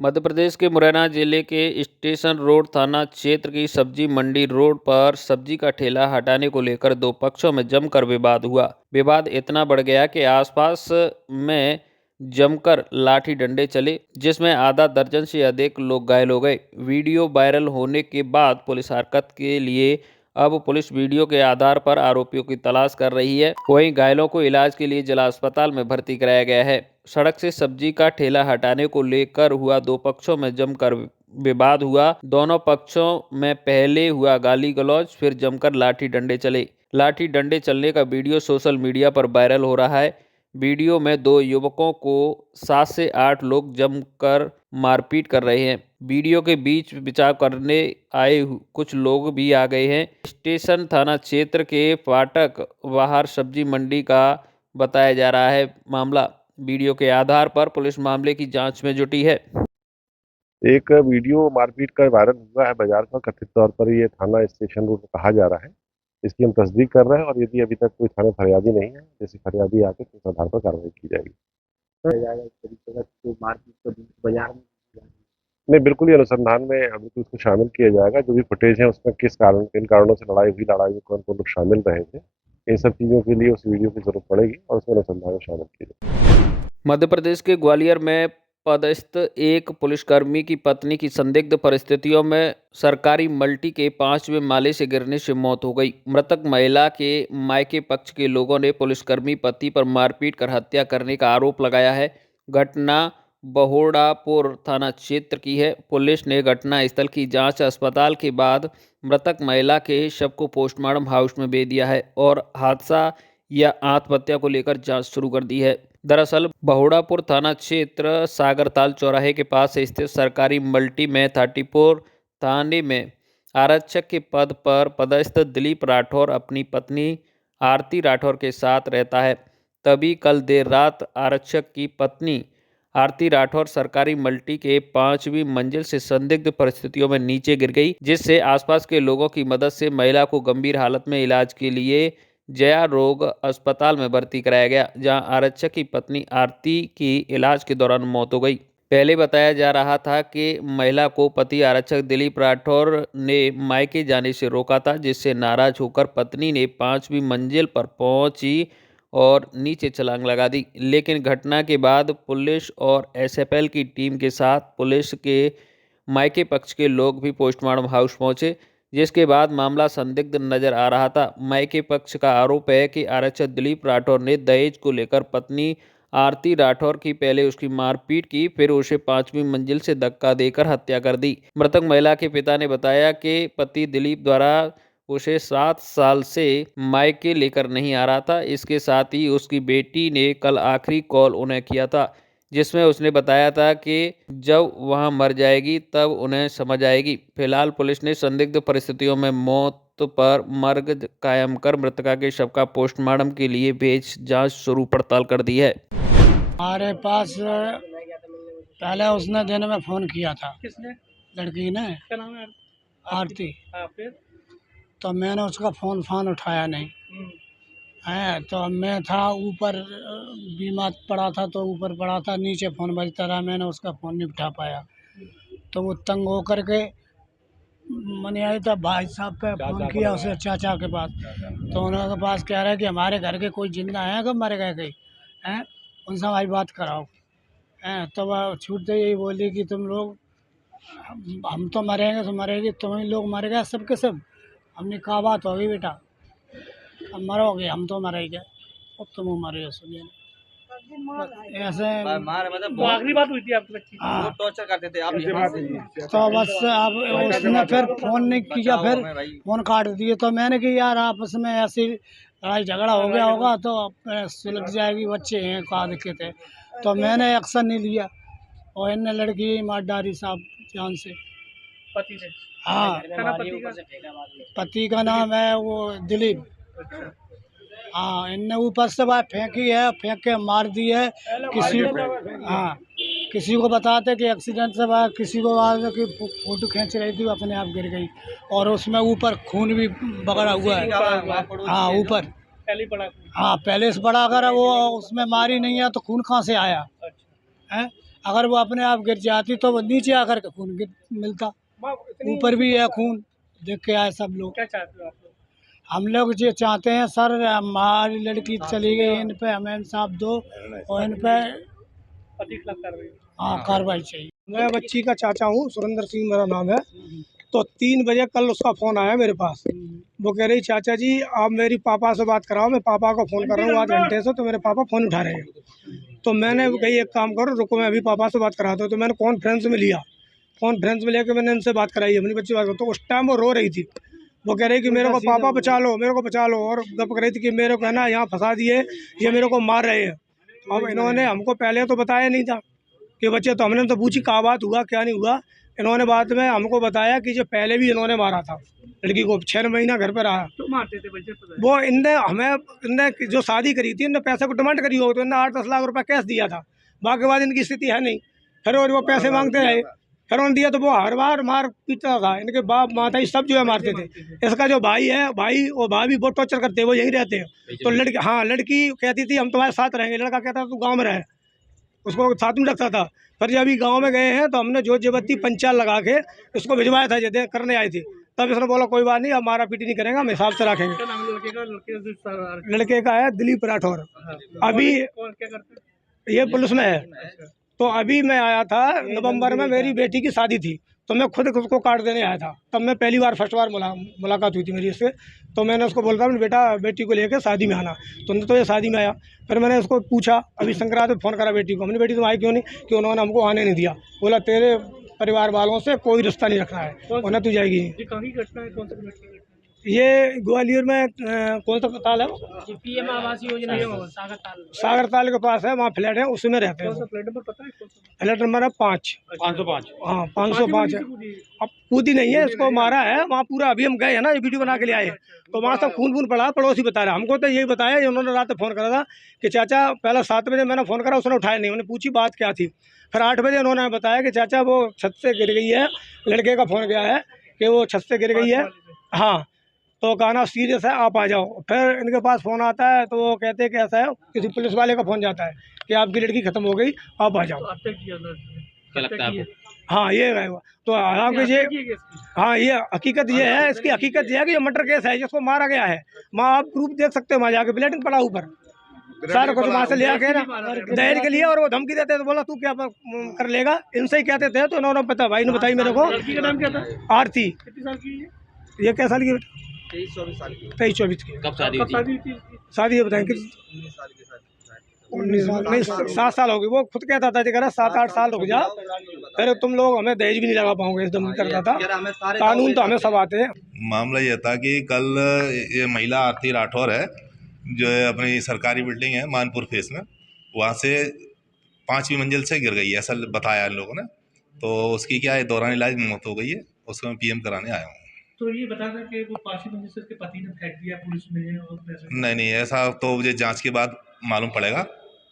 मध्य प्रदेश के मुरैना जिले के स्टेशन रोड थाना क्षेत्र की सब्जी मंडी रोड पर सब्जी का ठेला हटाने को लेकर दो पक्षों में जमकर विवाद हुआ। विवाद इतना बढ़ गया कि आसपास में जमकर लाठी डंडे चले, जिसमें आधा दर्जन से अधिक लोग घायल हो गए। वीडियो वायरल होने के बाद पुलिस हरकत के लिए अब पुलिस वीडियो के आधार पर आरोपियों की तलाश कर रही है। वहीं घायलों को इलाज के लिए जिला अस्पताल में भर्ती कराया गया है। सड़क से सब्जी का ठेला हटाने को लेकर हुआ दो पक्षों में जमकर विवाद हुआ। दोनों पक्षों में पहले हुआ गाली गलौज, फिर जमकर लाठी डंडे चले। लाठी डंडे चलने का वीडियो सोशल मीडिया पर वायरल हो रहा है। वीडियो में दो युवकों को 7 से 8 लोग जमकर मारपीट कर रहे हैं। वीडियो के बीच बचाव करने आए कुछ लोग भी आ गए हैं। स्टेशन थाना क्षेत्र के फाटक बाहर सब्जी मंडी का बताया जा रहा है मामला। वीडियो के आधार पर पुलिस मामले की जांच में जुटी है। एक वीडियो मारपीट का वायरल हुआ है बाजार पर। कथित तौर पर ये थाना स्टेशन रोड कहा जा रहा है। इसकी हम तस्दीक कर रहे हैं और यदि अभी तक कोई थाने फरियादी नहीं है, जैसे फरियादी आके तो उस आधार पर कार्रवाई की जाएगी। इस तरीके का तो मारपीट तो बाजार में नहीं, बिल्कुल ही अनुसंधान में अभी तो उसको शामिल किया जाएगा। जो भी फुटेज है उसमें किस कारण, किन कारणों से लड़ाई हुई, लड़ाई में कौन कौन लोग शामिल रहे थे, इन सब चीज़ों के लिए उस वीडियो की जरूरत पड़ेगी और उसमें अनुसंधान में शामिल की जाएगी। मध्य प्रदेश के ग्वालियर में पदस्थ एक पुलिसकर्मी की पत्नी की संदिग्ध परिस्थितियों में सरकारी मल्टी के 5वें माले से गिरने से मौत हो गई। मृतक महिला के मायके पक्ष के लोगों ने पुलिसकर्मी पति पर मारपीट कर हत्या करने का आरोप लगाया है। घटना बहोड़ापुर थाना क्षेत्र की है। पुलिस ने घटनास्थल की जांच अस्पताल के बाद मृतक महिला के शव को पोस्टमार्टम हाउस में भेज दिया है और हादसा या आत्महत्या को लेकर जांच शुरू कर दी है। दरअसल बहोड़ापुर थाना क्षेत्र सागरताल चौराहे के पास स्थित सरकारी मल्टी में 34 थाने में आरक्षक के पद पर पदस्थ दिलीप राठौर अपनी पत्नी आरती राठौर के साथ रहता है। तभी कल देर रात आरक्षक की पत्नी आरती राठौर सरकारी मल्टी के 5वीं मंजिल से संदिग्ध परिस्थितियों में नीचे गिर गई, जिससे आसपास के लोगों की मदद से महिला को गंभीर हालत में इलाज के लिए जया रोग अस्पताल में भर्ती कराया गया, जहां आरक्षक की पत्नी आरती की इलाज के दौरान मौत हो गई। पहले बताया जा रहा था कि महिला को पति आरक्षक दिलीप राठौर ने मायके जाने से रोका था, जिससे नाराज होकर पत्नी ने 5वीं मंजिल पर पहुंची और नीचे छलांग लगा दी। लेकिन घटना के बाद पुलिस और एसएफएल की टीम के साथ पुलिस के मायके पक्ष के लोग भी पोस्टमार्टम हाउस पहुंचे, जिसके बाद मामला संदिग्ध नजर आ रहा था। मायके पक्ष का आरोप है कि आरक्षक दिलीप राठौर ने दहेज को लेकर पत्नी आरती राठौर की पहले उसकी मारपीट की, फिर उसे 5वीं मंजिल से धक्का देकर हत्या कर दी। मृतक महिला के पिता ने बताया कि पति दिलीप द्वारा उसे 7 साल से मायके लेकर नहीं आ रहा था। इसके साथ ही उसकी बेटी ने कल आखिरी कॉल उन्हें किया था, जिसमें उसने बताया था कि जब वहां मर जाएगी तब उन्हें समझ आएगी। फिलहाल पुलिस ने संदिग्ध परिस्थितियों में मौत पर मर्ग कायम कर मृतका के शव का पोस्टमार्टम के लिए भेज जांच शुरू पड़ताल कर दी है। हमारे पास पहले उसने दिन में फ़ोन किया था। किसने? लड़की ने। क्या नाम है? आरती। हाँ, फिर? तो मैंने उसका फ़ोन उठाया नहीं है। तो मैं था ऊपर, बीमार पड़ा था तो ऊपर पड़ा था, नीचे फ़ोन बजता रहा, मैंने उसका फ़ोन नहीं उठा पाया। तो वो तंग होकर के मैंने आया था भाई साहब पे फ़ोन किया, उसे चाचा के पास। तो उनके पास कह रहा है कि हमारे घर के कोई जिंदा हैं, कब मर गए कहीं हैं, उनसे हमारी बात कराओ हैं। तो वह छूटते यही बोली कि तुम लोग, हम तो मरेंगे तो मरेगी, तुम ही लोग मर गए सब के सब। हमने कहा बात होगी बेटा, अब मरोगे, हम तो मरेंगे और तुम मरे सुनिए। ऐसे वो आखिरी बात हुई थी आपकी बच्ची? हाँ। टॉर्चर करते थे आप यहाँ से। तो बस अब उसने फिर फ़ोन नहीं किया, फिर फ़ोन काट दिए। तो मैंने कि यार आपस में ऐसी लड़ाई झगड़ा हो गया होगा तो सुलझ जाएगी, बच्चे हैं, कहा दिक्कत है। तो मैंने एक्शन नहीं लिया और इनने लड़की मार डाली साहब जान से। पति से? हाँ, क्या नाम पति का? पति का नाम है वो दिलीप। हाँ, इनने ऊपर से बात फेंकी है, फेंक के मार दी है किसी। हाँ, किसी को बताते कि एक्सीडेंट से बात, किसी को बात कि फोटो खींच रही थी, वो अपने आप गिर गई और उसमें ऊपर खून भी बगड़ा हुआ है। हाँ, ऊपर पहले पड़ा? हाँ, पहले से बड़ा, अगर वो उसमें मारी नहीं है तो खून कहाँ से आया है। अगर वो अपने आप गिर जाती तो वो नीचे आकर के खून गिर मिलता, ऊपर भी है खून, देख के आए सब लोग। क्या चाहते हो आप लोग? हम लोग ये चाहते हैं सर, हमारी लड़की चली गई, इन पे हमें इंसाफ दो और इन पे पति के खिलाफ कार्रवाई। हाँ कार्रवाई चाहिए। मैं बच्ची का चाचा हूँ, सुरेंद्र सिंह मेरा नाम है। तो 3 बजे कल उसका फ़ोन आया मेरे पास। वो कह रही चाचा जी आप मेरी पापा से बात कराओ, मैं पापा को फ़ोन कर रहा हूँ आध घंटे से, तो मेरे पापा फ़ोन उठा रहे हैं। तो मैंने कही एक काम करो, रुको मैं अभी पापा से बात कराता हूँ। तो मैंने कॉन्फ्रेंस में लिया, कॉन्फ्रेंस में लेकर मैंने इनसे बात कराई, अपनी बच्ची बात करो। तो उस टाइम वो रो रही थी, वो कह रही कि मेरे को पापा बचा लो, मेरे को बचा लो, और गप कर रही थी कि मेरे को है ना यहाँ फंसा दिए, ये मेरे को मार रहे हैं। अब इन्होंने हमको पहले तो बताया नहीं था कि बच्चे, तो हमने तो पूछी कहाँ बात हुआ क्या नहीं हुआ। इन्होंने बाद में हमको बताया कि जो पहले भी इन्होंने मारा था लड़की को, 6 महीना घर पर रहा। तो मारते थे बच्चे तो? वो इनने जो शादी करी थी, इनने पैसे को डिमांड करी हो, तो इनने 8-10 लाख रुपए कैश दिया था। बाकी बाद इनकी स्थिति है नहीं, फिर और वो पैसे मांगते रहे, फिर उन्होंने दिया तो वो हर बार मार पीटता था। इनके बाप माता सब जो है मारते थे। इसका जो भाई है, भाई और भाभी बहुत टॉर्चर करते हैं, वो यहीं रहते हैं। तो लड़की कहती थी हम तुम्हारे साथ रहेंगे, लड़का कहता था तू गाँव में रहे, उसको साथ में रखता था। फिर जब अभी गांव में गए हैं तो हमने जोत जबरदस्ती पंचायत लगा के इसको भिजवाया था, जैसे करने आई थी। तब इसने बोला कोई बात नहीं, अब मारा पीटी नहीं करेंगे, हम हिसाब से रखेंगे। क्या नाम है लड़के का? लड़के का है दिलीप राठौर। अभी कौन क्या करते हैं? ये पुलिस में है। तो अभी मैं आया था नवंबर में, मेरी बेटी की शादी थी, तो मैं खुद को कार्ड देने आया था। तब मैं फर्स्ट बार मुलाकात हुई थी मेरी इससे। तो मैंने उसको बोलता बेटा बेटी को लेकर शादी में आना, तो ये शादी में आया। फिर मैंने उसको पूछा, अभी संक्रांत में फ़ोन करा बेटी को, हमने बेटी तुम आई क्यों नहीं, कि उन्होंने हमको आने नहीं दिया। बोला तेरे परिवार वालों से कोई रिश्ता नहीं रखना है, उन्हें तू जाएगी। ये कहाँ की घटना है? कौन सा घटना है? ये ग्वालियर में कौन सा ताल है, पीएम आवास योजना है सागर ताल के पास है, वहाँ फ्लैट है, उसी में रहते हैं। कौन सा फ्लैट नंबर पता है? फ्लैट नंबर है 505। हाँ 505 है। अब कूदी नहीं है, इसको मारा है वहाँ पूरा। अभी हम गए हैं ना, ये वीडियो बना के ले आए, तो वहाँ सब खून पड़ा। पड़ोसी बता रहा, हमको तो यही बताया, उन्होंने रात में फ़ोन करा था कि चाचा, पहले 7 बजे मैंने फ़ोन करा, उसने उठाया नहीं, मैंने पूछी बात क्या थी। फिर 8 बजे उन्होंने बताया कि चाचा वो छत से गिर गई है, लड़के का फ़ोन गया है कि वो छत से गिर गई है। हाँ, तो कहना सीरियस है, आप आ जाओ। फिर इनके पास फ़ोन आता है तो वो कहते हैं कि ऐसा है, किसी पुलिस वाले का फ़ोन जाता है कि आपकी लड़की ख़त्म हो गई, आप आ जाओ। क्या लगता है आपको? हाँ ये है। तो हालांकि ये, हाँ ये हकीकत ये है, इसकी हकीकत ये है कि ये मर्डर केस है, जिसको मारा गया है। वहाँ आप प्रूफ देख सकते हो, वहाँ जाके ब्लेटिंग पड़ा ऊपर, सारा कुछ वहाँ से ले आके ना दहेज के लिए। और वो धमकी देते तो बोला तू क्या कर लेगा, इनसे ही कहते थे। तो इन्होंने पता, भाई ने बताई मेरे को। लड़की का नाम क्या था? आरती। कितनी साल की है? ये क्या साल की? 23-24 की। कब शादी हुई थी? शादी ये बताएं कि 19 साल नहीं, 7 साल हो गई। वो खुद कहता था कि 7-8 साल रुक जा, फिर तुम लोग हमें दहेज भी नहीं लगा पाओगे, इस धमकी करता था। कानून तो हमें सब आते हैं। मामला ये था कि कल ये महिला आरती राठौर है, जो है अपनी सरकारी बिल्डिंग है मानपुर फेस में, वहाँ से 5वीं मंजिल से गिर गई है, ऐसा बताया इन लोगों ने। तो उसकी क्या है, दौरान इलाज मौत हो गई है, उसको मैं पीएम कराने आया हूँ। तो ये बता था कि वो 5वीं मंजिल से उसके पति ने फेंक दिया पुलिस में और पैसे? नहीं, ऐसा तो मुझे जांच के बाद मालूम पड़ेगा,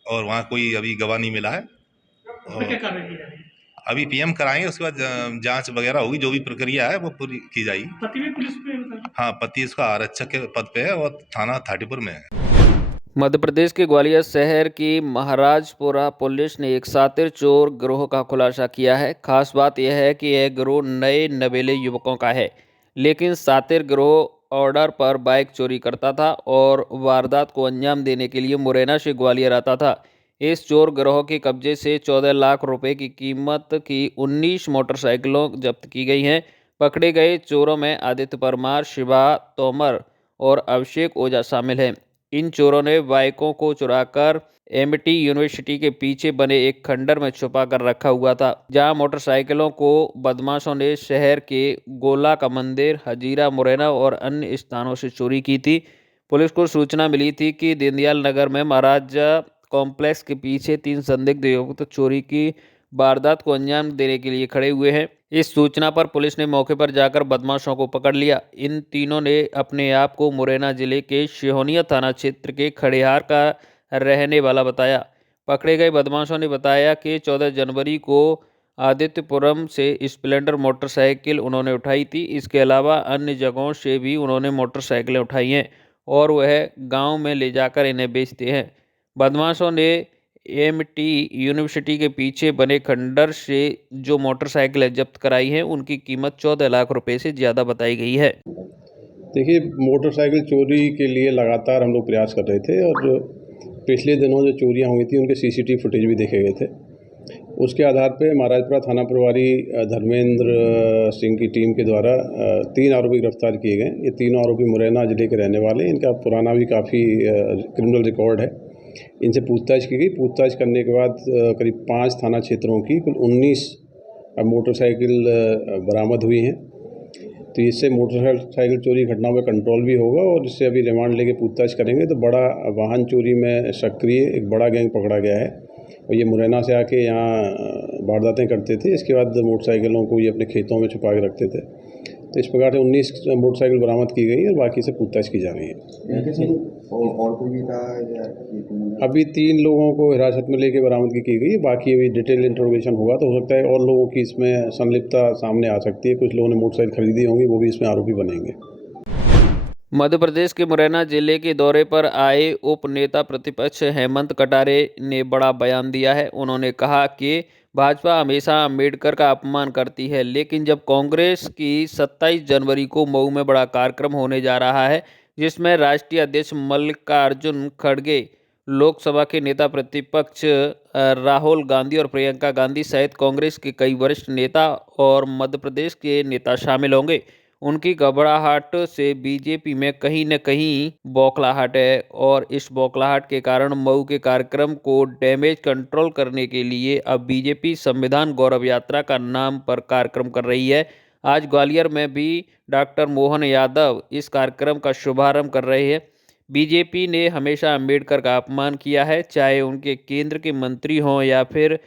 और वहाँ कोई अभी गवाह नहीं मिला है। तो क्या कार्रवाई की जा रही है? अभी पीएम कराएंगे, उसके बाद जांच वगैरह होगी, जो भी प्रक्रिया है वो पूरी की जाएगी। पति भी पुलिस में? हाँ, पति उसका आरक्षक के पद पे है और थाना थाटीपुर में है। मध्य प्रदेश के ग्वालियर शहर की महाराजपुरा पुलिस ने एक शातिर चोर गिरोह का खुलासा किया है। खास बात यह है कि यह गिरोह नए नवेले युवकों का है, लेकिन शातिर गिरोह ऑर्डर पर बाइक चोरी करता था और वारदात को अंजाम देने के लिए मुरैना से ग्वालियर आता था। इस चोर गिरोह के कब्जे से 14 लाख रुपए की कीमत की 19 मोटरसाइकिलों जब्त की गई हैं। पकड़े गए चोरों में आदित्य परमार, शिवा तोमर और अभिषेक ओझा शामिल हैं। इन चोरों ने बाइकों को चुराकर एमटी यूनिवर्सिटी के पीछे बने एक खंडर में छुपा कर रखा हुआ था, जहां मोटरसाइकिलों को बदमाशों ने शहर के गोला का मंदिर, हजीरा, मुरैना और अन्य स्थानों से चोरी की थी। पुलिस को सूचना मिली थी कि दीनदयाल नगर में महाराजा कॉम्प्लेक्स के पीछे 3 संदिग्ध युवक चोरी की वारदात को अंजाम देने के लिए खड़े हुए हैं। इस सूचना पर पुलिस ने मौके पर जाकर बदमाशों को पकड़ लिया। इन तीनों ने अपने आप को मुरैना जिले के सिहोनिया थाना क्षेत्र के खड़ियार का रहने वाला बताया। पकड़े गए बदमाशों ने बताया कि 14 जनवरी को आदित्यपुरम से स्प्लेंडर मोटरसाइकिल उन्होंने उठाई थी। इसके अलावा अन्य जगहों से भी उन्होंने मोटरसाइकिलें उठाई हैं और वह गाँव में ले जाकर इन्हें बेचते हैं। बदमाशों ने एमटी यूनिवर्सिटी के पीछे बने खंडर से जो मोटरसाइकिलें जब्त कराई हैं उनकी कीमत 14 लाख रुपए से ज़्यादा बताई गई है। देखिए, मोटरसाइकिल चोरी के लिए लगातार हम लोग प्रयास कर रहे थे और पिछले दिनों जो चोरियां हुई थी उनके सीसीटीवी फुटेज भी देखे गए थे। उसके आधार पे महाराजपुरा थाना प्रभारी धर्मेंद्र सिंह की टीम के द्वारा 3 आरोपी गिरफ्तार किए गए। ये तीनों आरोपी मुरैना जिले के रहने वाले हैं। इनका पुराना भी काफ़ी क्रिमिनल रिकॉर्ड है। इनसे पूछताछ की गई। पूछताछ करने के बाद करीब 5 थाना क्षेत्रों की कुल 19 मोटरसाइकिल बरामद हुई हैं। तो इससे मोटरसाइकिल चोरी घटनाओं में कंट्रोल भी होगा और इससे अभी रिमांड लेके पूछताछ करेंगे तो बड़ा वाहन चोरी में सक्रिय एक बड़ा गैंग पकड़ा गया है और ये मुरैना से आके यहाँ वारदातें करते थे। इसके बाद मोटरसाइकिलों को ये अपने खेतों में छुपा के रखते थे। तो इस प्रकार से 19 मोटरसाइकिल बरामद की गई और बाकी से पूछताछ की जा रही है। और कोई भी था या अभी 3 लोगों को हिरासत में लेके बरामदगी की गई। बाकी अभी डिटेल इंट्रोगेशन होगा तो हो सकता है और लोगों की इसमें संलिप्तता सामने आ सकती है। कुछ लोगों ने मोटरसाइकिल खरीदी होंगी, वो भी इसमें आरोपी बनेंगे। मध्य प्रदेश के मुरैना जिले के दौरे पर आए उप नेता प्रतिपक्ष हेमंत कटारे ने बड़ा बयान दिया है। उन्होंने कहा कि भाजपा हमेशा अम्बेडकर का अपमान करती है, लेकिन जब कांग्रेस की 27 जनवरी को मऊ में बड़ा कार्यक्रम होने जा रहा है जिसमें राष्ट्रीय अध्यक्ष मल्लिकार्जुन खड़गे, लोकसभा के नेता प्रतिपक्ष राहुल गांधी और प्रियंका गांधी सहित कांग्रेस के कई वरिष्ठ नेता और मध्य प्रदेश के नेता शामिल होंगे, उनकी घबराहट से बीजेपी में कहीं न कहीं बौखलाहट है और इस बौखलाहट के कारण मऊ के कार्यक्रम को डैमेज कंट्रोल करने के लिए अब बीजेपी संविधान गौरव यात्रा का नाम पर कार्यक्रम कर रही है। आज ग्वालियर में भी डॉक्टर मोहन यादव इस कार्यक्रम का शुभारंभ कर रहे हैं। बीजेपी ने हमेशा अम्बेडकर का अपमान किया है, चाहे उनके केंद्र के मंत्री हों या फिर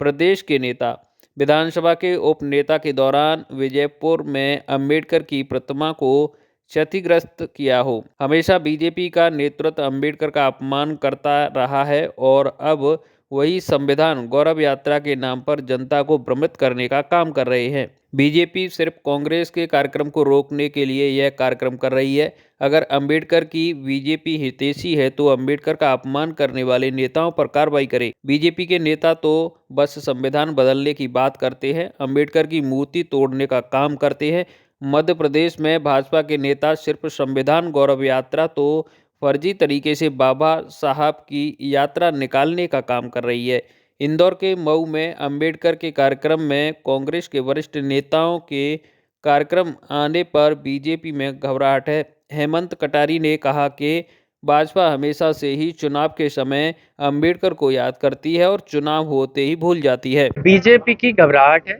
प्रदेश के नेता। विधानसभा के उप नेता के दौरान विजयपुर में अम्बेडकर की प्रतिमा को क्षतिग्रस्त किया हो। हमेशा बीजेपी का नेतृत्व अम्बेडकर का अपमान करता रहा है और अब वही संविधान गौरव यात्रा के नाम पर जनता को भ्रमित करने का काम कर रहे हैं। बीजेपी सिर्फ कांग्रेस के कार्यक्रम को रोकने के लिए यह कार्यक्रम कर रही है। अगर अंबेडकर की बीजेपी हितैषी है तो अंबेडकर का अपमान करने वाले नेताओं पर कार्रवाई करे। बीजेपी के नेता तो बस संविधान बदलने की बात करते हैं, अंबेडकर की मूर्ति तोड़ने का काम करते हैं। मध्य प्रदेश में भाजपा के नेता सिर्फ संविधान गौरव यात्रा तो फर्जी तरीके से बाबा साहब की यात्रा निकालने का काम कर रही है। इंदौर के मऊ में अंबेडकर के कार्यक्रम में कांग्रेस के वरिष्ठ नेताओं के कार्यक्रम आने पर बीजेपी में घबराहट है। हेमंत कटारी ने कहा कि भाजपा हमेशा से ही चुनाव के समय अंबेडकर को याद करती है और चुनाव होते ही भूल जाती है। बीजेपी की घबराहट है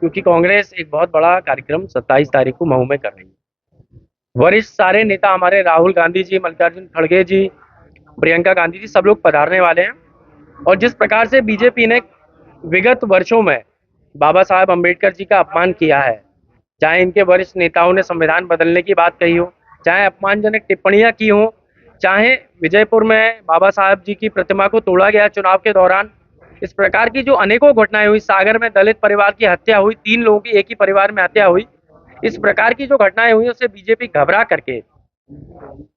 क्योंकि कांग्रेस एक बहुत बड़ा कार्यक्रम 27 तारीख को मऊ में कर रही है। वरिष्ठ सारे नेता हमारे राहुल गांधी जी, मल्लिकार्जुन खड़गे जी, प्रियंका गांधी जी सब लोग पधारने वाले हैं और जिस प्रकार से बीजेपी ने विगत वर्षों में बाबा साहब अम्बेडकर जी का अपमान किया है, चाहे इनके वरिष्ठ नेताओं ने संविधान बदलने की बात कही हो, चाहे अपमानजनक टिप्पणियां की हो, चाहे विजयपुर में बाबा साहब जी की प्रतिमा को तोड़ा गया चुनाव के दौरान, इस प्रकार की जो अनेकों घटनाएं हुई, सागर में दलित परिवार की हत्या हुई, 3 लोगों की एक ही परिवार में हत्या हुई, इस प्रकार की जो घटनाएं हुई उससे बीजेपी घबरा करके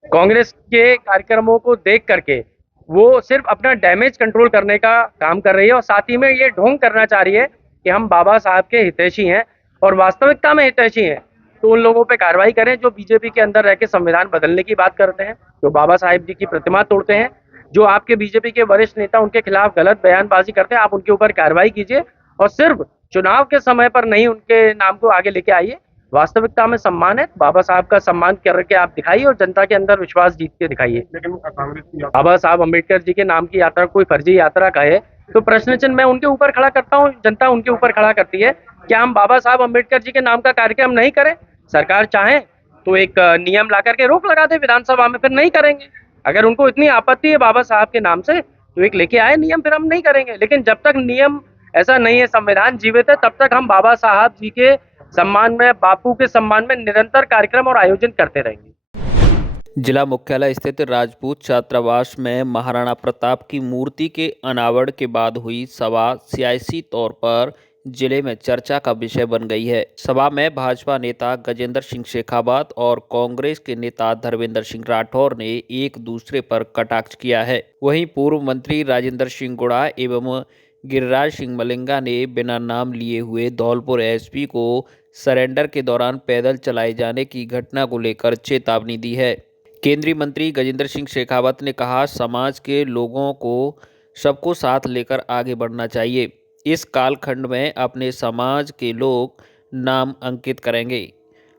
कांग्रेस के कार्यक्रमों को देख करके वो सिर्फ अपना डैमेज कंट्रोल करने का काम कर रही है और साथ ही में ये ढोंग करना चाह रही है कि हम बाबा साहब के हितैषी हैं और वास्तविकता में हितैषी हैं तो उन लोगों पे कार्रवाई करें जो बीजेपी के अंदर रह के संविधान बदलने की बात करते हैं, जो बाबा साहब जी की प्रतिमा तोड़ते हैं, जो आपके बीजेपी के वरिष्ठ नेता उनके खिलाफ गलत बयानबाजी करते हैं, आप उनके ऊपर कार्रवाई कीजिए और सिर्फ चुनाव के समय पर नहीं उनके नाम को आगे लेके आइए। वास्तविकता में सम्मान है, बाबा साहब का सम्मान करके आप दिखाइए और जनता के अंदर विश्वास जीत के दिखाइए। लेकिन कांग्रेस की बाबा साहब अम्बेडकर जी के नाम की यात्रा कोई फर्जी यात्रा का है तो प्रश्न चिन्ह मैं उनके ऊपर खड़ा करता हूँ, जनता उनके ऊपर खड़ा करती है। क्या हम बाबा साहब अम्बेडकर जी के नाम का कार्यक्रम नहीं करें? सरकार चाहे तो एक नियम ला करके रोक लगा दे विधानसभा में, फिर नहीं करेंगे। अगर उनको इतनी आपत्ति है बाबा साहब के नाम से तो एक लेके आए नियम, फिर हम नहीं करेंगे। लेकिन जब तक नियम ऐसा नहीं है, संविधान जीवित है, तब तक हम बाबा साहब जी के सम्मान में, बापू के सम्मान में निरंतर कार्यक्रम और आयोजन करते रहेंगे। जिला मुख्यालय स्थित राजपूत छात्रावास में महाराणा प्रताप की मूर्ति के अनावरण के बाद हुई सभा सियासी तौर पर जिले में चर्चा का विषय बन गई है। सभा में भाजपा नेता गजेंद्र सिंह शेखावत और कांग्रेस के नेता धर्मेंद्र सिंह राठौर ने एक दूसरे पर कटाक्ष किया है। वहीं पूर्व मंत्री राजेंद्र सिंह गुड़ा एवं गिरिराज सिंह मलिंगा ने बिना नाम लिए हुए धौलपुर एसपी को सरेंडर के दौरान पैदल चलाए जाने की घटना को लेकर चेतावनी दी है। केंद्रीय मंत्री गजेंद्र सिंह शेखावत ने कहा, समाज के लोगों को सबको साथ लेकर आगे बढ़ना चाहिए। इस कालखंड में अपने समाज के लोग नाम अंकित करेंगे।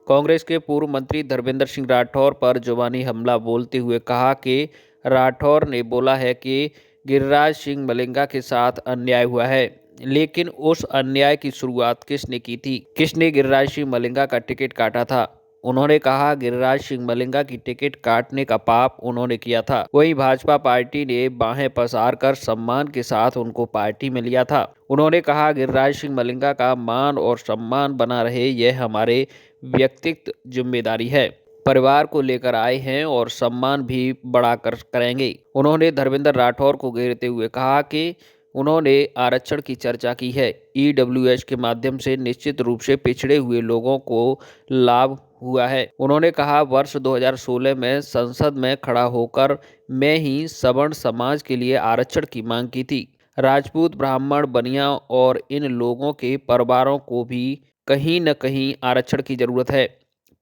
कांग्रेस के पूर्व मंत्री धर्मेंद्र सिंह राठौर पर जुबानी हमला बोलते हुए कहा कि राठौर ने बोला है कि गिरिराज सिंह मलिंगा के साथ अन्याय हुआ है, लेकिन उस अन्याय की शुरुआत किसने की थी? किसने गिरिराज सिंह मलिंगा का टिकट काटा था? उन्होंने कहा, गिरिराज सिंह मलिंगा की टिकट काटने का पाप उन्होंने किया था। वहीं भाजपा पार्टी ने बाहें पसार कर सम्मान के साथ उनको पार्टी में लिया था। उन्होंने कहा, गिरिराज सिंह मलिंगा का मान और सम्मान बना रहे, यह हमारे व्यक्तिगत जिम्मेदारी है। परिवार को लेकर आए हैं और सम्मान भी बढ़ाकर करेंगे। उन्होंने धर्मेंद्र राठौर को घेरते हुए कहा कि उन्होंने आरक्षण की चर्चा की है। ईडब्ल्यूएस के माध्यम से निश्चित रूप से पिछड़े हुए लोगों को लाभ हुआ है। उन्होंने कहा, वर्ष 2016 में संसद में खड़ा होकर मैं ही सवर्ण समाज के लिए आरक्षण की मांग की थी। राजपूत, ब्राह्मण, बनिया और इन लोगों के परिवारों को भी कहीं न कहीं आरक्षण की जरूरत है।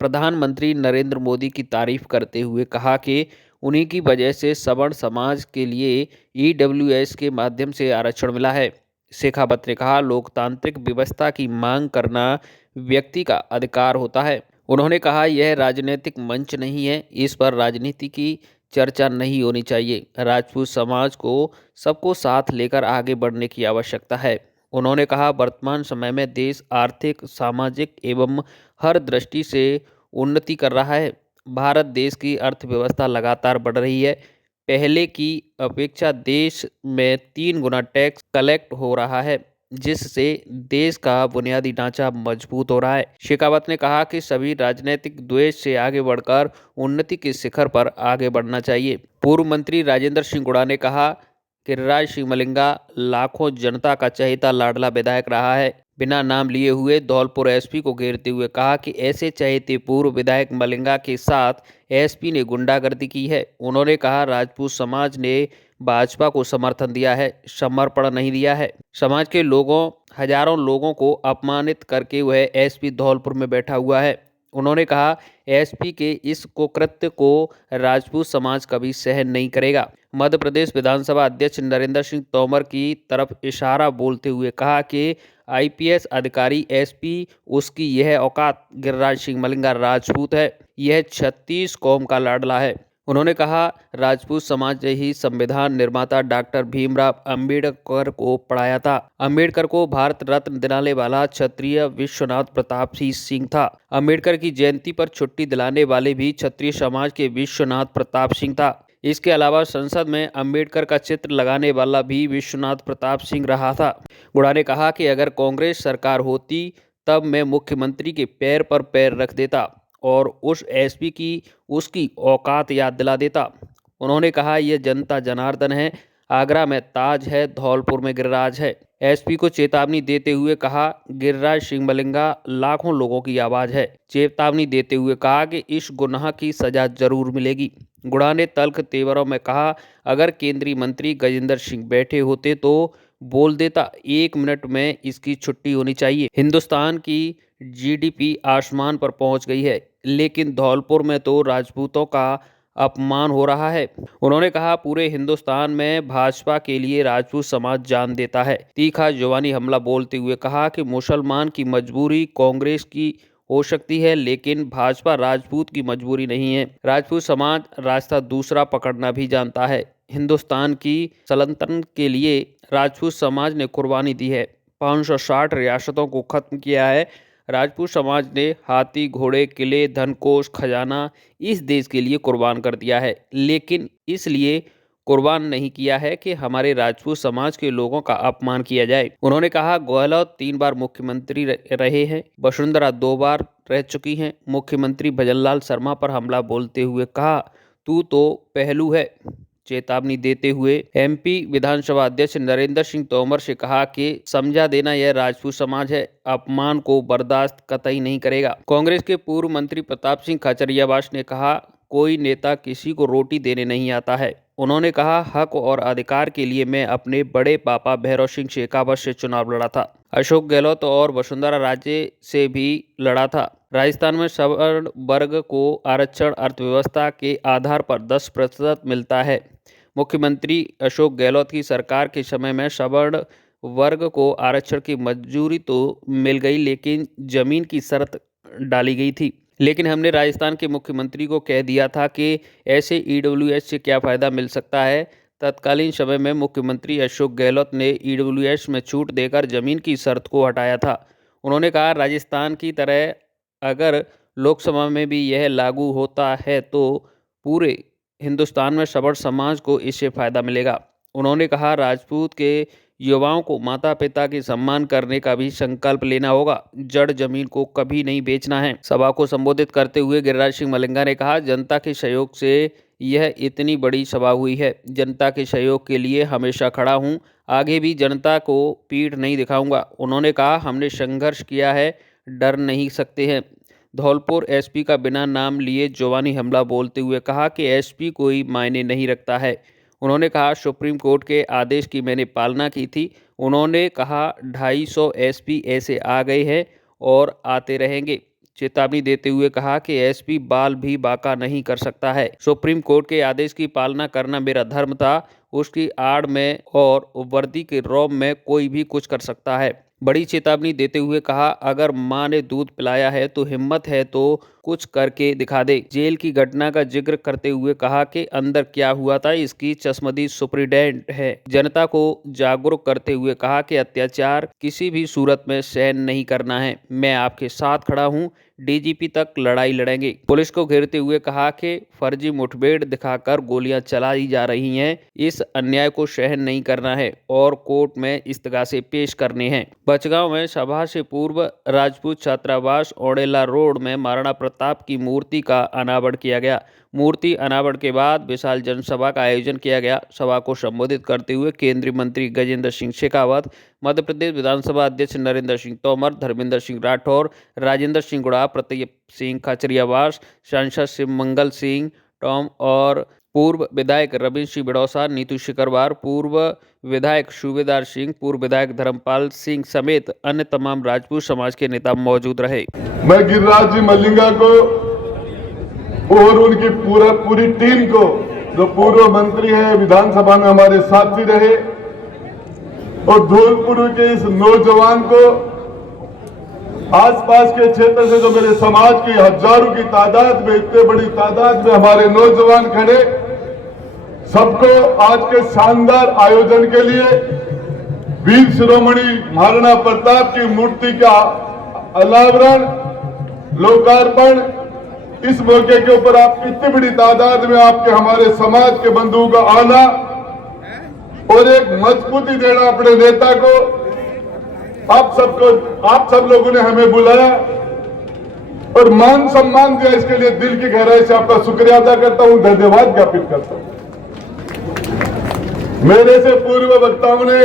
प्रधानमंत्री नरेंद्र मोदी की तारीफ करते हुए कहा कि उन्हीं की वजह से सवर्ण समाज के लिए ईडब्ल्यूएस के माध्यम से आरक्षण मिला है। शेखावत ने कहा, लोकतांत्रिक व्यवस्था की मांग करना व्यक्ति का अधिकार होता है। उन्होंने कहा, यह राजनीतिक मंच नहीं है, इस पर राजनीति की चर्चा नहीं होनी चाहिए। राजपूत समाज को सबको साथ लेकर आगे बढ़ने की आवश्यकता है। उन्होंने कहा, वर्तमान समय में देश आर्थिक, सामाजिक एवं हर दृष्टि से उन्नति कर रहा है। भारत देश की अर्थव्यवस्था लगातार बढ़ रही है। पहले की अपेक्षा देश में 3 गुना टैक्स कलेक्ट हो रहा है, जिससे देश का बुनियादी ढांचा मजबूत हो रहा है। शेखावत ने कहा कि सभी राजनीतिक द्वेष से आगे बढ़कर उन्नति के शिखर पर आगे बढ़ना चाहिए। पूर्व मंत्री राजेंद्र सिंह गुड़ा ने कहा, गिरिराज सिंह मलिंगा लाखों जनता का चहेता लाडला विधायक रहा है। बिना नाम लिए हुए धौलपुर एसपी को घेरते हुए कहा कि ऐसे चहेते पूर्व विधायक मलिंगा के साथ एसपी ने गुंडागर्दी की है। उन्होंने कहा, राजपूत समाज ने भाजपा को समर्थन दिया है, समर्पण नहीं दिया है। समाज के लोगों, हजारों लोगों को अपमानित करके वह एसपी धौलपुर में बैठा हुआ है। उन्होंने कहा, एसपी के इस कुकृत्य को राजपूत समाज कभी सहन नहीं करेगा। मध्य प्रदेश विधानसभा अध्यक्ष नरेंद्र सिंह तोमर की तरफ इशारा बोलते हुए कहा कि आईपीएस अधिकारी एसपी, उसकी यह औकात। गिरिराज सिंह मलिंगा राजपूत है, यह 36 कौम का लाडला है। उन्होंने कहा, राजपूत समाज ने ही संविधान निर्माता डॉक्टर भीमराव अंबेडकर को पढ़ाया था। अंबेडकर को भारत रत्न दिलाने वाला क्षत्रिय विश्वनाथ प्रताप सिंह था। अंबेडकर की जयंती पर छुट्टी दिलाने वाले भी क्षत्रिय समाज के विश्वनाथ प्रताप सिंह था। इसके अलावा संसद में अंबेडकर का चित्र लगाने वाला भी विश्वनाथ प्रताप सिंह रहा था। गुड़ा ने कहा कि अगर कांग्रेस सरकार होती तब मैं मुख्यमंत्री के पैर पर पैर रख देता और उस एसपी की उसकी औकात याद दिला देता। उन्होंने कहा, यह जनता जनार्दन है, आगरा में ताज है, धौलपुर में गिरिराज है। एसपी को चेतावनी देते हुए कहा, गिरिराज सिंह मलिंगा लाखों लोगों की आवाज है। चेतावनी देते हुए कहा कि इस गुनाह की सजा जरूर मिलेगी। गुड़ा ने तल्ख तेवरों में कहा, अगर केंद्रीय मंत्री गजेंद्र सिंह बैठे होते तो बोल देता, 1 मिनट में इसकी छुट्टी होनी चाहिए। हिंदुस्तान की जीडीपी आसमान पर पहुंच गई है, लेकिन धौलपुर में तो राजपूतों का अपमान हो रहा है। उन्होंने कहा, पूरे हिंदुस्तान में भाजपा के लिए राजपूत समाज जान देता है। तीखा जुबानी हमला बोलते हुए कहा कि मुसलमान की मजबूरी कांग्रेस की हो सकती है, लेकिन भाजपा राजपूत की मजबूरी नहीं है। राजपूत समाज रास्ता दूसरा पकड़ना भी जानता है। हिंदुस्तान की सल्तनत के लिए राजपूत समाज ने कुर्बानी दी है। 560 रियासतों को खत्म किया है। राजपूत समाज ने हाथी, घोड़े, किले, धनकोष, खजाना इस देश के लिए कुर्बान कर दिया है, लेकिन इसलिए कुर्बान नहीं किया है कि हमारे राजपूत समाज के लोगों का अपमान किया जाए। उन्होंने कहा, गहलोत 3 बार मुख्यमंत्री रहे हैं, वसुंधरा 2 बार रह चुकी हैं। मुख्यमंत्री भजनलाल शर्मा पर हमला बोलते हुए कहा, तू तो पहलू है, चेतावनी देते हुए एमपी विधानसभा अध्यक्ष नरेंद्र सिंह तोमर से कहा कि समझा देना यह राजपूत समाज है, अपमान को बर्दाश्त कतई नहीं करेगा। कांग्रेस के पूर्व मंत्री प्रताप सिंह खाचरियावास ने कहा, कोई नेता किसी को रोटी देने नहीं आता है। उन्होंने कहा, हक और अधिकार के लिए मैं अपने बड़े पापा भैरव सिंह शेखावत से चुनाव लड़ा था। अशोक गहलोत और वसुंधरा राजे से भी लड़ा था। राजस्थान में सवर्ण वर्ग को आरक्षण अर्थव्यवस्था के आधार पर 10% मिलता है। मुख्यमंत्री अशोक गहलोत की सरकार के समय में सवर्ण वर्ग को आरक्षण की मंजूरी तो मिल गई, लेकिन जमीन की शर्त डाली गई थी। लेकिन हमने राजस्थान के मुख्यमंत्री को कह दिया था कि ऐसे ईडब्ल्यूएस से क्या फ़ायदा मिल सकता है। तत्कालीन समय में मुख्यमंत्री अशोक गहलोत ने ईडब्ल्यूएस में छूट देकर जमीन की शर्त को हटाया था। उन्होंने कहा, राजस्थान की तरह अगर लोकसभा में भी यह लागू होता है तो पूरे हिंदुस्तान में सवर्ण समाज को इससे फ़ायदा मिलेगा। उन्होंने कहा, राजपूत के युवाओं को माता पिता के सम्मान करने का भी संकल्प लेना होगा। जड़ जमीन को कभी नहीं बेचना है। सभा को संबोधित करते हुए गिरिराज सिंह मलिंगा ने कहा, जनता के सहयोग से यह इतनी बड़ी सभा हुई है। जनता के सहयोग के लिए हमेशा खड़ा हूं, आगे भी जनता को पीठ नहीं दिखाऊंगा। उन्होंने कहा, हमने संघर्ष किया है, डर नहीं सकते हैं। धौलपुर एसपी का बिना नाम लिए जुबानी हमला बोलते हुए कहा कि एसपी कोई मायने नहीं रखता है। उन्होंने कहा, सुप्रीम कोर्ट के आदेश की मैंने पालना की थी। उन्होंने कहा, 250 एसपी ऐसे आ गए हैं और आते रहेंगे। चेतावनी देते हुए कहा कि एसपी बाल भी बाका नहीं कर सकता है। सुप्रीम कोर्ट के आदेश की पालना करना मेरा धर्म था। उसकी आड़ में और वर्दी के रौब में कोई भी कुछ कर सकता है। बड़ी चेतावनी देते हुए कहा, अगर मां ने दूध पिलाया है तो हिम्मत है तो कुछ करके दिखा दे। जेल की घटना का जिक्र करते हुए कहा कि अंदर क्या हुआ था इसकी चश्मदीद सुप्रीडेंट है। जनता को जागरूक करते हुए कहा कि अत्याचार किसी भी सूरत में सहन नहीं करना है। मैं आपके साथ खड़ा हूं, डीजीपी तक लड़ाई लड़ेंगे। पुलिस को घेरते हुए कहा कि फर्जी मुठभेड़ दिखाकर गोलियां चलाई जा रही हैं, इस अन्याय को सहन नहीं करना है और कोर्ट में इस्तगासे पेश करने हैं। बचगांव में सभा से पूर्व राजपूत छात्रावास ओडेला रोड में महाराणा प्रताप की मूर्ति का अनावरण किया गया। मूर्ति अनावरण के बाद विशाल जनसभा का आयोजन किया गया। सभा को संबोधित करते हुए केंद्रीय मंत्री गजेंद्र सिंह शेखावत, मध्य प्रदेश विधानसभा अध्यक्ष नरेंद्र सिंह तोमर, धर्मेंद्र सिंह राठौर, राजेंद्र सिंह गुड़ा, प्रताप सिंह खाचरियावास, सांसद शिवमंगल सिंह टॉम और पूर्व विधायक रविंद्र सिंह बिडौसा, नीतू शिकरवार, पूर्व विधायक सूबेदार सिंह, पूर्व विधायक धर्मपाल सिंह समेत अन्य तमाम राजपूत समाज के नेता मौजूद रहे। मैं गिरिराज जी मलिंगा को और उनकी पूरी टीम को, जो पूर्व मंत्री है, विधानसभा में हमारे साथी रहे, और धौलपुर के इस नौजवान को, आसपास के क्षेत्र से जो मेरे समाज की हजारों की तादाद में, इतने बड़ी तादाद में हमारे नौजवान खड़े, सबको आज के शानदार आयोजन के लिए वीर शिरोमणि महाराणा प्रताप की मूर्ति का अनावरण, लोकार्पण, इस मौके के ऊपर आप इतनी बड़ी तादाद में आपके हमारे समाज के बंधुओं का आना और एक मजबूती देना अपने नेता को, आप सब लोगों ने हमें बुलाया और मान सम्मान दिया, इसके लिए दिल की गहराई से आपका शुक्रिया अदा करता हूं, धन्यवाद ज्ञापित करता हूं। मेरे से पूर्व वक्ताओं ने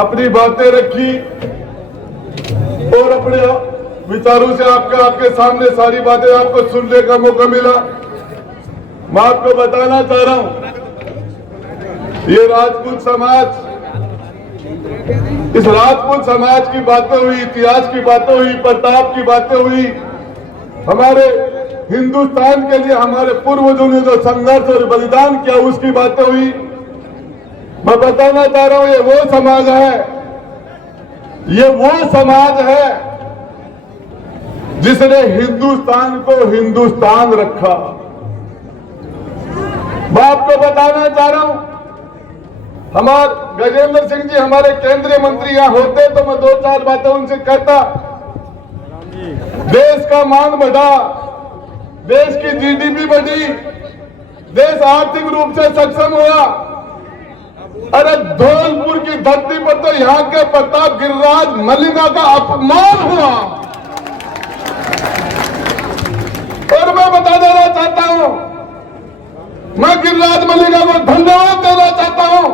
अपनी बातें रखी और अपने विचारों से आपके सामने सारी बातें आपको सुनने का मौका मिला। मैं आपको बताना चाह रहा हूं, ये राजपूत समाज, इस राजपूत समाज की बातें हुई, इतिहास की बातें हुई, प्रताप की बातें हुई, हमारे हिंदुस्तान के लिए हमारे पूर्वजों ने जो संघर्ष और बलिदान किया उसकी बातें हुई। मैं बताना चाह रहा हूं, ये वो समाज है, ये वो समाज है जिसने हिंदुस्तान को हिंदुस्तान रखा। मैं आपको बताना चाह रहा हूं, हमारे गजेंद्र सिंह जी हमारे केंद्रीय मंत्री यहां होते तो मैं 2-4 बातें उनसे कहता। देश का मान बढ़ा, देश की जीडीपी बढ़ी, देश आर्थिक रूप से सक्षम हुआ। अरे धौलपुर की धरती पर तो यहां के प्रताप गिरिराज मलिंगा का अपमान हुआ। और मैं बता देना चाहता हूं, मैं गिरिराज मलिका को धन्यवाद देना चाहता हूं।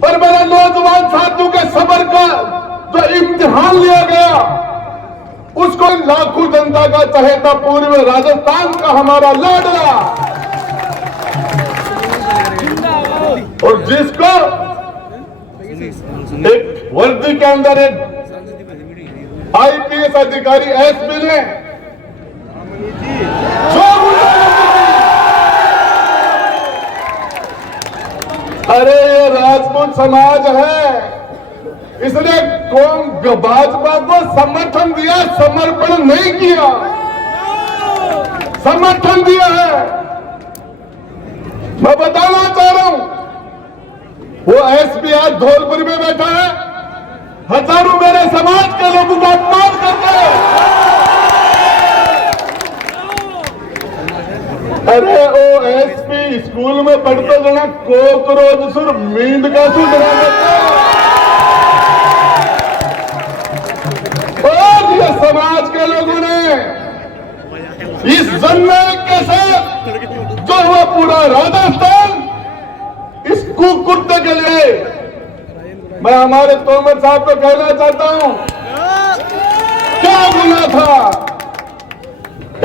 पर मेरे नौजवान साथियों के सब्र का जो इम्तिहान लिया गया, उसको लाखों जनता का चहेता पूर्व राजस्थान का हमारा लाडला, और जिसको एक वर्दी के अंदर एक आईपीएस अधिकारी एसपी ने अरे ये राजपूत समाज है, इसने कौन भाजपा को समर्थन दिया, समर्पण नहीं किया, समर्थन दिया है। मैं बताना चाह रहा हूं, वो एसपी आज धौलपुर में बैठा है, हजारों मेरे समाज के लोगों का अपमान करते हैं। अरे ओ एसपी स्कूल में पढ़ते जना कोकरोच सुर मींड का सुर बना देते हैं। और ये समाज के लोगों ने इस जननायक के साथ जो हुआ पूरा राजस्थान इस कुत्ते के लिए, मैं हमारे तोमर साहब को कहना चाहता हूं, क्या गुनाह था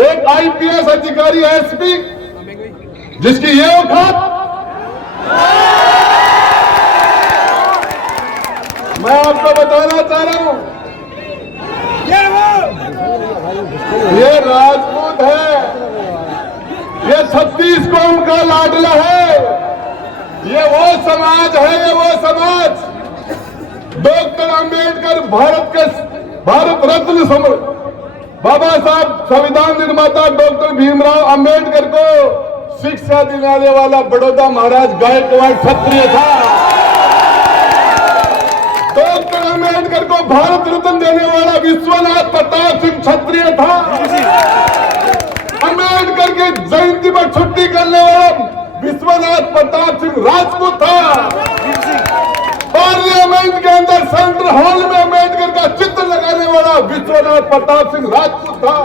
एक आईपीएस अधिकारी एसपी जिसकी ये औकात, मैं आपको बताना चाह रहा हूं, ये राजपूत है, ये 36 कौम का लाडला है, ये वो समाज है, ये वो समाज डॉक्टर अंबेडकर भारत रत्न बाबा साहब संविधान निर्माता डॉक्टर भीमराव अंबेडकर को शिक्षा दिलाने वाला बड़ौदा महाराज गायकवाड़ क्षत्रिय था। डॉक्टर अंबेडकर को भारत रत्न देने वाला विश्वनाथ प्रताप सिंह क्षत्रिय था। अंबेडकर की जयंती पर छुट्टी करने वाला विश्वनाथ प्रताप सिंह राजपूत था। पार्लियामेंट के अंदर सेंट्रल हॉल में अंबेडकर का चित्र लगाने वाला विश्वनाथ प्रताप सिंह राजपूत था।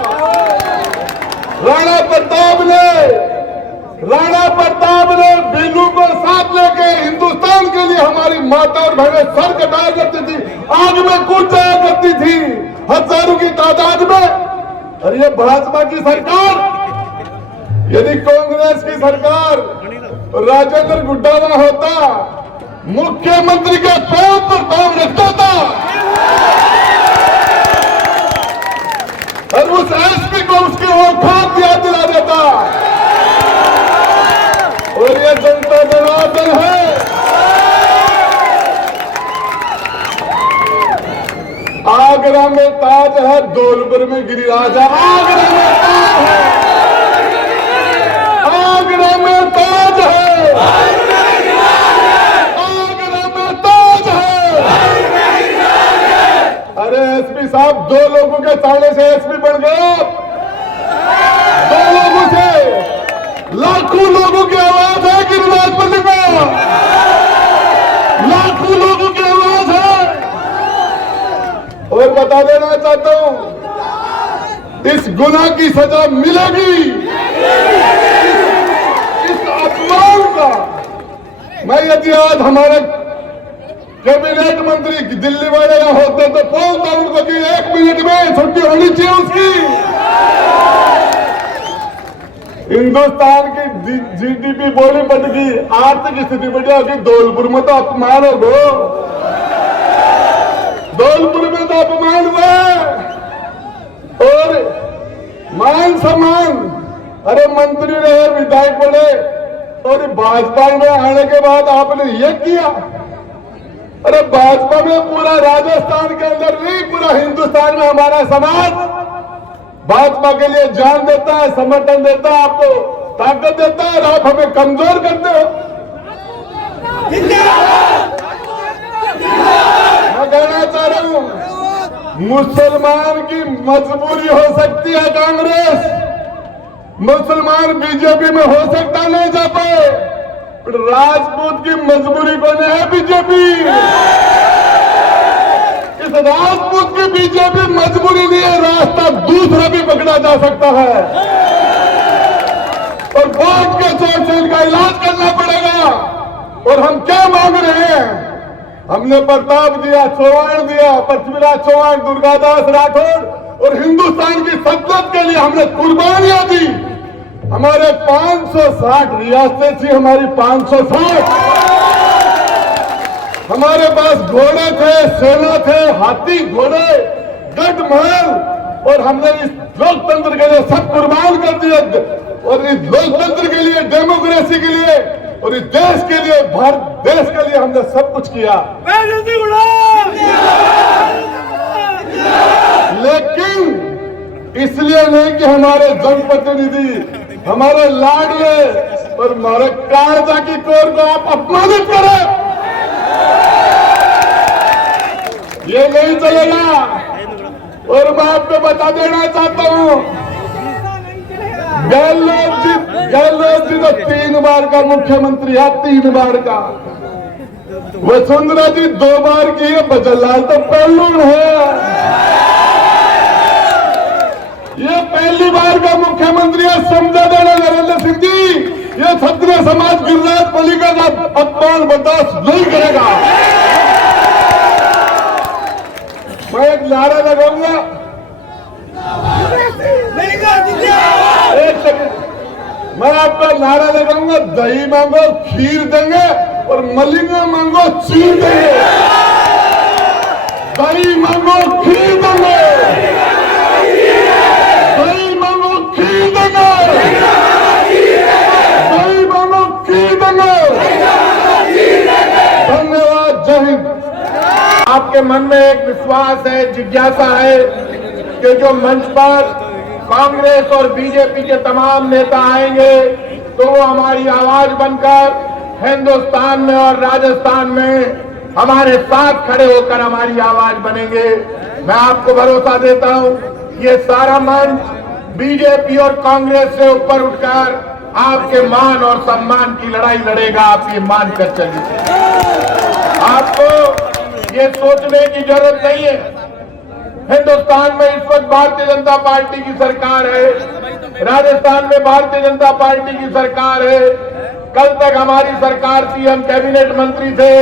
राणा प्रताप ने बिल्लू को साथ लेके हिंदुस्तान के लिए हमारी माता और बहनें सर कटाया करती थी, आग में कूद जाया करती थी हजारों की तादाद में। और ये भाजपा की सरकार, यदि कांग्रेस की सरकार राजेंद्र गुड्डावा होता, मुख्यमंत्री के पैर पर पांव रखता था और उस एसपी को उसकी औकात याद दिला देता। और ये जनता जनार्दन है, आगरा में ताज है, धौलपुर में गिरिराज है। आगरा में ताज है, आगरा में ताज है, आगरा में ताज है। अरे एसपी साहब, 2 लोगों के ताड़े से एसपी बन गए। 2 लोगों से लाखों लोगों की आवाज है गिरिराज मलिका, लाखों लोगों की आवाज है। और बता देना चाहता हूं, इस गुनाह की सजा मिलेगी। इस अपमान का मैं, यदि आज हमारे कैबिनेट मंत्री दिल्ली वाले यहाँ होते तो बोलता उनको कि 1 मिनट में छुट्टी होनी चाहिए उसकी। हिंदुस्तान की जीडीपी बोली बढ़ गई, आर्थिक स्थिति बढ़िया होगी, धौलपुर में तो अपमान हो गो, धौलपुर में तो अपमान हुआ। और मान सम्मान, अरे मंत्री रहे, विधायक बने, और भाजपा में आने के बाद आपने ये किया। अरे भाजपा में पूरा राजस्थान के अंदर नहीं, पूरा हिंदुस्तान में हमारा समाज भाजपा के लिए जान देता है, समर्थन देता है, आपको ताकत देता है, और आप हमें कमजोर करते हो। मैं कहना चाह रहा हूं, मुसलमान की मजबूरी हो सकती है कांग्रेस, मुसलमान बीजेपी में हो सकता नहीं जा पाए, राजपूत की मजबूरी बने है बीजेपी। इस राजपूत की बीजेपी मजबूरी नहीं है, रास्ता दूसरा भी पकड़ा जा सकता है। और बैठ के सोच से इनका इलाज करना पड़ेगा। और हम क्या मांग रहे हैं? हमने प्रताप दिया, चौहान दिया, पृथ्वीराज चौहान, दुर्गादास राठौर और हिंदुस्तान की सल्तनत के लिए हमने कुर्बानियां दी। हमारे 560 रियासतें थी, हमारी 560। हमारे पास घोड़े थे, सेना थे, हाथी घोड़े, गढ़ महल, और हमने इस लोकतंत्र के लिए सब कुर्बान कर दिया। और इस लोकतंत्र के लिए, डेमोक्रेसी के लिए और इस देश के लिए, भारत देश के लिए हमने सब कुछ किया। लेकिन इसलिए नहीं कि हमारे जनप्रतिनिधि, हमारे लाडले और हमारे कायदा की कोर को आप अपमानित करें, ये नहीं चलेगा। और मैं आपको बता देना चाहता हूं, गहलोत जी तो 3 बार का मुख्यमंत्री है, 3 बार का। वसुंधरा जी 2 बार की है, बजरलाल तो पहलू है। ये पहली बार का मुख्यमंत्री है, समझा देना नरेंद्र सिंह जी। ये क्षत्रिय समाज गिरिराज पालिका का अपमान बर्दाश्त नहीं करेगा। मैं एक नारा लगाऊंगा, एक सेकंड, मैं आपका नारा लगाऊंगा, दही मांगो खीर देंगे और मलिंगा मांगो चीर देंगे। दही मांगो खीर देंगे, दही मांगो खीर देंगे, दही मांगो खीर देंगे। धन्यवाद, जय हिंद। आपके मन में एक विश्वास है, जिज्ञासा है कि जो मंच पर कांग्रेस और बीजेपी के तमाम नेता आएंगे तो वो हमारी आवाज बनकर हिंदुस्तान में और राजस्थान में हमारे साथ खड़े होकर हमारी आवाज बनेंगे। मैं आपको भरोसा देता हूं, ये सारा मंच बीजेपी और कांग्रेस से ऊपर उठकर आपके मान और सम्मान की लड़ाई लड़ेगा। आप ये मानकर चलिए। आपको ये सोचने की जरूरत नहीं है, हिंदुस्तान में इस वक्त भारतीय जनता पार्टी की सरकार है, राजस्थान में भारतीय जनता पार्टी की सरकार है। कल तक हमारी सरकार थी, हम कैबिनेट मंत्री थे,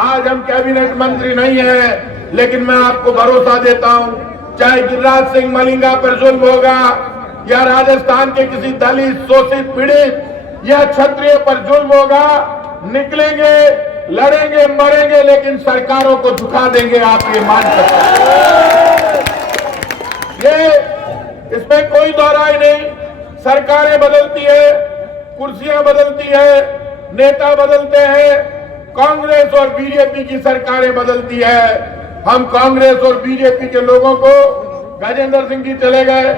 आज हम कैबिनेट मंत्री नहीं है। लेकिन मैं आपको भरोसा देता हूं, चाहे गिरिराज सिंह मलिंगा पर जुल्म होगा या राजस्थान के किसी दलित, शोषित, पीड़ित या क्षत्रिय पर जुल्म होगा, निकलेंगे, लड़ेंगे, मरेंगे, लेकिन सरकारों को झुका देंगे। आप ये मान सकते हैं, ये इसमें कोई दोहराई नहीं। सरकारें बदलती है, कुर्सियां बदलती है, नेता बदलते हैं, कांग्रेस और बीजेपी की सरकारें बदलती है। हम कांग्रेस और बीजेपी के लोगों को, गजेंद्र सिंह जी चले गए,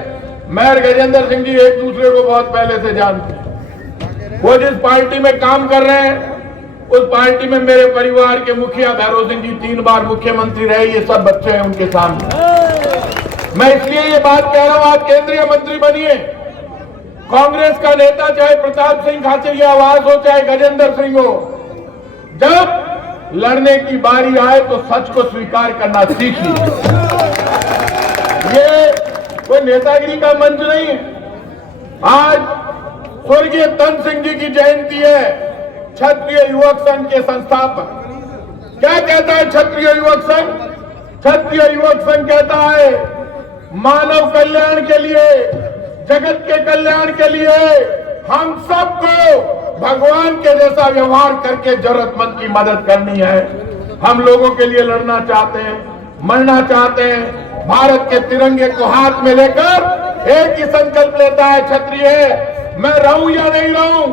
मेयर गजेंद्र सिंह जी एक दूसरे को बहुत पहले से जानते हैं। वो जिस पार्टी में काम कर रहे हैं उस पार्टी में मेरे परिवार के मुखिया भैरव सिंह जी 3 बार मुख्यमंत्री रहे, ये सब बच्चे हैं उनके सामने। मैं इसलिए ये बात कह रहा हूं, आप केंद्रीय मंत्री बनिए। कांग्रेस का नेता चाहे प्रताप सिंह खाचरियावास हो, चाहे गजेंद्र सिंह हो, जब लड़ने की बारी आए तो सच को स्वीकार करना सीखिए। ये कोई नेतागिरी का मंच नहीं है। आज स्वर्गीय तन सिंह जी की जयंती है, क्षत्रिय युवक संघ के संस्थापक। क्या कहता है क्षत्रिय युवक संघ? क्षत्रिय युवक संघ कहता है, मानव कल्याण के लिए, जगत के कल्याण के लिए हम सबको भगवान के जैसा व्यवहार करके जरूरतमंद की मदद करनी है। हम लोगों के लिए लड़ना चाहते हैं, मरना चाहते हैं। भारत के तिरंगे को हाथ में लेकर एक ही संकल्प लेता है क्षत्रिय, मैं रहूं या नहीं रहूं,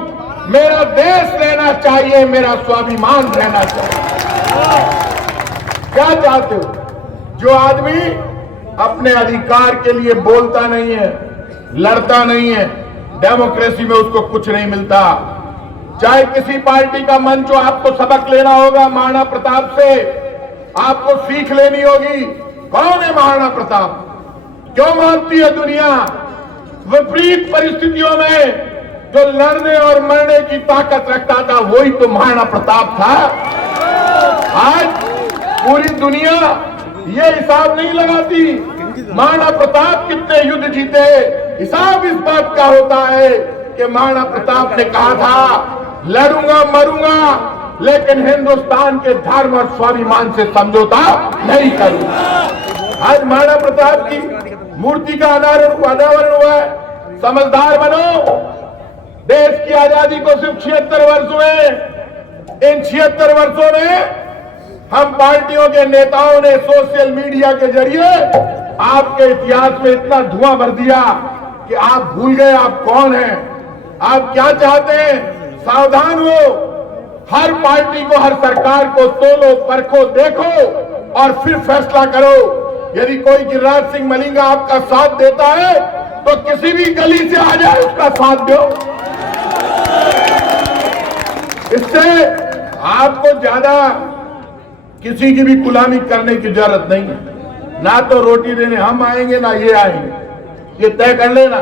मेरा देश रहना चाहिए, मेरा स्वाभिमान रहना चाहिए। क्या चाहते हो? जो आदमी अपने अधिकार के लिए बोलता नहीं है, लड़ता नहीं है, डेमोक्रेसी में उसको कुछ नहीं मिलता। चाहे किसी पार्टी का मंच हो, आपको सबक लेना होगा महाराणा प्रताप से, आपको सीख लेनी होगी। कौन है महाराणा प्रताप? क्यों मानती है दुनिया? विपरीत परिस्थितियों में जो लड़ने और मरने की ताकत रखता था, वही तो महाराणा प्रताप था। आज पूरी दुनिया ये हिसाब नहीं लगाती महाराणा प्रताप कितने युद्ध जीते। हिसाब इस बात का होता है कि महाराणा प्रताप ने कहा था लड़ूंगा मरूंगा लेकिन हिंदुस्तान के धर्म और स्वाभिमान से समझौता नहीं करूंगा। आज महाराणा प्रताप की मूर्ति का अनावरण हुआ है। समझदार बनो, देश की आजादी को सिर्फ 76 वर्ष हुए। इन 76 वर्षों में हम पार्टियों के नेताओं ने सोशल मीडिया के जरिए आपके इतिहास में इतना धुआं भर दिया कि आप भूल गए आप कौन हैं, आप क्या चाहते हैं। सावधान हो, हर पार्टी को, हर सरकार को तोलो, परखो, देखो और फिर फैसला करो। यदि कोई गिरिराज सिंह मलिंगा आपका साथ देता है तो किसी भी गली से आ जाए उसका साथ दो। इससे आपको ज्यादा किसी की भी गुलामी करने की जरूरत नहीं है। ना तो रोटी देने हम आएंगे ना ये आएंगे, ये तय कर लेना।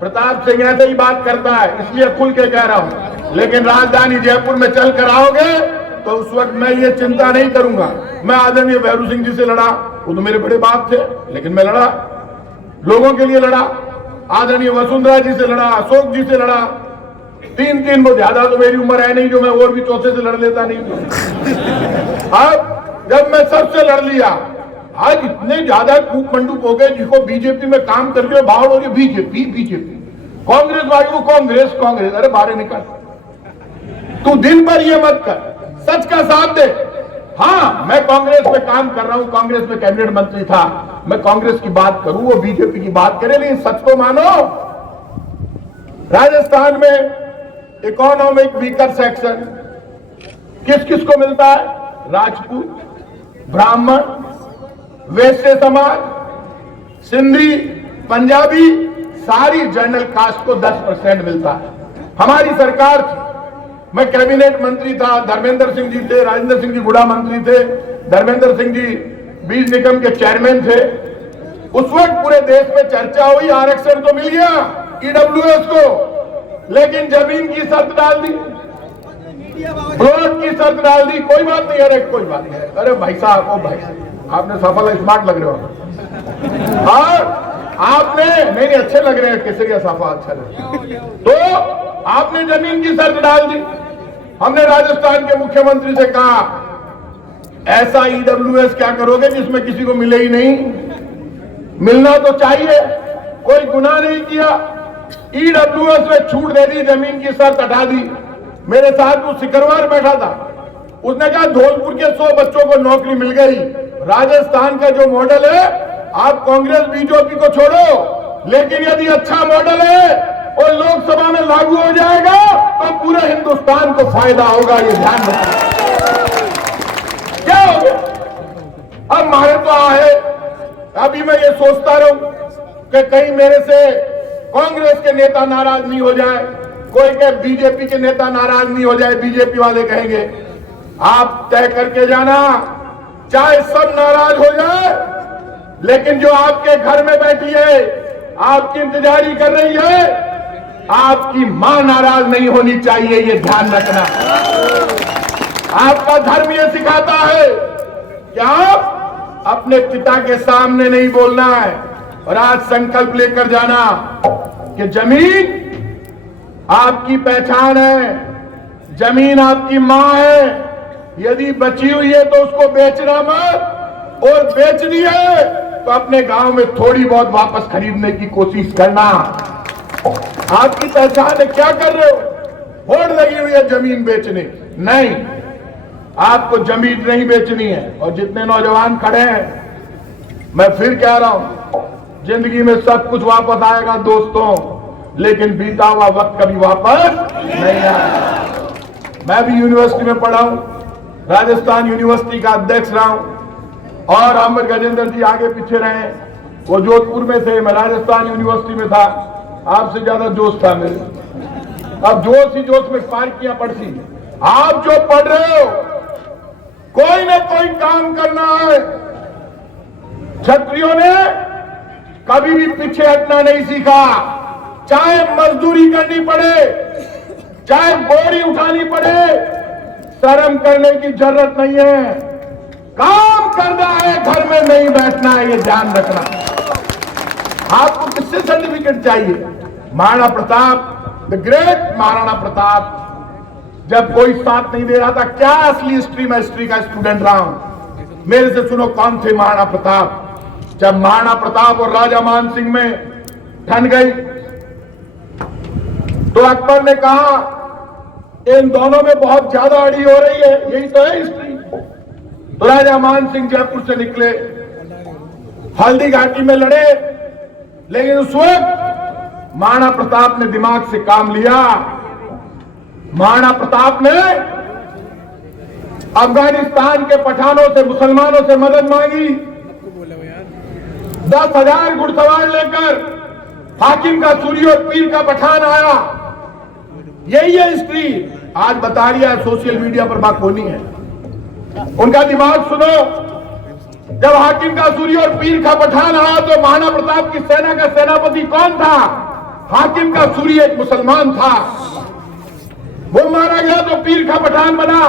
प्रताप सिंह ऐसे ही बात करता है, इसलिए खुल के कह रहा हूं। लेकिन राजधानी जयपुर में चल कर आओगे तो उस वक्त मैं ये चिंता नहीं करूंगा। मैं आदरणीय भैरू सिंह जी से लड़ा, वो तो मेरे बड़े बाप थे, लेकिन मैं लड़ा, लोगों के लिए लड़ा। आदरणीय वसुंधरा जी से लड़ा, अशोक जी से लड़ा। तीन वो ज्यादा तो मेरी उम्र है नहीं जो मैं और भी चौथे से लड़ लेता नहीं। अब जब मैं सबसे लड़ लिया, आज इतने ज्यादा कूप मंडूप हो गए जिसको बीजेपी में काम करके भाव हो रही बीजेपी बीजेपी, कांग्रेस वाली को कांग्रेस कांग्रेस। अरे बाहर निकल, तू दिन भर ये मत कर, सच का साथ दे। हाँ, मैं कांग्रेस में काम कर रहा हूं, कांग्रेस में कैबिनेट मंत्री था, मैं कांग्रेस की बात करूं, वो बीजेपी की बात करे, लेकिन सच को मानो। राजस्थान में इकोनॉमिक वीकर सेक्शन किस किस को मिलता है? राजपूत, ब्राह्मण, वैश्य समाज, सिंधी, पंजाबी, सारी जनरल कास्ट को 10% मिलता है। हमारी सरकार थी, मैं कैबिनेट मंत्री था, धर्मेंद्र सिंह जी थे, राजेंद्र सिंह जी गुड़ा मंत्री थे, धर्मेंद्र सिंह जी बीज निगम के चेयरमैन थे। उस वक्त पूरे देश में चर्चा हुई, आरक्षण तो मिल गया ईडब्ल्यूएस को, लेकिन जमीन की शर्त डाल दी, प्लॉट की शर्त डाल दी। कोई बात नहीं, अरे कोई बात नहीं, अरे भाई साहब, ओ भाई साहब, आपने सफल स्मार्ट लग रहे हो और आपने नहीं अच्छे लग रहे हैं, केसरिया साफा अच्छा लग, तो आपने जमीन की शर्त डाल दी। हमने राजस्थान के मुख्यमंत्री से कहा ऐसा ईडब्ल्यूएस क्या करोगे जिसमें किसी को मिले ही नहीं? मिलना तो चाहिए, कोई गुनाह नहीं किया, ईडब्ल्यूएस में छूट दे दी, जमीन की शर्त हटा दी। मेरे साथ वो सिकरवार बैठा था, उसने कहा धौलपुर के 100 बच्चों को नौकरी मिल गई। राजस्थान का जो मॉडल है, आप कांग्रेस बीजेपी को छोड़ो, लेकिन यदि अच्छा मॉडल है और लोकसभा में लागू हो जाएगा तो पूरे हिंदुस्तान को फायदा होगा, ये ध्यान रखना। क्या हो गया? अब मारे तो आए, अभी मैं ये सोचता रहूं कि कहीं मेरे से कांग्रेस के नेता नाराज नहीं हो जाए, कोई कहे बीजेपी के नेता नाराज नहीं हो जाए। बीजेपी वाले कहेंगे आप तय करके जाना, चाहे सब नाराज हो जाए, लेकिन जो आपके घर में बैठी है, आपकी इंतजारी कर रही है, आपकी मां नाराज नहीं होनी चाहिए, ये ध्यान रखना। आपका धर्म ये सिखाता है कि आप अपने पिता के सामने नहीं बोलना है, और आज संकल्प लेकर जाना कि जमीन आपकी पहचान है, जमीन आपकी मां है। यदि बची हुई है तो उसको बेचना मत, और बेचनी है तो अपने गांव में थोड़ी बहुत वापस खरीदने की कोशिश करना। आपकी पहचान है, क्या कर रहे हो? होड़ लगी हुई है जमीन बेचने, नहीं, आपको जमीन नहीं बेचनी है। और जितने नौजवान खड़े हैं, मैं फिर कह रहा हूं, जिंदगी में सब कुछ वापस आएगा दोस्तों, लेकिन बीता हुआ वक्त कभी वापस नहीं आएगा। मैं भी यूनिवर्सिटी में पढ़ा हूं, राजस्थान यूनिवर्सिटी का अध्यक्ष रहा हूं, और अमर गजेंद्र जी आगे पीछे रहे, वो जोधपुर में थे, मैं राजस्थान यूनिवर्सिटी में था। आपसे ज्यादा जोश था मेरे, अब जोश ही जोश में पार्टियां पड़ती। आप जो पढ़ रहे हो, कोई ना कोई काम करना है। क्षत्रियों ने कभी भी पीछे हटना नहीं सीखा, चाहे मजदूरी करनी पड़े, चाहे बोरी उठानी पड़े, शर्म करने की जरूरत नहीं है। काम करना है, घर में नहीं बैठना है, ये ध्यान रखना। आपको किससे सर्टिफिकेट चाहिए? महाराणा प्रताप द ग्रेट महाराणा प्रताप, जब कोई साथ नहीं दे रहा था, क्या असली हिस्ट्री, मैं हिस्ट्री का स्टूडेंट रहा हूं, मेरे से सुनो कौन थे महाराणा प्रताप। जब महाराणा प्रताप और राजा मान सिंह में ठन गई तो अकबर ने कहा इन दोनों में बहुत ज्यादा अड़ी हो रही है, यही तो है हिस्ट्री। तो राजा मान सिंह जयपुर से निकले, हल्दी घाटी में लड़े, लेकिन उस वक्त महाराणा प्रताप ने दिमाग से काम लिया। महाराणा प्रताप ने अफगानिस्तान के पठानों से, मुसलमानों से मदद मांगी। 10,000 घुड़सवार लेकर हाकिम का सूरी और पीर का पठान आया। यही है हिस्ट्री। आज बता रही है सोशल मीडिया पर बात होनी है, उनका दिमाग सुनो। जब हाकिम का सूरी और पीर का पठान आया तो महाराणा प्रताप की सेना का सेनापति कौन था? हाकिम का सूरी एक मुसलमान था, वो मारा गया तो पीर का पठान बना।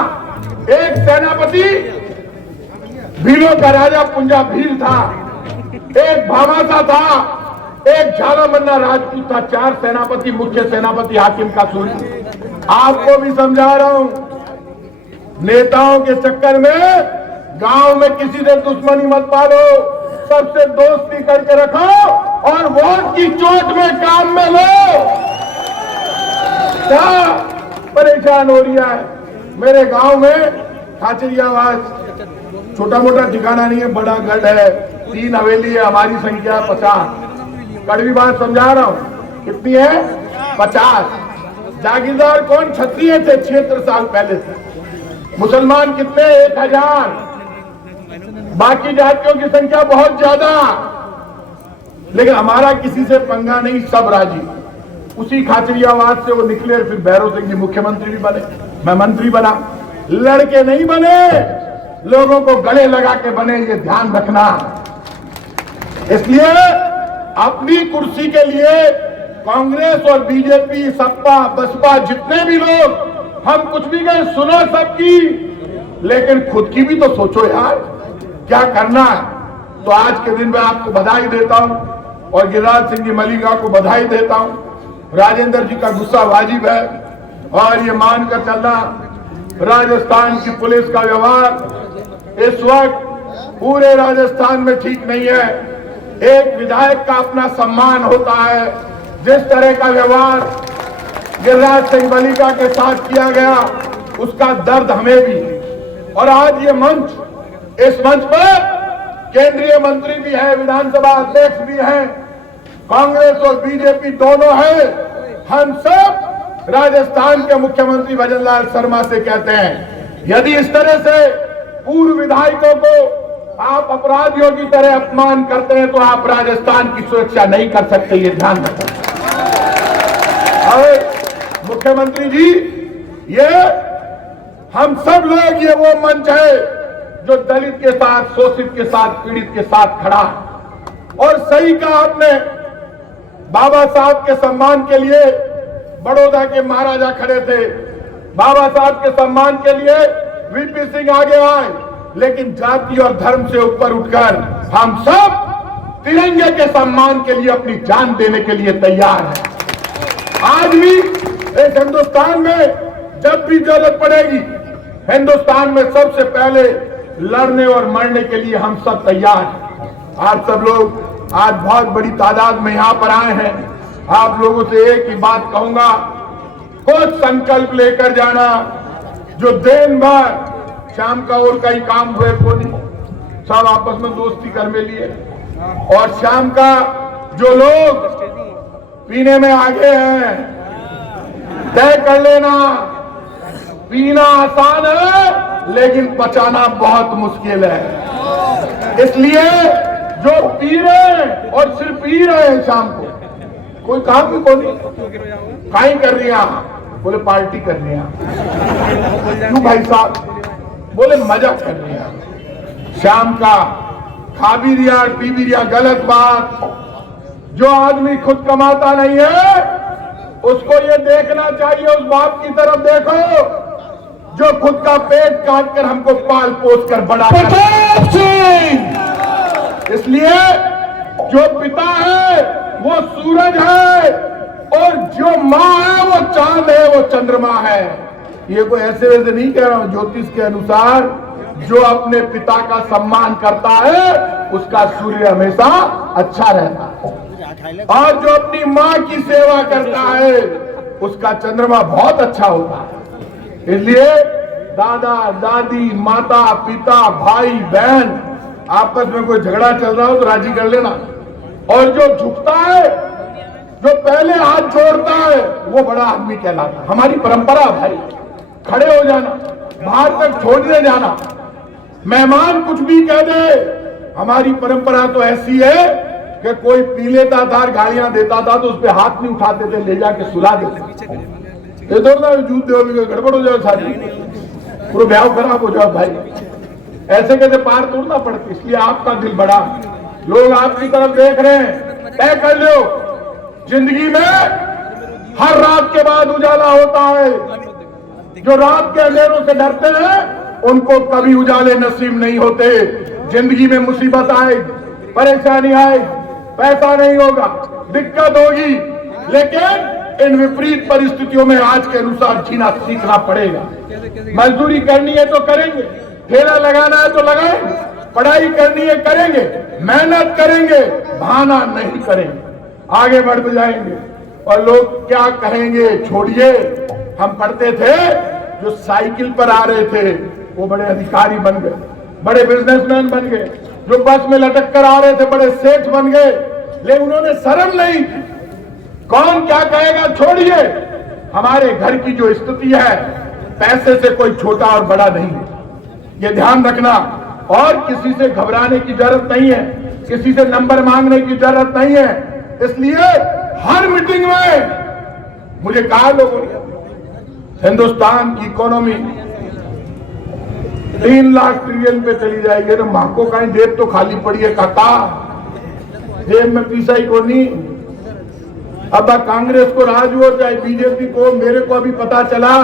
एक सेनापति भीलों का राजा पुंजा भील था, एक भामासा था, एक झालामन्ना राजपूत था। 4 सेनापति, मुख्य सेनापति हाकिम का सूरी। आपको भी समझा रहा हूं, नेताओं के चक्कर में गांव में किसी से दुश्मनी मत पालो, सबसे दोस्ती करके रखो और वोट की चोट में काम में लो। क्या परेशान हो रही है? मेरे गांव में खाचरियावास छोटा मोटा ठिकाना नहीं है, बड़ा गढ़ है, 3 हवेली है, हमारी संख्या 50। कड़वी बात समझा रहा हूं, कितनी है? 50। जागीरदार कौन? क्षत्रिय थे 76 साल पहले से। मुसलमान कितने? 1000। बाकी जातियों की संख्या बहुत ज्यादा, लेकिन हमारा किसी से पंगा नहीं, सब राजी। उसी खाचरियावाद से वो निकले, फिर भैरव सिंह जी मुख्यमंत्री भी बने, मैं मंत्री बना। लड़के नहीं बने, लोगों को गले लगा के बने, ये ध्यान रखना। इसलिए अपनी कुर्सी के लिए कांग्रेस और बीजेपी, सपा, बसपा, जितने भी लोग, हम कुछ भी कहें, सुनो सबकी, लेकिन खुद की भी तो सोचो यार, क्या करना है। तो आज के दिन में आपको बधाई देता हूं और गिरिराज सिंह जी मलिंगा को बधाई देता हूं। राजेंद्र जी का गुस्सा वाजिब है और ये मानकर चलना, राजस्थान की पुलिस का व्यवहार इस वक्त पूरे राजस्थान में ठीक नहीं है। एक विधायक का अपना सम्मान होता है, जिस तरह का व्यवहार गिरिराज सिंह मलिंगा के साथ किया गया, उसका दर्द हमें भी। और आज ये मंच, इस मंच पर केंद्रीय मंत्री भी है, विधानसभा अध्यक्ष भी हैं, कांग्रेस और बीजेपी दोनों है। हम सब राजस्थान के मुख्यमंत्री भजनलाल शर्मा से कहते हैं, यदि इस तरह से पूर्व विधायकों को आप अपराधियों की तरह अपमान करते हैं तो आप राजस्थान की सुरक्षा नहीं कर सकते, ये ध्यान रखें। मुख्यमंत्री जी, ये हम सब लोग, ये वो मंच है जो दलित के साथ, शोषित के साथ, पीड़ित के साथ खड़ा है। और सही कहा आपने, बाबा साहब के सम्मान के लिए बड़ौदा के महाराजा खड़े थे, बाबा साहब के सम्मान के लिए वीपी सिंह आगे आए, लेकिन जाति और धर्म से ऊपर उठकर हम सब तिरंगे के सम्मान के लिए अपनी जान देने के लिए तैयार हैं। आज भी इस हिंदुस्तान में जब भी जरूरत पड़ेगी, हिंदुस्तान में सबसे पहले लड़ने और मरने के लिए हम सब तैयार हैं। आप सब लोग आज बहुत बड़ी तादाद में यहाँ पर आए हैं। आप लोगों से एक ही बात कहूंगा, कुछ संकल्प लेकर जाना। जो दिन भर शाम का और कई काम हुए को नहीं, सब आपस में दोस्ती कर में लिए, और शाम का जो लोग पीने में आगे हैं, तय कर लेना, पीना आसान है लेकिन पचाना बहुत मुश्किल है। इसलिए जो पी रहे हैं और सिर्फ पी रहे हैं शाम को, कोई काम भी को नहीं, काई कर रही है, बोले पार्टी कर रही है। क्यों भाई साहब? बोले मजा कर रही है। शाम का खा भी रिया, पी भी रिया, गलत बात। जो आदमी खुद कमाता नहीं है उसको ये देखना चाहिए, उस बाप की तरफ देखो जो खुद का पेट काट कर हमको पाल पोस कर बड़ा कर। इसलिए जो पिता है वो सूरज है, और जो माँ है वो चांद है, वो चंद्रमा है। ये कोई ऐसे वैसे नहीं कह रहा हूं, ज्योतिष के अनुसार जो अपने पिता का सम्मान करता है उसका सूर्य हमेशा अच्छा रहता है, और जो अपनी माँ की सेवा करता है उसका चंद्रमा बहुत अच्छा होता है। इसलिए दादा दादी माता पिता भाई बहन आपस में कोई झगड़ा चल रहा हो तो राजी कर लेना, और जो झुकता है, जो पहले हाथ जोड़ता है, वो बड़ा आदमी कहलाता है। हमारी परंपरा भाई, खड़े हो जाना, बाहर तक छोड़ने जाना, मेहमान कुछ भी कह दे, हमारी परंपरा तो ऐसी है कि कोई पी लेता था, गालियां देता था तो उस पर हाथ नहीं उठाते थे, ले जाके सुला देते। ये तो ना जूत दे, गड़बड़ हो जाए सारी, पूरा ब्याह खराब हो जाओ भाई, ऐसे कैसे पार तोड़ना पड़ती। इसलिए आपका दिल बड़ा, लोग आपकी तरफ देख रहे हैं। तय कर लो, जिंदगी में हर रात के बाद उजाला होता है। जो रात के अंधेरों से डरते हैं उनको कभी उजाले नसीब नहीं होते। जिंदगी में मुसीबत आए, परेशानी आए, पैसा नहीं होगा, दिक्कत होगी, लेकिन इन विपरीत परिस्थितियों में आज के अनुसार जीना सीखना पड़ेगा। मजदूरी करनी है तो करेंगे, ठेला लगाना है तो लगाएंगे, पढ़ाई करनी है करेंगे, मेहनत करेंगे, बहाना नहीं करेंगे, आगे बढ़ते जाएंगे। और लोग क्या कहेंगे छोड़िए, हम पढ़ते थे जो साइकिल पर आ रहे थे वो बड़े अधिकारी बन गए, बड़े बिजनेसमैन बन गए, जो बस में लटक कर आ रहे थे बड़े सेठ बन गए, लेकिन उन्होंने शर्म नहीं। कौन क्या कहेगा छोड़िए, हमारे घर की जो स्थिति है पैसे से कोई छोटा और बड़ा नहीं है, ये ध्यान रखना। और किसी से घबराने की जरूरत नहीं है, किसी से नंबर मांगने की जरूरत नहीं है। इसलिए हर मीटिंग में मुझे कहा लोगों ने, हिंदुस्तान की इकोनॉमी 3 लाख ट्रिलियन पे चली जाएगी, तो मां को कहीं जेब तो खाली पड़ी है, कहता जेब में पीसा ही को नहीं। अब कांग्रेस को राज हो चाहे बीजेपी को, मेरे को अभी पता चला,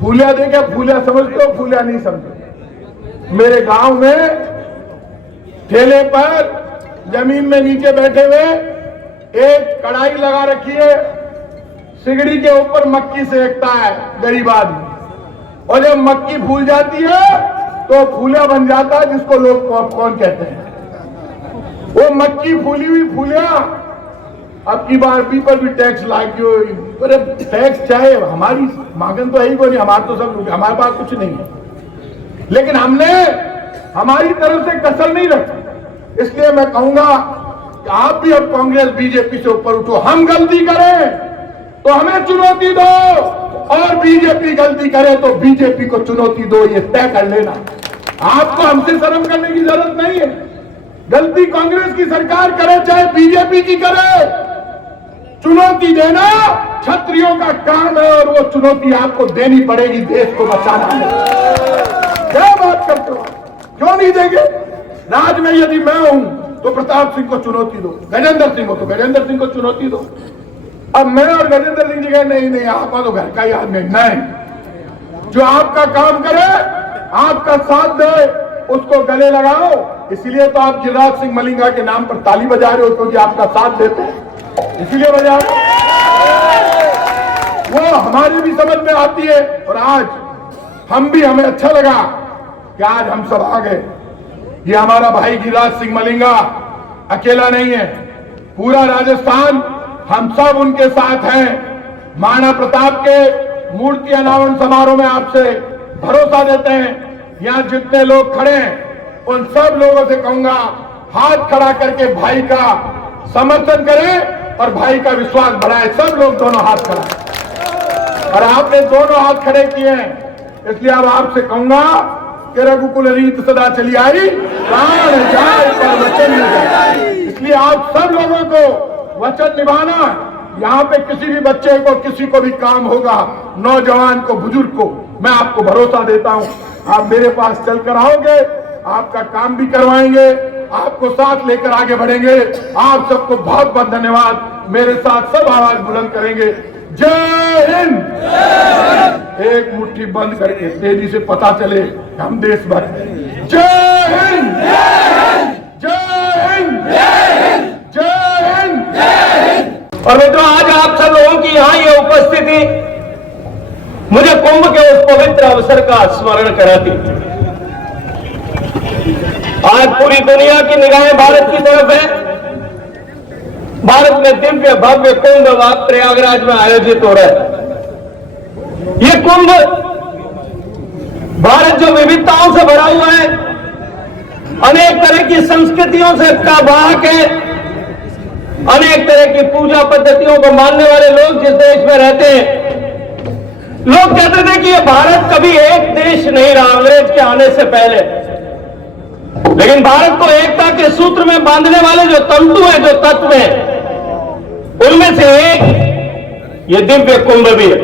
फूलिया देखा, फूलिया समझते हो, फूलिया नहीं समझते। मेरे गांव में ठेले पर जमीन में नीचे बैठे हुए एक कढ़ाई लगा रखी है, सिगड़ी के ऊपर मक्की सेकता है गरीब आदमी, और जब मक्की फूल जाती है तो फूलिया बन जाता है, जिसको लोग पॉपकॉर्न कहते हैं। वो मक्की फूली हुई फूलिया अब की बार भी पर भी टैक्स लाग गयो। अरे टैक्स चाहे, हमारी मांगन तो है ही कोई नहीं, हमारे तो सब, हमारे पास कुछ नहीं है, लेकिन हमने हमारी तरफ से कसर नहीं रखी। इसलिए मैं कहूंगा कि आप भी अब कांग्रेस बीजेपी से ऊपर उठो। हम गलती करें तो हमें चुनौती दो, और बीजेपी गलती करे तो बीजेपी को चुनौती दो, ये तय कर लेना। आपको हमसे शर्म करने की जरूरत नहीं है। गलती कांग्रेस की सरकार करे चाहे बीजेपी की करे, चुनौती देना क्षत्रियों का काम है, और वो चुनौती आपको देनी पड़ेगी देश को बचाना। क्या बात करते हो, क्यों नहीं देंगे? राज में यदि मैं हूं तो प्रताप सिंह को चुनौती दो, गजेंद्र सिंह हो तो गजेंद्र सिंह को चुनौती दो। अब मैं और गजेंद्र सिंह जी कहे नहीं नहीं, आप तो घर का ही आदमी नहीं, जो आपका काम करे, आपका साथ दे, उसको गले लगाओ। इसलिए तो आप गिरिराज सिंह मलिंगा के नाम पर ताली बजा रहे हो, क्योंकि आपका साथ देते हैं, इसलिए बजा रहे हो। वो हमारी भी समझ में आती है, और आज हमें अच्छा लगा कि आज हम सब आ गए। ये हमारा भाई गिरिराज सिंह मलिंगा अकेला नहीं है, पूरा राजस्थान हम सब उनके साथ हैं। महाराणा प्रताप के मूर्ति अनावरण समारोह में आपसे भरोसा देते हैं। यहाँ जितने लोग खड़े हैं उन सब लोगों से कहूंगा, हाथ खड़ा करके भाई का समर्थन करें और भाई का विश्वास बढ़ाएं। सब लोग दोनों हाथ खड़ा, और आपने दोनों हाथ खड़े किए हैं, इसलिए अब आपसे कहूंगा कि रघुकुल रीत सदा चली आई, प्राण जाए पर वचन न जाए। इसलिए आप सब लोगों को वचन निभाना। यहाँ पे किसी भी बच्चे को, किसी को भी काम होगा, नौजवान को, बुजुर्ग को, मैं आपको भरोसा देता हूँ, आप मेरे पास चलकर आओगे, आपका काम भी करवाएंगे, आपको साथ लेकर आगे बढ़ेंगे। आप सबको बहुत बहुत धन्यवाद। मेरे साथ सब आवाज बुलंद करेंगे, जय हिंद। एक मुट्ठी बंद करके तेजी से पता चले हम देशभक्त। जय हिंद, जय हिंद, जय हिंद, जय हिंद। और मित्रों, आज आप सब लोगों की यहां ये उपस्थिति मुझे कुंभ के उस पवित्र अवसर का स्मरण कराती। आज पूरी दुनिया की निगाहें भारत की तरफ है। भारत में दिव्य भव्य कुंभ प्रयागराज में आयोजित हो रहा है। ये कुंभ भारत जो विविधताओं से भरा हुआ है, अनेक तरह की संस्कृतियों से का वाहक है, अनेक तरह की पूजा पद्धतियों को मानने वाले लोग जिस देश में रहते हैं, लोग कहते थे कि ये भारत कभी एक देश नहीं रहा अंग्रेज के आने से पहले, लेकिन भारत को एकता के सूत्र में बांधने वाले जो तंतु हैं, जो तत्व हैं, उनमें से एक ये दिव्य कुंभ भी है।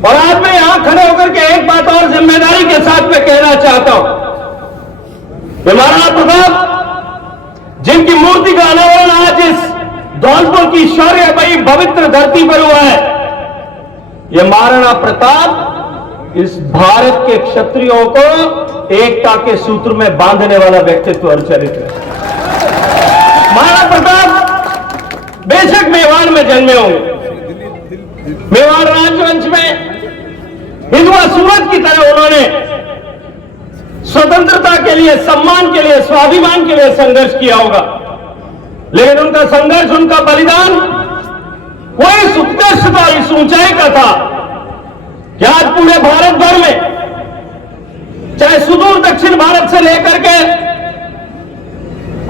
और आज मैं यहां खड़े होकर के एक बात और जिम्मेदारी के साथ में कहना चाहता हूं कि महाराणा प्रताप जिनकी मूर्ति का अनावरण आज इस धौलपुर की शौर्यमयी पवित्र धरती पर हुआ है, ये महाराणा प्रताप इस भारत के क्षत्रियों को एकता के सूत्र में बांधने वाला व्यक्तित्व और चरित्र है। महाराणा प्रताप बेशक मेवाड़ में जन्मे होंगे, मेवाड़ राजवंश में हिंदुआ सूरज की तरह उन्होंने स्वतंत्रता के लिए, सम्मान के लिए, स्वाभिमान के लिए संघर्ष किया होगा, लेकिन उनका संघर्ष, उनका बलिदान वो इस उत्कृष्टता, इस ऊंचाई का था कि आज पूरे भारत भर में, चाहे सुदूर दक्षिण भारत से लेकर के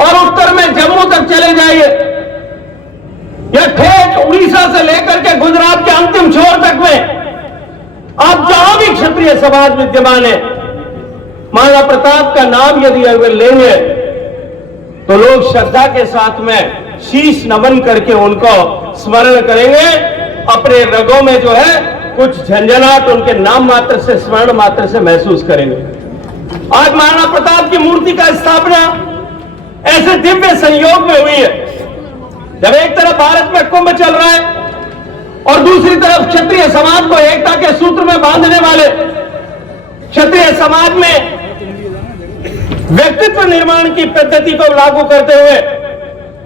और उत्तर में जम्मू तक चले जाइए, या ठेठ उड़ीसा से लेकर के गुजरात के अंतिम छोर तक में आप जहां भी क्षत्रिय समाज विद्यमान है, महाराणा प्रताप का नाम यदि अगर लेंगे तो लोग श्रद्धा के साथ में शीश नमन करके उनको स्मरण करेंगे। अपने रगों में जो है कुछ झंझनाहट उनके नाम मात्र से, स्मरण मात्र से महसूस करेंगे। आज महाराणा प्रताप की मूर्ति का स्थापना ऐसे दिव्य संयोग में हुई है, जब एक तरफ भारत में कुंभ चल रहा है और दूसरी तरफ क्षत्रिय समाज को एकता के सूत्र में बांधने वाले, क्षत्रिय समाज में व्यक्तित्व निर्माण की पद्धति को लागू करते हुए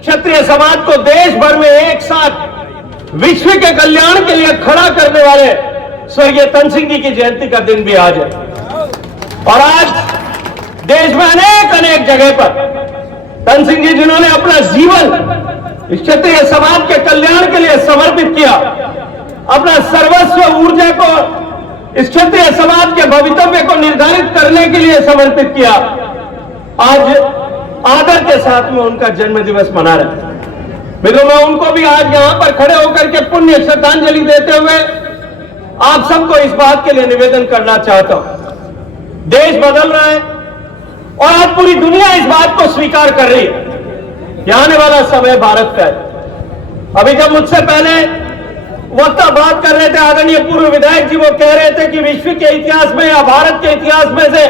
क्षत्रिय समाज को देश भर में एक साथ विश्व के कल्याण के लिए खड़ा करने वाले स्वर्गीय तन सिंह जी की जयंती का दिन भी आज है। और आज देश में अनेक अनेक जगह पर तन सिंह जी, जिन्होंने अपना जीवन इस क्षत्रिय समाज के कल्याण के लिए समर्पित किया, अपना सर्वस्व ऊर्जा को इस क्षत्रिय समाज के भवितव्य को निर्धारित करने के लिए समर्पित किया, आज आदर के साथ में उनका जन्म दिवस मना रहे हैं। मित्रों, मैं उनको भी आज यहां पर खड़े होकर के पुण्य श्रद्धांजलि देते हुए आप सबको इस बात के लिए निवेदन करना चाहता हूं। देश बदल रहा है और आज पूरी दुनिया इस बात को स्वीकार कर रही है कि आने वाला समय भारत का है। अभी जब मुझसे पहले वक्ता बात कर रहे थे, आदरणीय पूर्व विधायक जी, वो कह रहे थे कि विश्व के इतिहास में या भारत के इतिहास में से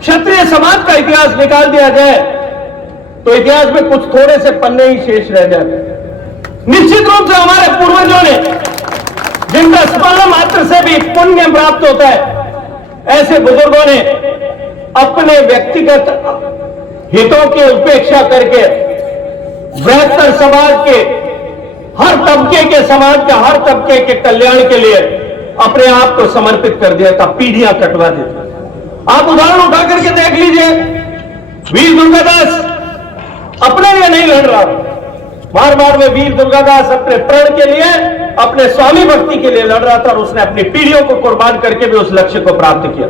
क्षत्रिय समाज का इतिहास निकाल दिया जाए तो इतिहास में कुछ थोड़े से पन्ने ही शेष रह जाते। निश्चित रूप से हमारे पूर्वजों ने, जिनका स्मरण मात्र से भी पुण्य प्राप्त होता है, ऐसे बुजुर्गों ने अपने व्यक्तिगत हितों की उपेक्षा करके बेहतर समाज के हर तबके के, समाज के हर तबके के कल्याण के लिए अपने आप को समर्पित कर दिया था, पीढ़ियां कटवा दी। आप उदाहरण उठा करके देख लीजिए, वीर दुर्गादास अपने लिए नहीं लड़ रहा, बार बार में वीर दुर्गादास अपने प्रण के लिए, अपने स्वामी भक्ति के लिए लड़ रहा था और उसने अपनी पीढ़ियों को कुर्बान करके भी उस लक्ष्य को प्राप्त किया।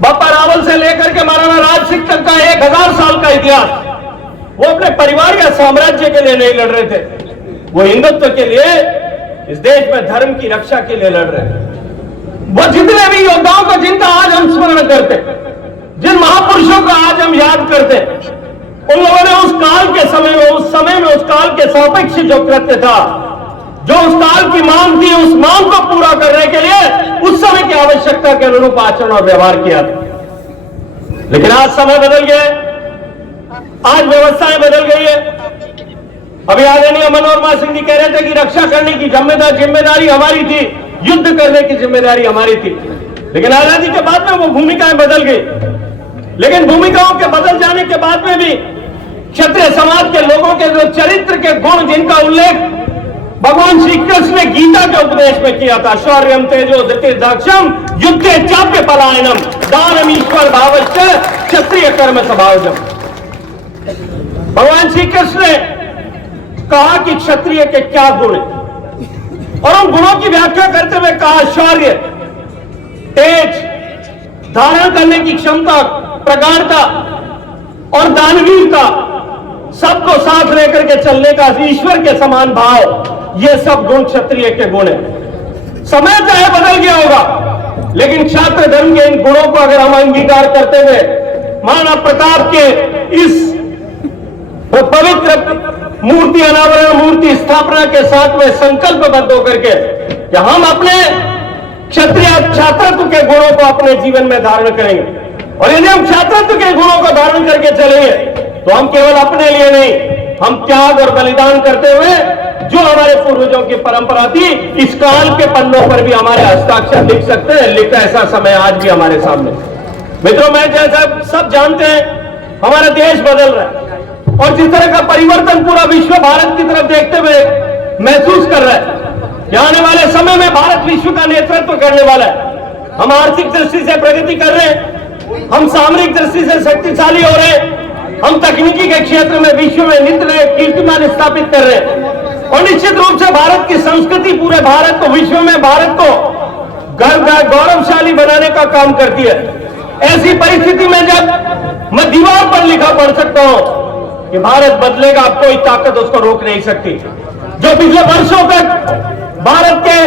बापा रावल से लेकर के महाराणा राज सिंह तक का 1000 साल का इतिहास, वो अपने परिवार या साम्राज्य के लिए नहीं लड़ रहे थे, वो हिंदुत्व के लिए, इस देश में धर्म की रक्षा के लिए लड़ रहे हैं। वो जितने भी योद्धाओं का जिनका आज हम स्मरण करते, जिन महापुरुषों का आज हम याद करते, उन लोगों ने उस काल के समय में, उस समय में, उस काल के सापेक्ष जो कृत्य था, जो उस काल की मांग थी, उस मांग को पूरा करने के लिए उस समय की आवश्यकता के अनुरूप आचरण और व्यवहार किया था। लेकिन आज समय बदल गया, आज व्यवस्थाएं बदल गई है। अभी आदरणीय मनोरमा सिंह जी कह रहे थे कि रक्षा करने की जिम्मेदारी हमारी थी, युद्ध करने की जिम्मेदारी हमारी थी, लेकिन आजादी के बाद में वो भूमिकाएं बदल गई। लेकिन भूमिकाओं के बदल जाने के बाद में भी क्षत्रिय समाज के लोगों के जो चरित्र के गुण, जिनका उल्लेख भगवान श्री कृष्ण ने गीता के उपदेश में किया था, शौर्यम तेजो धृतिर्दाक्षम युद्धे चाप्य पलायनम दानम ईश्वर भावश्च क्षत्रिय कर्म स्वभावजम। भगवान श्री कृष्ण ने कहा कि क्षत्रिय के क्या गुण हैं, और उन गुणों की व्याख्या करते हुए कहा शौर्य, तेज, धारण करने की क्षमता, प्रगाढ़ता और दानवीरता, सबको साथ लेकर के चलने का ईश्वर के समान भाव, ये सब गुण क्षत्रिय के गुण हैं। समय चाहे बदल गया होगा, लेकिन क्षात्र धर्म के इन गुणों को अगर हम अंगीकार करते हुए महाराणा प्रताप के इस पवित्र मूर्ति अनावरण, मूर्ति स्थापना के साथ में संकल्पबद्ध होकर के कि हम अपने क्षत्रिय छात्रत्व के गुणों को अपने जीवन में धारण करेंगे, और यदि हम छात्रत्व के गुणों को धारण करके चलेंगे तो हम केवल अपने लिए नहीं, हम त्याग और बलिदान करते हुए जो हमारे पूर्वजों की परंपरा थी, इस काल के पन्नों पर भी हमारे हस्ताक्षर लिख सकते हैं। लिखा ऐसा समय आज भी हमारे सामने। मित्रों, मैं जैसा सब जानते हैं, हमारा देश बदल रहा है, और जिस तरह का परिवर्तन पूरा विश्व भारत की तरफ देखते हुए महसूस कर रहा है कि आने वाले समय में भारत विश्व का नेतृत्व करने वाला है। हम आर्थिक दृष्टि से प्रगति कर रहे हैं, हम सामरिक दृष्टि से शक्तिशाली हो रहे हैं, हम तकनीकी के क्षेत्र में विश्व में नित्य कीर्तिमान स्थापित कर रहे हैं, और निश्चित रूप से भारत की संस्कृति पूरे भारत को, विश्व में भारत को गौरवशाली बनाने का काम करती है। ऐसी परिस्थिति में जब मैं दीवार पर लिखा पढ़ सकता हूं कि भारत बदलेगा, अब कोई ताकत उसको रोक नहीं सकती। जो पिछले वर्षों तक भारत के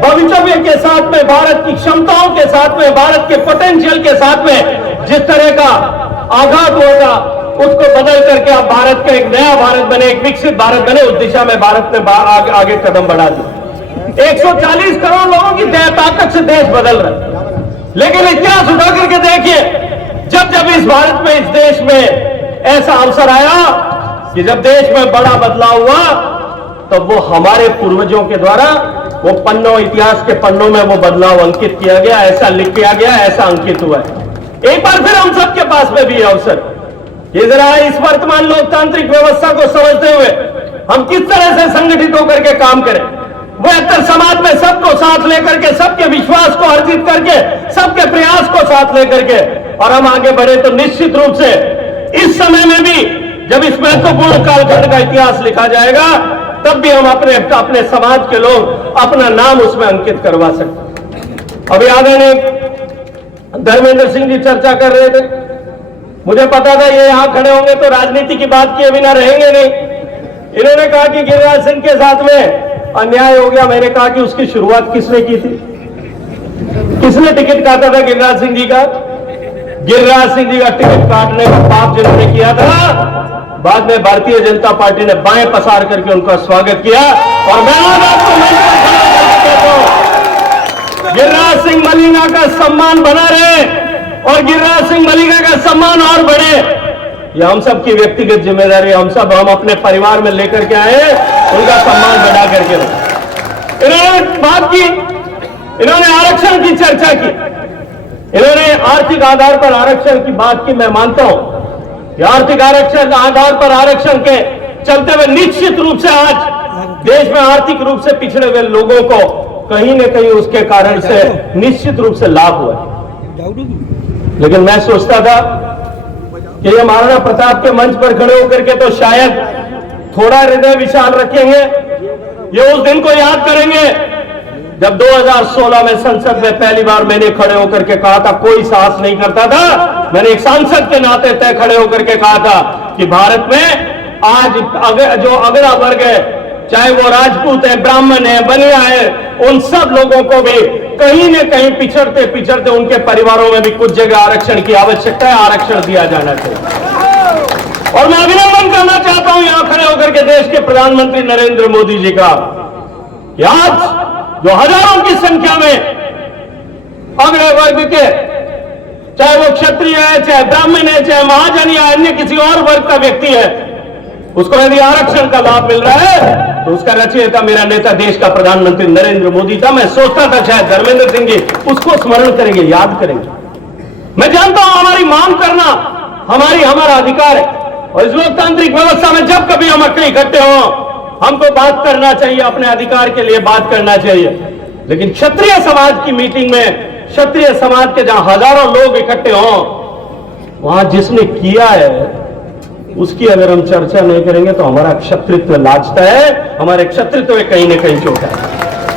भविष्य के साथ में, भारत की क्षमताओं के साथ में, भारत के पोटेंशियल के साथ में जिस तरह का आघात होगा, उसको बदल करके अब भारत का एक नया भारत बने, एक विकसित भारत बने, उस दिशा में भारत ने आगे कदम बढ़ा दिया। 140 करोड़ लोगों की ताकत से देश बदल रहा है। लेकिन इतिहास उठा करके देखिए, जब जब इस भारत में, इस देश में ऐसा अवसर आया कि जब देश में बड़ा बदलाव हुआ, तो वो हमारे पूर्वजों के द्वारा वो पन्नों, इतिहास के पन्नों में वो बदलाव अंकित किया गया, ऐसा लिख किया गया, ऐसा अंकित हुआ है। एक बार फिर हम सबके पास में भी अवसर, ये जरा इस वर्तमान लोकतांत्रिक व्यवस्था को समझते हुए हम किस तरह से संगठित होकर के काम करें, बेहतर समाज में सबको साथ लेकर के, सबके विश्वास को अर्जित करके, सबके प्रयास को साथ लेकर के और हम आगे बढ़े, तो निश्चित रूप से इस समय में भी जब इस महत्वपूर्ण कालखंड का इतिहास लिखा जाएगा, तब भी हम अपने समाज के लोग अपना नाम उसमें अंकित करवा सकते। अभी आदरणीय धर्मेंद्र सिंह जी चर्चा कर रहे थे, मुझे पता था ये यहां खड़े होंगे तो राजनीति की बात किए बिना रहेंगे नहीं। इन्होंने कहा कि गिरिराज सिंह के साथ में अन्याय हो गया। मैंने कहा कि उसकी शुरुआत किसने की थी? किसने टिकट काटा था गिरिराज सिंह जी का? गिरिराज सिंह जी का टिकट काटने का पाप जिन्होंने किया था, बाद में भारतीय जनता पार्टी ने बाएं पसार करके उनका स्वागत किया। और मैं आज आपको कहता हूं, गिरिराज सिंह मलिंगा का सम्मान बना रहे और गिरिराज सिंह मलिंगा का सम्मान और बढ़े, ये हम सब की व्यक्तिगत जिम्मेदारी। हम अपने परिवार में लेकर के आए, उनका सम्मान बढ़ा करके रहे। इन्होंने बात की, इन्होंने आरक्षण की चर्चा की, इन्होंने आर्थिक आधार पर आरक्षण की बात की। मैं मानता हूं कि आर्थिक आरक्षण आधार पर आरक्षण के चलते हुए निश्चित रूप से आज देश में आर्थिक रूप से पिछड़े हुए लोगों को कहीं न कहीं उसके कारण से निश्चित रूप से लाभ हुआ। लेकिन मैं सोचता था कि ये महाराणा प्रताप के मंच पर खड़े होकर के तो शायद थोड़ा हृदय विशाल रखेंगे, ये उस दिन को याद करेंगे जब 2016 में संसद में पहली बार मैंने खड़े होकर के कहा था, कोई साहस नहीं करता था, मैंने एक सांसद के नाते तय खड़े होकर के कहा था कि भारत में आज जो अगड़ा वर्ग है, चाहे वो राजपूत है, ब्राह्मण है, बनिया है, उन सब लोगों को भी कहीं न कहीं पिछड़ते पिछड़ते उनके परिवारों में भी कुछ जगह आरक्षण की आवश्यकता है, आरक्षण दिया जाना चाहिए। और मैं अभिनंदन करना चाहता हूं यहां खड़े होकर के देश के प्रधानमंत्री नरेंद्र मोदी जी का, कि आज जो हजारों की संख्या में अगड़े वर्ग के, चाहे वो क्षत्रिय है, चाहे ब्राह्मण है, चाहे महाजन या अन्य किसी और वर्ग का व्यक्ति है, उसको यदि आरक्षण का लाभ मिल रहा है तो उसका रचयिता मेरा नेता, देश का प्रधानमंत्री नरेंद्र मोदी था। मैं सोचता था शायद धर्मेंद्र सिंह जी उसको स्मरण करेंगे, याद करेंगे। मैं जानता हूं हमारी मांग करना हमारा अधिकार है, और इस लोकतांत्रिक व्यवस्था में जब कभी हम इकट्ठे हों हमको बात करना चाहिए, अपने अधिकार के लिए बात करना चाहिए। लेकिन क्षत्रिय समाज की मीटिंग में, क्षत्रिय समाज के जहां हजारों लोग इकट्ठे हों, वहां जिसने किया है उसकी अगर हम चर्चा नहीं करेंगे तो हमारा क्षत्रित्व लाजता है, हमारे क्षत्रित्व में कहीं ना कहीं चोट है।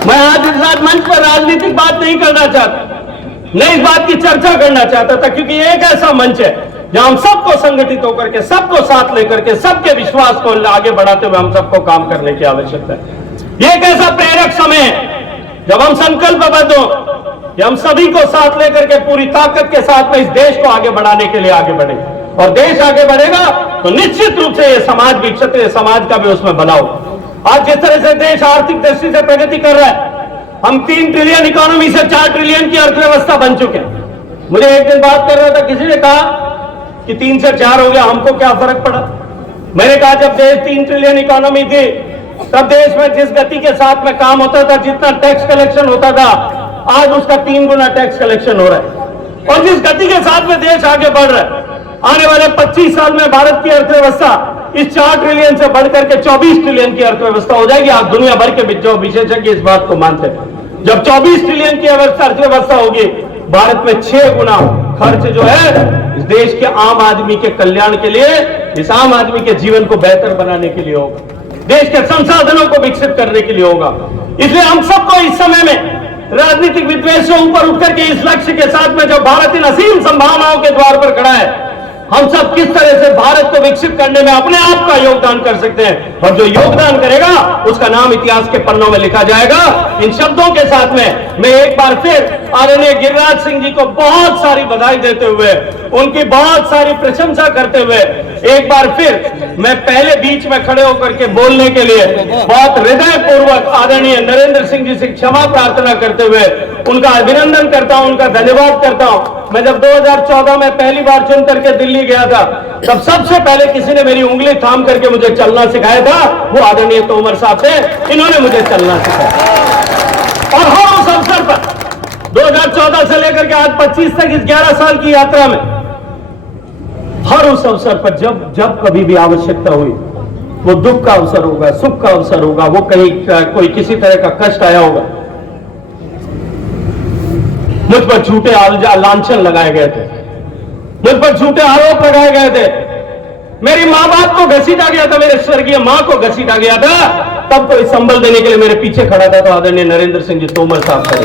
मैं आज इस रात मंच पर राजनीतिक बात नहीं करना चाहता, नहीं इस बात की चर्चा करना चाहता था, क्योंकि ये एक ऐसा मंच है जहां हम सबको संगठित होकर के, सबको साथ लेकर के, सबके विश्वास को आगे बढ़ाते हुए हम सबको काम करने की आवश्यकता है। ये एक ऐसा प्रेरक समय है जब हम संकल्पबद्ध हो कि हम सभी को साथ लेकर के पूरी ताकत के साथ में इस देश को आगे बढ़ाने के लिए आगे बढ़े, और देश आगे बढ़ेगा तो निश्चित रूप से ये समाज भी, क्षत्रिय समाज का भी उसमें बनाओ। आज जिस तरह से देश आर्थिक दृष्टि से प्रगति कर रहा है, हम 3 ट्रिलियन इकोनॉमी से 4 ट्रिलियन की अर्थव्यवस्था बन चुके हैं। मुझे एक दिन बात कर रहा था, किसी ने कहा कि 3 से 4 हो गया, हमको क्या फर्क पड़ा। मैंने कहा जब देश 3 ट्रिलियन इकोनॉमी थी तब देश में जिस गति के साथ में काम होता था, जितना टैक्स कलेक्शन होता था, आज उसका 3 गुना टैक्स कलेक्शन हो रहा है। और जिस गति के साथ में देश आगे बढ़ रहा है, आने वाले 25 साल में भारत की अर्थव्यवस्था इस 4 ट्रिलियन से बढ़कर के 24 ट्रिलियन की अर्थव्यवस्था हो जाएगी। आप दुनिया भर के जो विशेषज्ञ इस बात को मानते हैं। जब 24 ट्रिलियन की अर्थव्यवस्था होगी, भारत में 6 गुना खर्च जो है इस देश के आम आदमी के कल्याण के लिए, इस आम आदमी के जीवन को बेहतर बनाने के लिए होगा, देश के संसाधनों को विकसित करने के लिए होगा। इसलिए हम सबको इस समय में राजनीतिक विद्वेष से ऊपर उठकर के इस लक्ष्य के साथ में जो भारत इन असीम संभावनाओं के द्वार पर खड़ा है, हम सब किस तरह से भारत को विकसित करने में अपने आप का योगदान कर सकते हैं, और जो योगदान करेगा उसका नाम इतिहास के पन्नों में लिखा जाएगा। इन शब्दों के साथ में मैं एक बार फिर आदरणीय गिरिराज सिंह जी को बहुत सारी बधाई देते हुए, उनकी बहुत सारी प्रशंसा करते हुए, एक बार फिर मैं पहले बीच में खड़े होकर के बोलने के लिए बहुत हृदय पूर्वक आदरणीय नरेंद्र सिंह जी से क्षमा प्रार्थना करते हुए उनका अभिनंदन करता हूं, उनका धन्यवाद करता हूं। मैं जब 2014 में पहली बार चुन करके दिल्ली गया था, तब सबसे पहले किसी ने मेरी उंगली थाम करके मुझे चलना सिखाया था, वो आदरणीय तोमर साहब थे। इन्होंने मुझे चलना सिखाया। और हर उस अवसर पर 2014 से लेकर के आज 25 तक इस 11 साल की यात्रा में हर उस अवसर पर जब कभी भी आवश्यकता हुई, वो दुख का अवसर होगा, सुख का अवसर होगा, वो कहीं कोई किसी तरह का कष्ट आया होगा, मुझ पर झूठे लांछन लगाए गए थे, मुझ पर झूठे आरोप लगाए गए थे, मेरी मां बाप को घसीटा गया था, मेरे स्वर्गीय मां को घसीटा गया था, तब कोई संबल देने के लिए मेरे पीछे खड़ा था तो आदरणीय नरेंद्र सिंह जी तोमर साहब थे।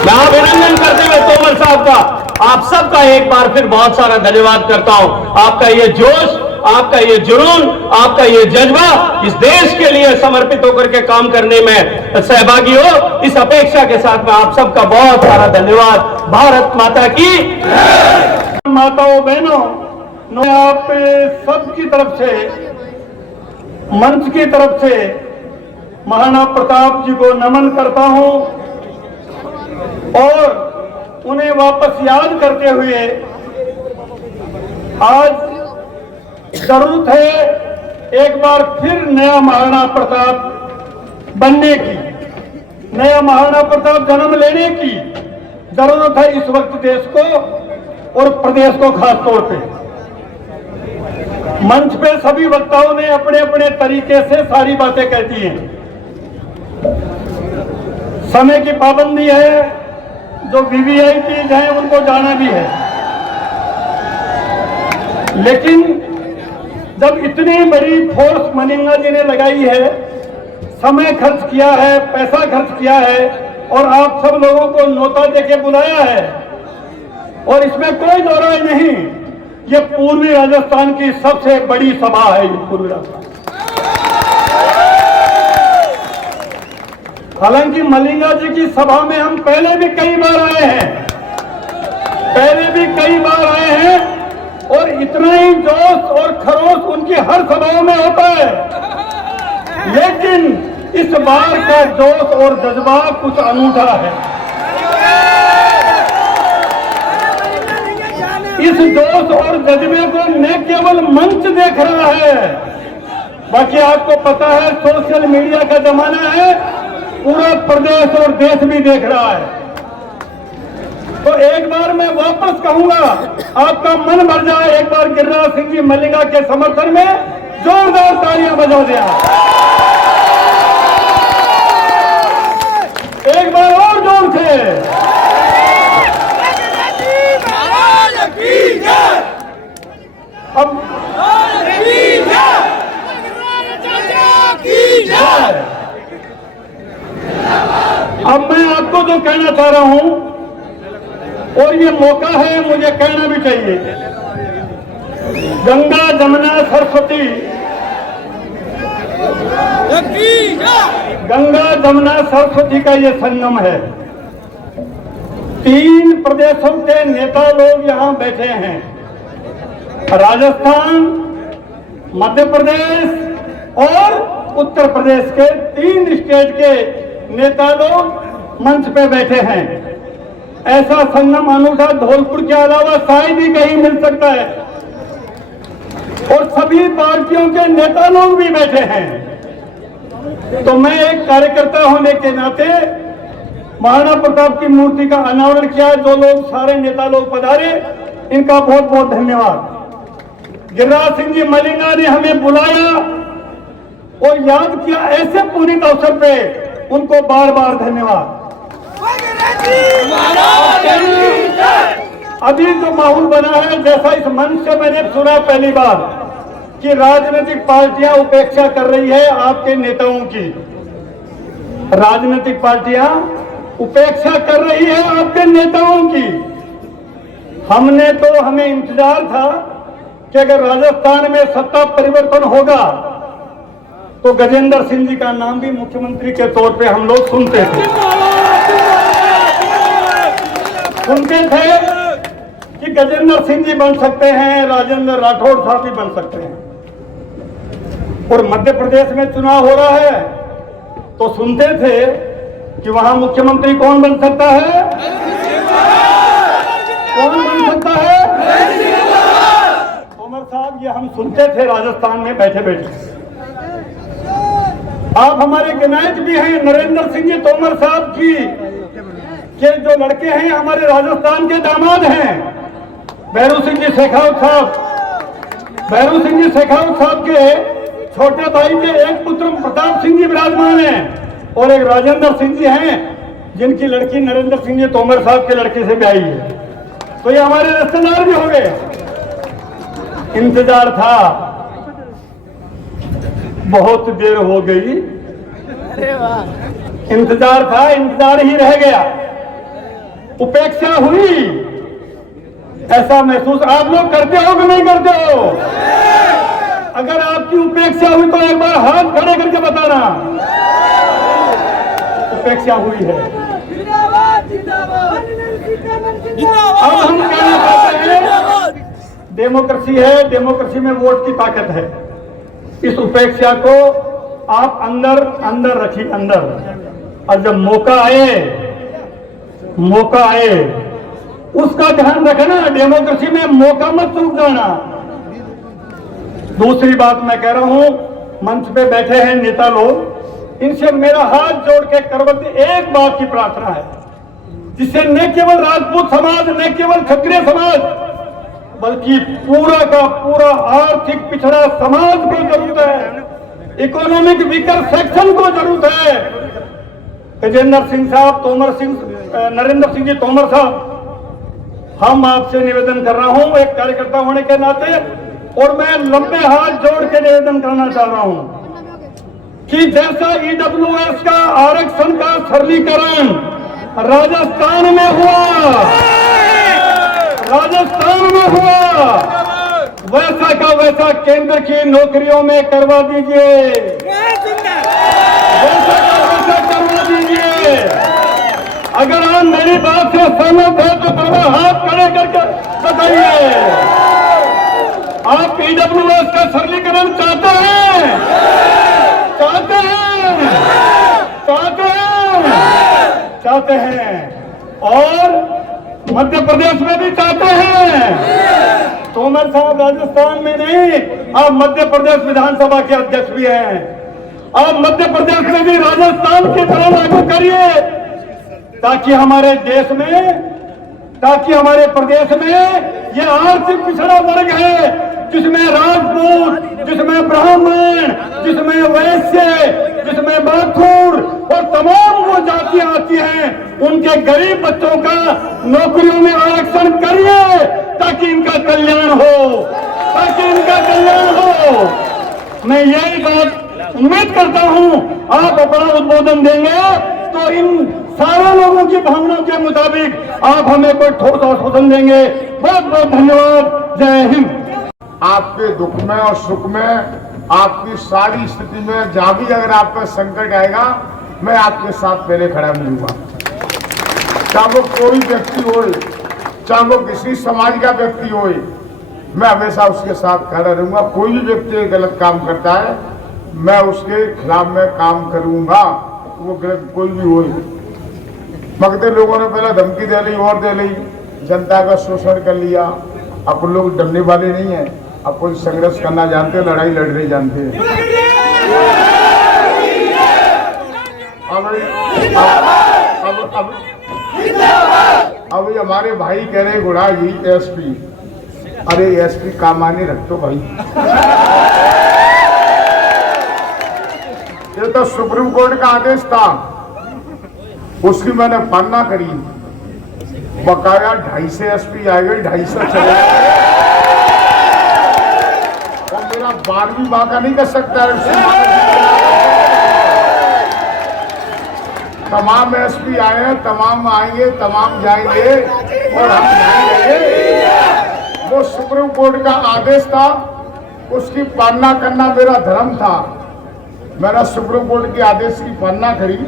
मैं अभिनंदन करते हुए तोमर साहब का, आप सबका एक बार फिर बहुत सारा धन्यवाद करता हूं। आपका ये जोश, आपका ये जुनून, आपका ये जज्बा इस देश के लिए समर्पित होकर के काम करने में सहभागी हो, इस अपेक्षा के साथ में आप सबका बहुत सारा धन्यवाद। भारत माता की माताओं बहनों, मैं आप सबकी तरफ से, मंच की तरफ से महाराणा प्रताप जी को नमन करता हूं और उन्हें वापस याद करते हुए आज जरूरत है एक बार फिर नया महाराणा प्रताप बनने की, नया महाराणा प्रताप जन्म लेने की जरूरत है इस वक्त देश को और प्रदेश को खास तौर पे। मंच पे सभी वक्ताओं ने अपने अपने तरीके से सारी बातें कहती हैं। समय की पाबंदी है, जो वीवीआईपी हैं उनको जाना भी है, लेकिन जब इतनी बड़ी फोर्स मनिंगा जी ने लगाई है, समय खर्च किया है, पैसा खर्च किया है और आप सब लोगों को न्योता देके बुलाया है, और इसमें कोई दो राय नहीं, ये पूर्वी राजस्थान की सबसे बड़ी सभा है। ये पूर्वी राजस्थान, हालांकि मलिंगा जी की सभा में हम पहले भी कई बार आए हैं, और इतना ही जोश और खरोश उनकी हर सभाओं में होता है, लेकिन इस बार का जोश और जज्बा कुछ अनूठा है। इस जोश और जज्बे को न केवल मंच देख रहा है, बाकी आपको पता है सोशल मीडिया का जमाना है, पूरा प्रदेश और देश भी देख रहा है। तो एक बार मैं वापस कहूंगा आपका मन भर जाए, एक बार गिरिराज सिंह जी मलिंगा के समर्थन में जोरदार तालियां बजा दिया। एक बार और जोर से। अब मैं आपको जो कहना चाह रहा हूं, और ये मौका है मुझे कहना भी चाहिए, गंगा जमुना सरस्वती, गंगा जमुना सरस्वती का ये संगम है। 3 प्रदेशों के नेता लोग यहां बैठे हैं, राजस्थान, मध्य प्रदेश और उत्तर प्रदेश के 3 स्टेट के नेता लोग मंच पे बैठे हैं। ऐसा संगम अनूठा धौलपुर के अलावा शायद ही कहीं मिल सकता है, और सभी पार्टियों के नेता लोग भी बैठे हैं। तो मैं एक कार्यकर्ता होने के नाते महाराणा प्रताप की मूर्ति का अनावरण किया। जो लोग सारे नेता लोग पधारे, इनका बहुत बहुत धन्यवाद। गिरिराज सिंह जी मलिंगा ने हमें बुलाया और याद किया, ऐसे पुनीत अवसर पे उनको बार बार धन्यवाद। अभी जो माहौल बना है, जैसा इस मंच से मैंने सुना पहली बार कि राजनीतिक पार्टियां उपेक्षा कर रही है आपके नेताओं की, राजनीतिक पार्टियां उपेक्षा कर रही है आपके नेताओं की। हमें इंतजार था कि अगर राजस्थान में सत्ता परिवर्तन होगा तो गजेंद्र सिंह जी का नाम भी मुख्यमंत्री के तौर पे हम लोग सुनते थे कि गजेंद्र सिंह जी बन सकते हैं, राजेंद्र राठौड़ साहब भी बन सकते हैं। और मध्य प्रदेश में चुनाव हो रहा है तो सुनते थे कि वहां मुख्यमंत्री कौन बन सकता है, कौन बन सकता है, तोमर साहब। ये हम सुनते थे राजस्थान में बैठे बैठे। आप हमारे गनायक भी हैं, नरेंद्र सिंह जी तोमर साहब की के जो लड़के हैं हमारे राजस्थान के दामाद हैं, भैरू सिंह जी शेखावत साहब। भैरू सिंह जी शेखावत साहब के छोटे भाई के एक पुत्र प्रताप सिंह जी विराजमान हैं, और एक राजेंद्र सिंह जी हैं जिनकी लड़की नरेंद्र सिंह जी तोमर साहब के लड़के से ब्याही है। तो ये हमारे रिश्तेदार भी हो गए। इंतजार था, बहुत देर हो गई, इंतजार था, इंतजार ही रह गया। उपेक्षा हुई, ऐसा महसूस आप लोग करते हो कि नहीं करते हो? अगर आपकी उपेक्षा हुई तो एक बार हाथ खड़े करके बताना। उपेक्षा हुई है। अब हम कहना चाहते हैं, डेमोक्रेसी है, डेमोक्रेसी में वोट की ताकत है। इस उपेक्षा को आप अंदर अंदर रखिए, अंदर, और जब मौका आए उसका ध्यान रखना। डेमोक्रेसी में मौका मत चूक जाना। दूसरी बात मैं कह रहा हूं, मंच पे बैठे हैं नेता लोग, इनसे मेरा हाथ जोड़ के करवती एक बात की प्रार्थना है, जिससे न केवल राजपूत समाज, न केवल क्षत्रिय समाज, बल्कि पूरा का पूरा आर्थिक पिछड़ा समाज को जरूरत है, इकोनॉमिक वीकर सेक्शन को जरूरत है। गजेंद्र सिंह साहब, नरेंद्र सिंह जी तोमर साहब, हम आपसे निवेदन कर रहा हूं एक कार्यकर्ता होने के नाते, और मैं लंबे हाथ जोड़ के निवेदन करना चाह रहा हूं कि जैसा ईडब्ल्यूएस का आरक्षण का सरलीकरण राजस्थान में हुआ, वैसा का वैसा केंद्र की नौकरियों में करवा दीजिए, वैसा का वैसा करवा दीजिए। अगर आप मेरी बात से सहमत है तो थोड़ा हाथ खड़े करके बताइए, आप ईडब्ल्यूएस का सरलीकरण चाहते हैं? चाहते हैं? चाहते हैं? चाहते हैं, और मध्य प्रदेश में भी चाहते हैं। तोमर साहब राजस्थान में नहीं, आप मध्य प्रदेश विधानसभा के अध्यक्ष भी हैं। आप मध्य प्रदेश में भी राजस्थान की तरह लागू करिए, ताकि हमारे देश में ताकि हमारे प्रदेश में ये आर्थिक पिछड़ा वर्ग है, जिसमें राजपूत, जिसमें ब्राह्मण, जिसमें वैश्य, जिसमें माथुर और तमाम वो जातियां आती हैं, उनके गरीब बच्चों का नौकरियों में आरक्षण करिए ताकि इनका कल्याण हो, ताकि इनका कल्याण हो। मैं यही बात उम्मीद करता हूं आप अपना उद्बोधन देंगे तो इन सारे लोगों की भावनाओं के मुताबिक आप हमें कोई ठोस आश्वासन देंगे। बहुत बहुत धन्यवाद। जय हिंद। आपके दुख में और सुख में, आपकी सारी स्थिति में जहां भी अगर आप पर संकट आएगा, मैं आपके साथ पहले खड़ा मिलूंगा। चाहे वो कोई व्यक्ति हो, चाहे वो किसी समाज का व्यक्ति हो, मैं हमेशा उसके साथ खड़ा रहूंगा। कोई भी व्यक्ति गलत काम करता है, मैं उसके खिलाफ में काम करूंगा, वो गलत कोई भी हो। मगर लोगों ने पहले धमकी दे ली और दे ली, जनता का शोषण कर लिया। अब लोग डरने वाले नहीं है, अब कोई संघर्ष करना जानते, लड़ाई लड़ने जानते हैं। अब हमारे भाई कह रहे गुड़ा जी एसपी, अरे एसपी का माने रख तो भाई, ये तो सुप्रीम कोर्ट का आदेश था, उसकी मैंने पालना करी। बकाया 250 एसपी आ गए, 250 चले गए और मेरा 12वीं बाका नहीं कर सकता है। तमाम एसपी आए हैं, तमाम आएंगे, तमाम जाएंगे और हम जाएंगे। वो सुप्रीम कोर्ट का आदेश था, उसकी पालना करना मेरा धर्म था। मैंने सुप्रीम कोर्ट के आदेश की पालना करी।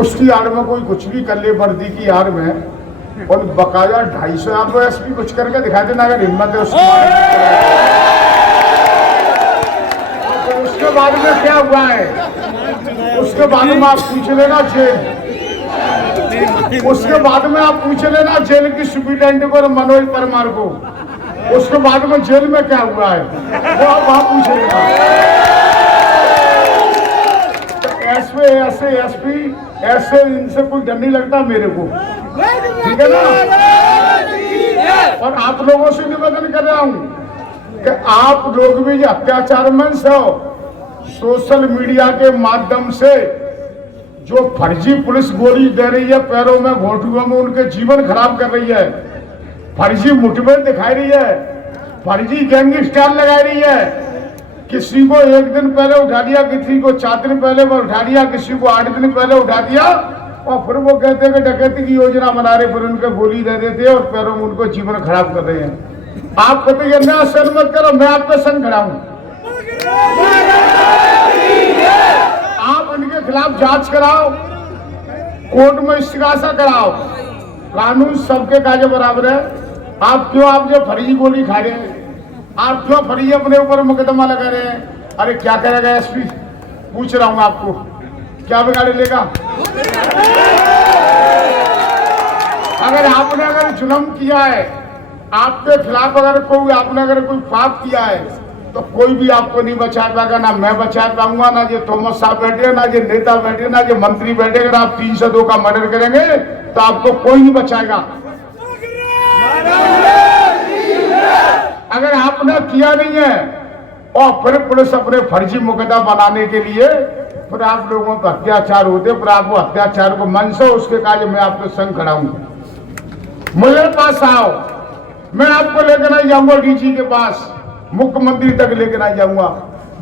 उसकी आड़ में कोई कुछ भी कर ले, वर्दी की आड़ में, और बकाया 250 आप तो एसपी कुछ करके दिखा देना अगर हिम्मत है उसकी। उसके बाद में क्या हुआ है, उसके बाद में आप पूछ लेना जेल, उसके बाद में आप पूछ लेना जेल की सुप्रिटेंडेंट को और मनोज परमार को, उसके बाद में जेल में क्या हुआ है वो आप वहां पूछ लेना। ऐसे ऐसे एसपी ऐसे, इनसे कोई डर नहीं लगता मेरे को, ठीक है ना। और आप लोगों से निवेदन कर रहा हूं कि आप लोग भी ये अत्याचार मंच हो, सोशल मीडिया के माध्यम से जो फर्जी पुलिस गोली दे रही है, पैरों में घोटुओं में उनके जीवन खराब कर रही है, फर्जी मुठभेड़ दिखाई रही है, फर्जी गैंगस्टर लगा रही है। किसी को 1 दिन पहले उठा दिया, किसी को 4 दिन पहले उठा दिया, किसी को 8 दिन पहले उठा दिया, और फिर वो कहते हैं कि डकैती की योजना बना रहे, फिर उनके गोली दे देते हैं और पैरों में उनको जीवन खराब कर रहे हैं। आप कहते हैं मैं असर मत करो, मैं आपका संग खड़ा हूं। आप इनके खिलाफ जांच कराओ, कोर्ट में इस्तिगासा कराओ, कानून सबके काजे बराबर है। आप क्यों, आप जो फर्जी गोली खा रहे हैं, आप क्यों फर्जी अपने ऊपर मुकदमा लगा रहे हैं? अरे क्या करेगा एसपी, पूछ रहा हूं आपको, क्या बिगाड़ लेगा? अगर जुल्म किया है, आपके खिलाफ अगर कोई पाप किया है, तो कोई भी आपको नहीं बचा पाएगा। ना मैं बचा पाऊंगा, ना ये थॉमस साहब बैठे, ना ये नेता बैठे, ना ये मंत्री बैठे। अगर आप 302 का मर्डर करेंगे तो आपको कोई नहीं बचाएगा। अगर आपने किया नहीं है और फिर पुलिस अपने फर्जी मुकदमा बनाने के लिए फिर आप लोगों पर अत्याचार होते, फिर आपको अत्याचार को मन से उसके कार्य में आपके संग खड़ा हूं। मेरे पास आओ, मैं आपको लेकर नहीं जाऊंगा डीजी के पास, मुख्यमंत्री तक लेकर नहीं जाऊंगा।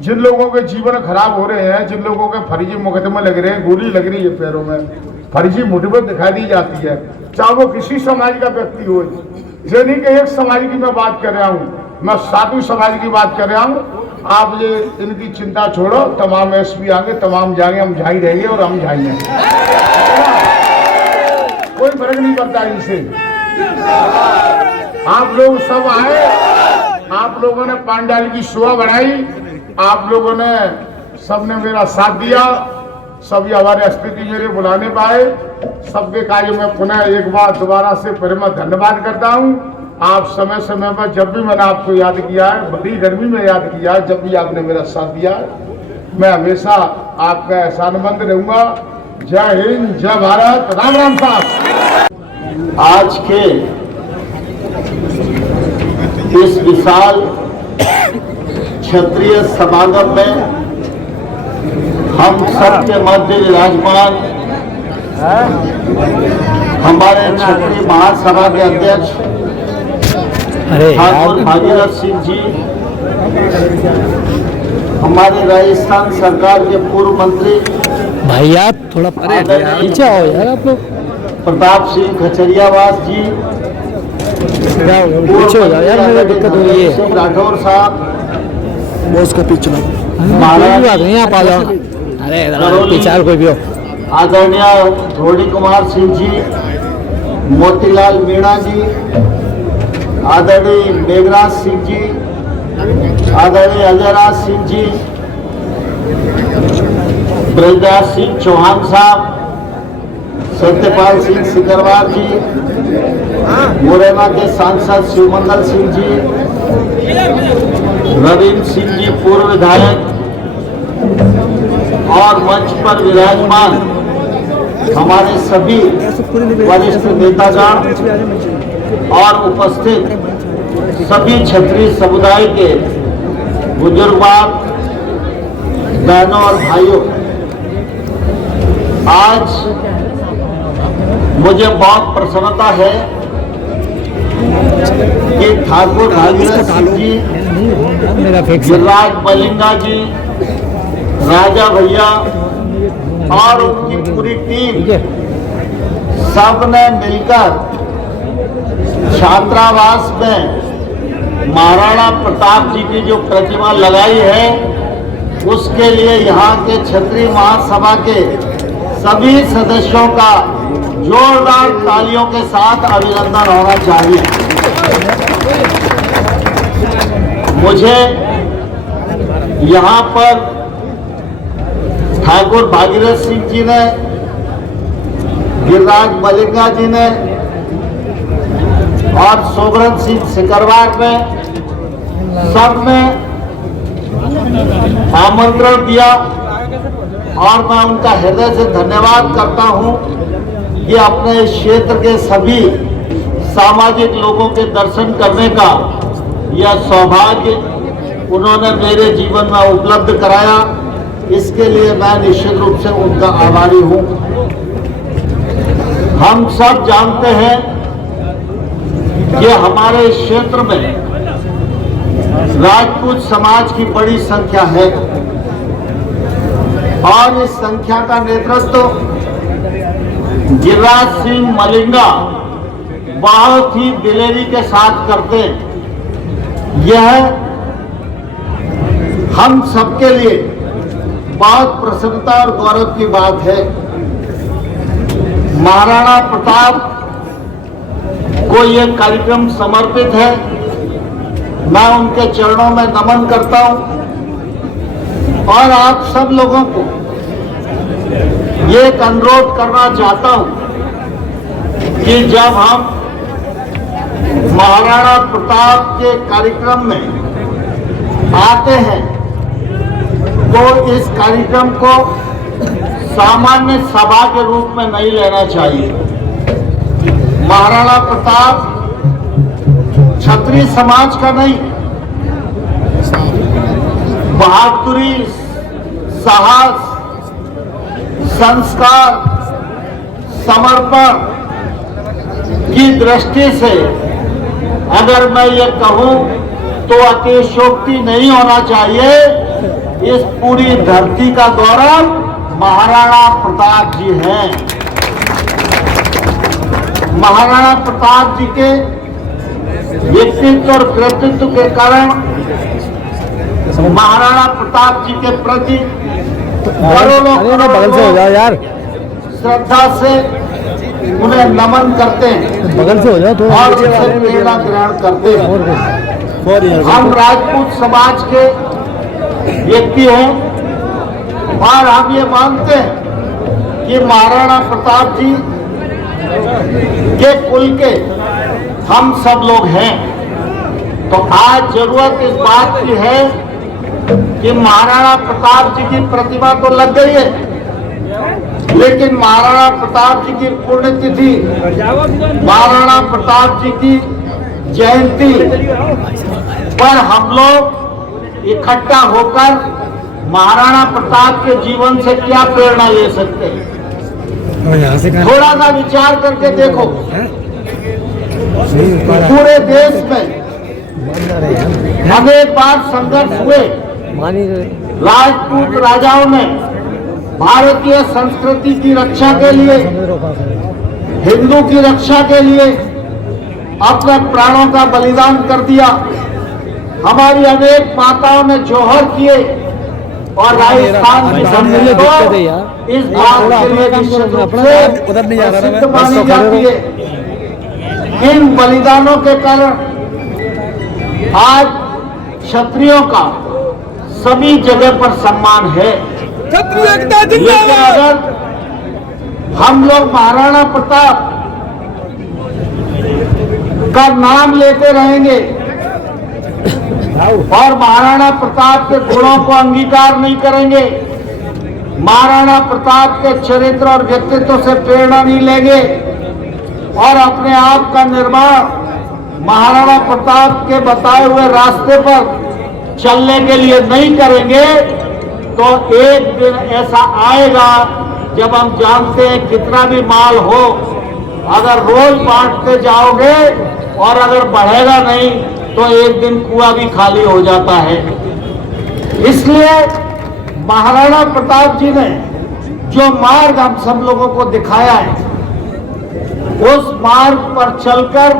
जिन लोगों के जीवन खराब हो रहे हैं, जिन लोगों के फर्जी मुकदमे लग रहे हैं, गोली लग रही है पैरों में, फर्जी मुठभेड़ दिखाई दी जाती है, चाहे वो किसी समाज का व्यक्ति हो। ये नहीं कि एक समाज की मैं बात कर रहा हूँ, मैं साधु समाज की बात कर रहा हूँ। आप ये इनकी चिंता छोड़ो, तमाम एसपी आगे, तमाम जाएंगे, हम झाई रहेंगे और हम झाएंगे, कोई फर्क नहीं पड़ता इनसे। आप लोग सब आए, आप लोगों ने पांडाल की शोभा बढ़ाई, आप लोगों ने सबने मेरा साथ दिया, सभी हमारे स्थिति मेरे बुलाने पाए, सबके कार्य में पुनः एक बार दोबारा से फिर मैं धन्यवाद करता हूं। आप समय समय पर जब भी मैंने आपको याद किया है, बड़ी गर्मी में याद किया है, जब भी आपने मेरा साथ दिया है, मैं हमेशा आपका एहसानमंद रहूंगा। जय हिंद, जय भारत, राम राम साहब। आज के इस विशाल क्षत्रिय समागम में हम सबके मध्य विराजमान हमारे क्षत्रिय महासभा के अध्यक्ष ठाकुर भागीरथ सिंह जी, हमारी राजस्थान सरकार के पूर्व मंत्री भैया थोड़ा पीछे आओ यार आप लोग, प्रताप सिंह खचरियावास जी, पीछे हो जाओ यार, मेरे दिक्कत हो रही है। राठौर साहब, वो उसका पीछे आप आ जाओ, अरे पीछे कोई भी हो, आदरणीय धोनी कुमार सिंह जी, मोतीलाल मीणा जी, आदरणीय मेघराज सिंह जी, आदरणीय अजयराज सिंह जी, ब्रजराज सिंह चौहान साहब, सत्यपाल सिंह सिकरवार जी, मुरैना के सांसद शिवमंगल सिंह जी, रविंद्र सिंह जी पूर्व विधायक और मंच पर विराजमान हमारे सभी वरिष्ठ नेतागण और उपस्थित सभी क्षत्रिय समुदाय के बुजुर्गवान बहनों और भाइयों, आज मुझे बहुत प्रसन्नता है कि ठाकुर भागीरथ सिंह जी, गिरिराज मलिंगा जी, राजा भैया और उनकी पूरी टीम सब ने मिलकर छात्रावास में महाराणा प्रताप जी की जो प्रतिमा लगाई है, उसके लिए यहाँ के क्षत्रिय महासभा के सभी सदस्यों का जोरदार तालियों के साथ अभिनंदन होना चाहिए। मुझे यहाँ पर ठाकुर भागीरथ सिंह जी ने, गिरिराज मलिंगा जी ने और सोबरन सिंह सिकरवार ने सबने आमंत्रण दिया और मैं उनका हृदय से धन्यवाद करता हूं कि अपने इस क्षेत्र के सभी सामाजिक लोगों के दर्शन करने का यह सौभाग्य उन्होंने मेरे जीवन में उपलब्ध कराया। इसके लिए मैं निश्चित रूप से उनका आभारी हूं। हम सब जानते हैं कि हमारे क्षेत्र में राजपूत समाज की बड़ी संख्या है और इस संख्या का नेतृत्व गिरिराज सिंह मलिंगा बहुत ही दिलेरी के साथ करते हैं। यह हम सबके लिए बहुत प्रसन्नता और गौरव की बात है। महाराणा प्रताप को यह कार्यक्रम समर्पित है। मैं उनके चरणों में नमन करता हूं और आप सब लोगों को ये एक अनुरोध करना चाहता हूं कि जब हम महाराणा प्रताप के कार्यक्रम में आते हैं तो इस कार्यक्रम को सामान्य सभा के रूप में नहीं लेना चाहिए। महाराणा प्रताप क्षत्रिय समाज का नहीं, बहादुरी, साहस, संस्कार, समर्पण की दृष्टि से अगर मैं ये कहूं तो अतिशयोक्ति नहीं होना चाहिए। इस पूरी धरती का गौरव महाराणा प्रताप जी हैं। महाराणा प्रताप जी के व्यक्तित्व और कृतित्व के कारण महाराणा प्रताप जी के प्रति करोड़ों यार श्रद्धा से उन्हें नमन करते हैं, बगल से हो जाओ तो और उनसे प्रेरणा ग्रहण करते हैं। हम राजपूत समाज के व्यक्ति हैं और हम ये मानते हैं कि महाराणा प्रताप जी के कुल के हम सब लोग हैं। तो आज जरूरत इस बात की है कि महाराणा प्रताप जी की प्रतिमा तो लग गई है, लेकिन महाराणा प्रताप जी की पुण्यतिथि, महाराणा प्रताप जी की जयंती पर हम लोग इकट्ठा होकर महाराणा प्रताप के जीवन से क्या प्रेरणा ले सकते हैं? थोड़ा सा विचार करके देखो। पूरे देश में अनेक बार संघर्ष हुए। राजपूत राजाओं ने भारतीय संस्कृति की रक्षा के लिए, हिंदू की रक्षा के लिए अपने प्राणों का बलिदान कर दिया। हमारी अनेक माताओं ने जौहर किए और राजस्थान की धरती को इस बात के लिए निश्चित रूप से प्रसिद्ध मानी जाती है। इन बलिदानों के कारण आज क्षत्रियों का सभी जगह पर सम्मान है। लेकिन अगर हम लोग महाराणा प्रताप का नाम लेते रहेंगे और महाराणा प्रताप के गुणों को अंगीकार नहीं करेंगे, महाराणा प्रताप के चरित्र और व्यक्तित्व से प्रेरणा नहीं लेंगे और अपने आप का निर्माण महाराणा प्रताप के बताए हुए रास्ते पर चलने के लिए नहीं करेंगे, तो एक दिन ऐसा आएगा जब हम जानते हैं कितना भी माल हो, अगर रोज बांटते जाओगे और अगर बढ़ेगा नहीं तो एक दिन कुआं भी खाली हो जाता है। इसलिए महाराणा प्रताप जी ने जो मार्ग हम सब लोगों को दिखाया है, उस मार्ग पर चलकर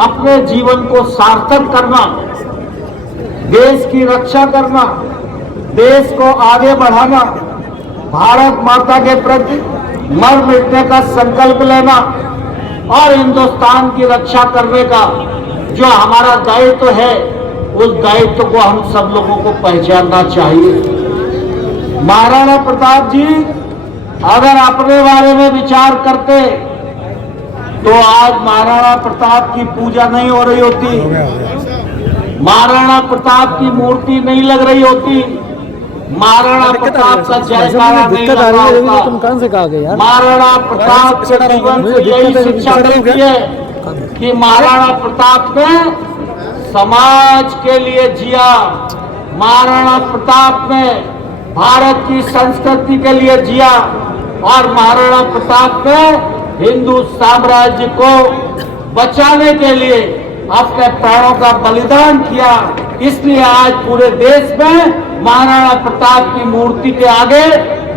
अपने जीवन को सार्थक करना, देश की रक्षा करना, देश को आगे बढ़ाना, भारत माता के प्रति मर मिटने का संकल्प लेना और हिंदुस्तान की रक्षा करने का जो हमारा दायित्व है, उस दायित्व को हम सब लोगों को पहचानना चाहिए। महाराणा प्रताप जी अगर अपने बारे में विचार करते तो आज महाराणा प्रताप की पूजा नहीं हो रही होती, महाराणा प्रताप की मूर्ति नहीं लग रही होती, महाराणा प्रताप का जयकारा नहीं लग रहा होता। महाराणा प्रताप के जीवन से यही शिक्षा मिलती है कि महाराणा प्रताप ने समाज के लिए जिया, महाराणा प्रताप ने भारत की संस्कृति के लिए जिया और महाराणा प्रताप ने हिंदू साम्राज्य को बचाने के लिए अपने प्राणों का बलिदान किया। इसलिए आज पूरे देश में महाराणा प्रताप की मूर्ति के आगे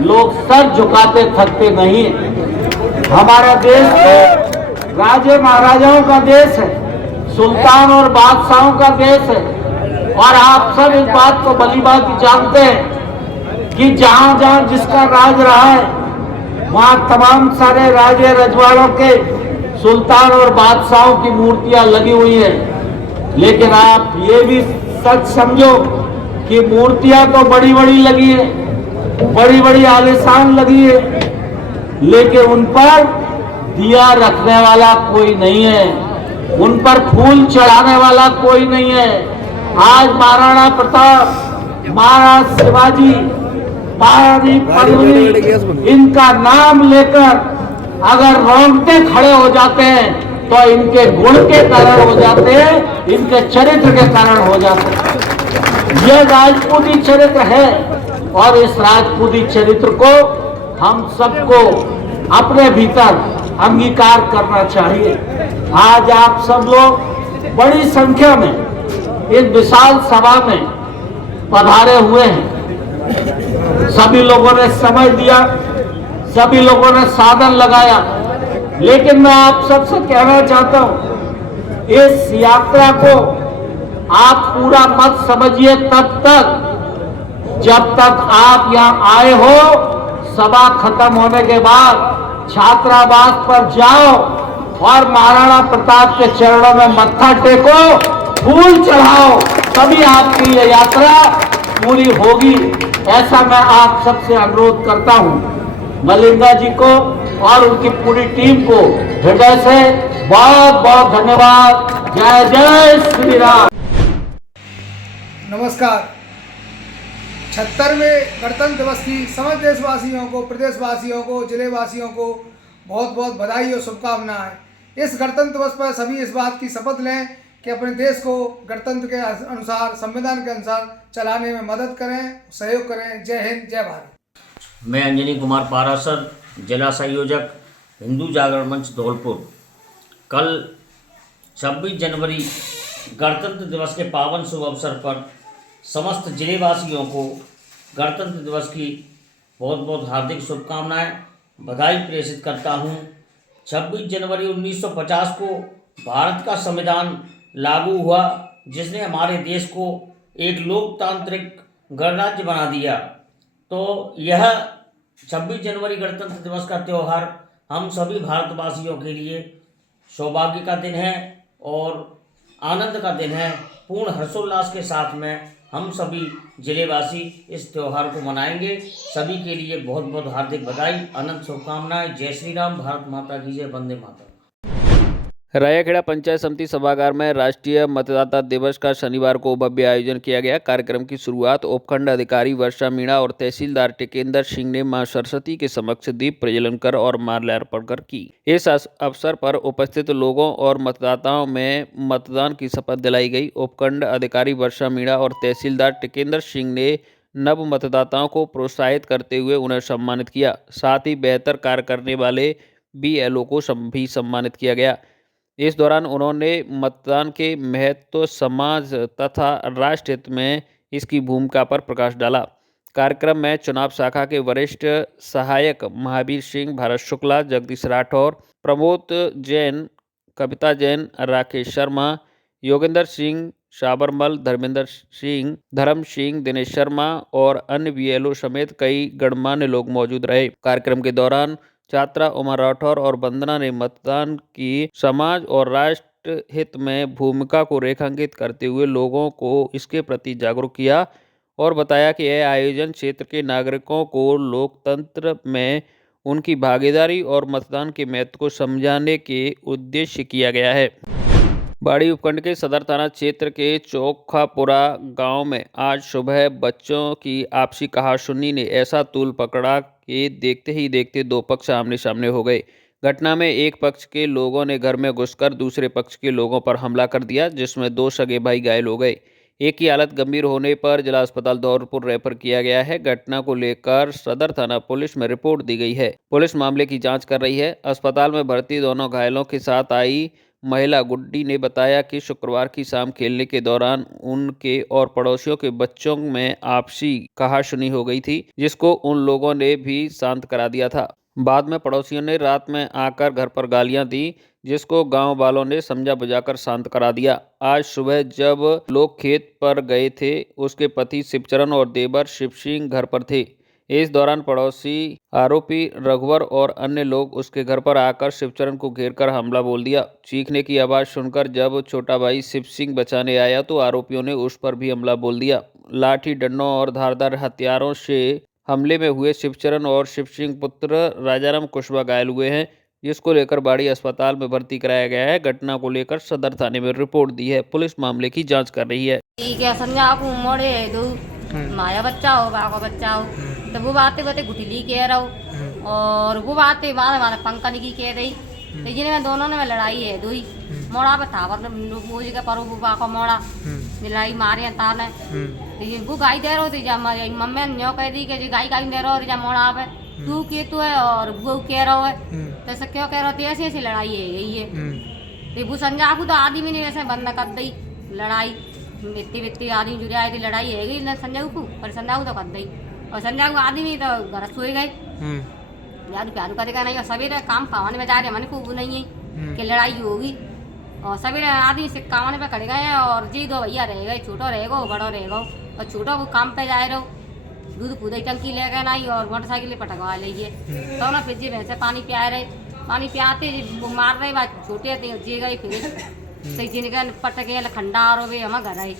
लोग सर झुकाते थकते नहीं। हमारा देश तो राजे महाराजाओं का देश है, सुल्तान और बादशाहों का देश है और आप सब इस बात को भलीभांति जानते हैं कि जहां जहां जिसका राज रहा है वहां तमाम सारे राजे रजवाड़ों के, सुल्तान और बादशाहों की मूर्तियां लगी हुई हैं। लेकिन आप ये भी सच समझो कि मूर्तियां तो बड़ी बड़ी लगी है, बड़ी बड़ी आलीशान लगी है, लेकिन उन पर दिया रखने वाला कोई नहीं है, उन पर फूल चढ़ाने वाला कोई नहीं है। आज महाराणा प्रताप, महाराज शिवाजी, महारानी पद्मिनी, इनका नाम लेकर अगर रोंगटे खड़े हो जाते हैं तो इनके गुण के कारण हो जाते हैं, इनके चरित्र के कारण हो जाते हैं। यह राजपूती चरित्र है और इस राजपूती चरित्र को हम सबको अपने भीतर अंगीकार करना चाहिए। आज आप सब लोग बड़ी संख्या में इस विशाल सभा में पधारे हुए हैं। सभी लोगों ने समय दिया, सभी लोगों ने साधन लगाया, लेकिन मैं आप सबसे कहना चाहता हूं, इस यात्रा को आप पूरा मत समझिए तब तक जब तक आप यहाँ आए हो। सभा खत्म होने के बाद छात्रावास पर जाओ और महाराणा प्रताप के चरणों में मत्था टेको, फूल चढ़ाओ, तभी आपकी ये यात्रा पूरी होगी। ऐसा मैं आप सबसे अनुरोध करता हूं। मलिंगा जी को और उनकी पूरी टीम को हृदय से बहुत बहुत धन्यवाद। जय जय श्री राम। नमस्कार। 76वें गणतंत्र दिवस की समस्त देशवासियों को, प्रदेशवासियों को, जिलेवासियों को बहुत बहुत बधाई और शुभकामनाएं। इस गणतंत्र दिवस पर सभी इस बात की शपथ लें कि अपने देश को गणतंत्र के अनुसार, संविधान के अनुसार चलाने में मदद करें, सहयोग करें। जय हिंद, जय भारत। मैं अंजनी कुमार पारासर, जिला संयोजक हिंदू जागरण मंच धौलपुर। कल 26 जनवरी गणतंत्र दिवस के पावन शुभ अवसर पर समस्त जिलेवासियों को गणतंत्र दिवस की बहुत बहुत हार्दिक शुभकामनाएं, बधाई प्रेषित करता हूं। 26 जनवरी 1950 को भारत का संविधान लागू हुआ, जिसने हमारे देश को एक लोकतांत्रिक गणराज्य बना दिया। तो यह 26 जनवरी गणतंत्र दिवस का त्यौहार हम सभी भारतवासियों के लिए सौभाग्य का दिन है और आनंद का दिन है। पूर्ण हर्षोल्लास के साथ में हम सभी जिलेवासी इस त्यौहार को मनाएंगे। सभी के लिए बहुत बहुत हार्दिक बधाई, अनंत शुभकामनाएं। जय श्री राम, भारत माता की जय, वंदे मातरम। रायाखेड़ा पंचायत समिति सभागार में राष्ट्रीय मतदाता दिवस का शनिवार को भव्य आयोजन किया गया। कार्यक्रम की शुरुआत उपखंड अधिकारी वर्षा मीणा और तहसीलदार टिकेंद्र सिंह ने मां सरस्वती के समक्ष दीप प्रज्वलन कर और माल्यार्पण कर की। इस अवसर पर उपस्थित लोगों और मतदाताओं में मतदान की शपथ दिलाई गई। उपखंड अधिकारी वर्षा मीणा और तहसीलदार टिकेंद्र सिंह ने नव मतदाताओं को प्रोत्साहित करते हुए उन्हें सम्मानित किया। साथ ही बेहतर कार्य करने वाले BLO को भी सम्मानित किया गया। इस दौरान उन्होंने मतदान के महत्व, समाज तथा राष्ट्र हित में इसकी भूमिका पर प्रकाश डाला। कार्यक्रम में चुनाव शाखा के वरिष्ठ सहायक महावीर सिंह, भारत शुक्ला, जगदीश राठौर, प्रमोद जैन, कविता जैन, राकेश शर्मा, योगेंद्र सिंह, साबरमल, धर्मेंद्र सिंह, धर्म सिंह, दिनेश शर्मा और अन्य BLO समेत कई गणमान्य लोग मौजूद रहे। कार्यक्रम के दौरान छात्रा उमा राठौर और वंदना ने मतदान की समाज और राष्ट्र हित में भूमिका को रेखांकित करते हुए लोगों को इसके प्रति जागरूक किया और बताया कि यह आयोजन क्षेत्र के नागरिकों को लोकतंत्र में उनकी भागीदारी और मतदान के महत्व को समझाने के उद्देश्य किया गया है। बाड़ी उपखंड के सदर थाना क्षेत्र के चौखापुरा गांव में आज सुबह बच्चों की आपसी कहासुनी ने ऐसा तूल पकड़ा कि देखते ही देखते दो पक्ष आमने सामने हो गए। घटना में एक पक्ष के लोगों ने घर में घुसकर दूसरे पक्ष के लोगों पर हमला कर दिया, जिसमें 2 सगे भाई घायल हो गए। एक की हालत गंभीर होने पर जिला अस्पताल धौलपुर रेफर किया गया है। घटना को लेकर सदर थाना पुलिस में रिपोर्ट दी गई है। पुलिस मामले की जांच कर रही है। अस्पताल में भर्ती दोनों घायलों के साथ आई महिला गुड्डी ने बताया कि शुक्रवार की शाम खेलने के दौरान उनके और पड़ोसियों के बच्चों में आपसी कहासुनी हो गई थी, जिसको उन लोगों ने भी शांत करा दिया था। बाद में पड़ोसियों ने रात में आकर घर पर गालियां दी, जिसको गांव वालों ने समझा बुझाकर शांत करा दिया। आज सुबह जब लोग खेत पर गए थे, उसके पति शिवचरण और देवर शिव सिंह घर पर थे। इस दौरान पड़ोसी आरोपी रघुवर और अन्य लोग उसके घर पर आकर शिवचरण को घेरकर हमला बोल दिया। चीखने की आवाज़ सुनकर जब छोटा भाई शिव सिंह बचाने आया तो आरोपियों ने उस पर भी हमला बोल दिया। लाठी, डंडों और धारदार हथियारों से हमले में हुए शिवचरण और शिव सिंह पुत्र राजाराम कुशवाहा घायल हुए हैं, जिसको लेकर बाड़ी अस्पताल में भर्ती कराया गया है। घटना को लेकर सदर थाने में रिपोर्ट दी है। पुलिस मामले की जाँच कर रही है। माया बच्चा हो, बाबा बच्चा हो, तो वो बातें गुठली कह रहा हो और वो बातें बाद पंकज की कह रही। तो जिनमें दोनों में लड़ाई है दुई मोड़ा पे था बोझ के पर बुबा को मोड़ा लड़ाई मारे ताने वो गाय दे रहो थी। जब मम्मी न्यो कह दी कि गाय दे रहो थी, जब मोड़ा पे तू के तू है और वो कह रहा है, तो ऐसे क्यों कह रहा थी? ऐसी ऐसी लड़ाई है, यही है। तो वो संजा को तो आदमी ने वैसे बंद कर दी लड़ाई, इतनी आदमी जुड़े आई थी, लड़ाई है गई ना संजय को, पर संजय को तो कर दी और संजय को आदमी तो घर सोए गए। यार प्यार करेगा नहीं और सवेरे काम पावन में जा रहे, मन को नहीं है कि लड़ाई होगी और सवेरे आदमी से कामन पे खड़े गए और जी 2 भैया रह गए, छोटो रहेगा बड़ो रहेगा और छोटो वो काम पे जाए रहो, दूध कूदे टंकी ले गए नहीं और मोटरसाइकिल पटकवा लीजिए तो ना फिर जी भैंसे पानी पिया रहे, पानी पियाते वो मार रहे बात छोटे थे जी गई फिर जिनके पटके खंडा और वे हम घर आए।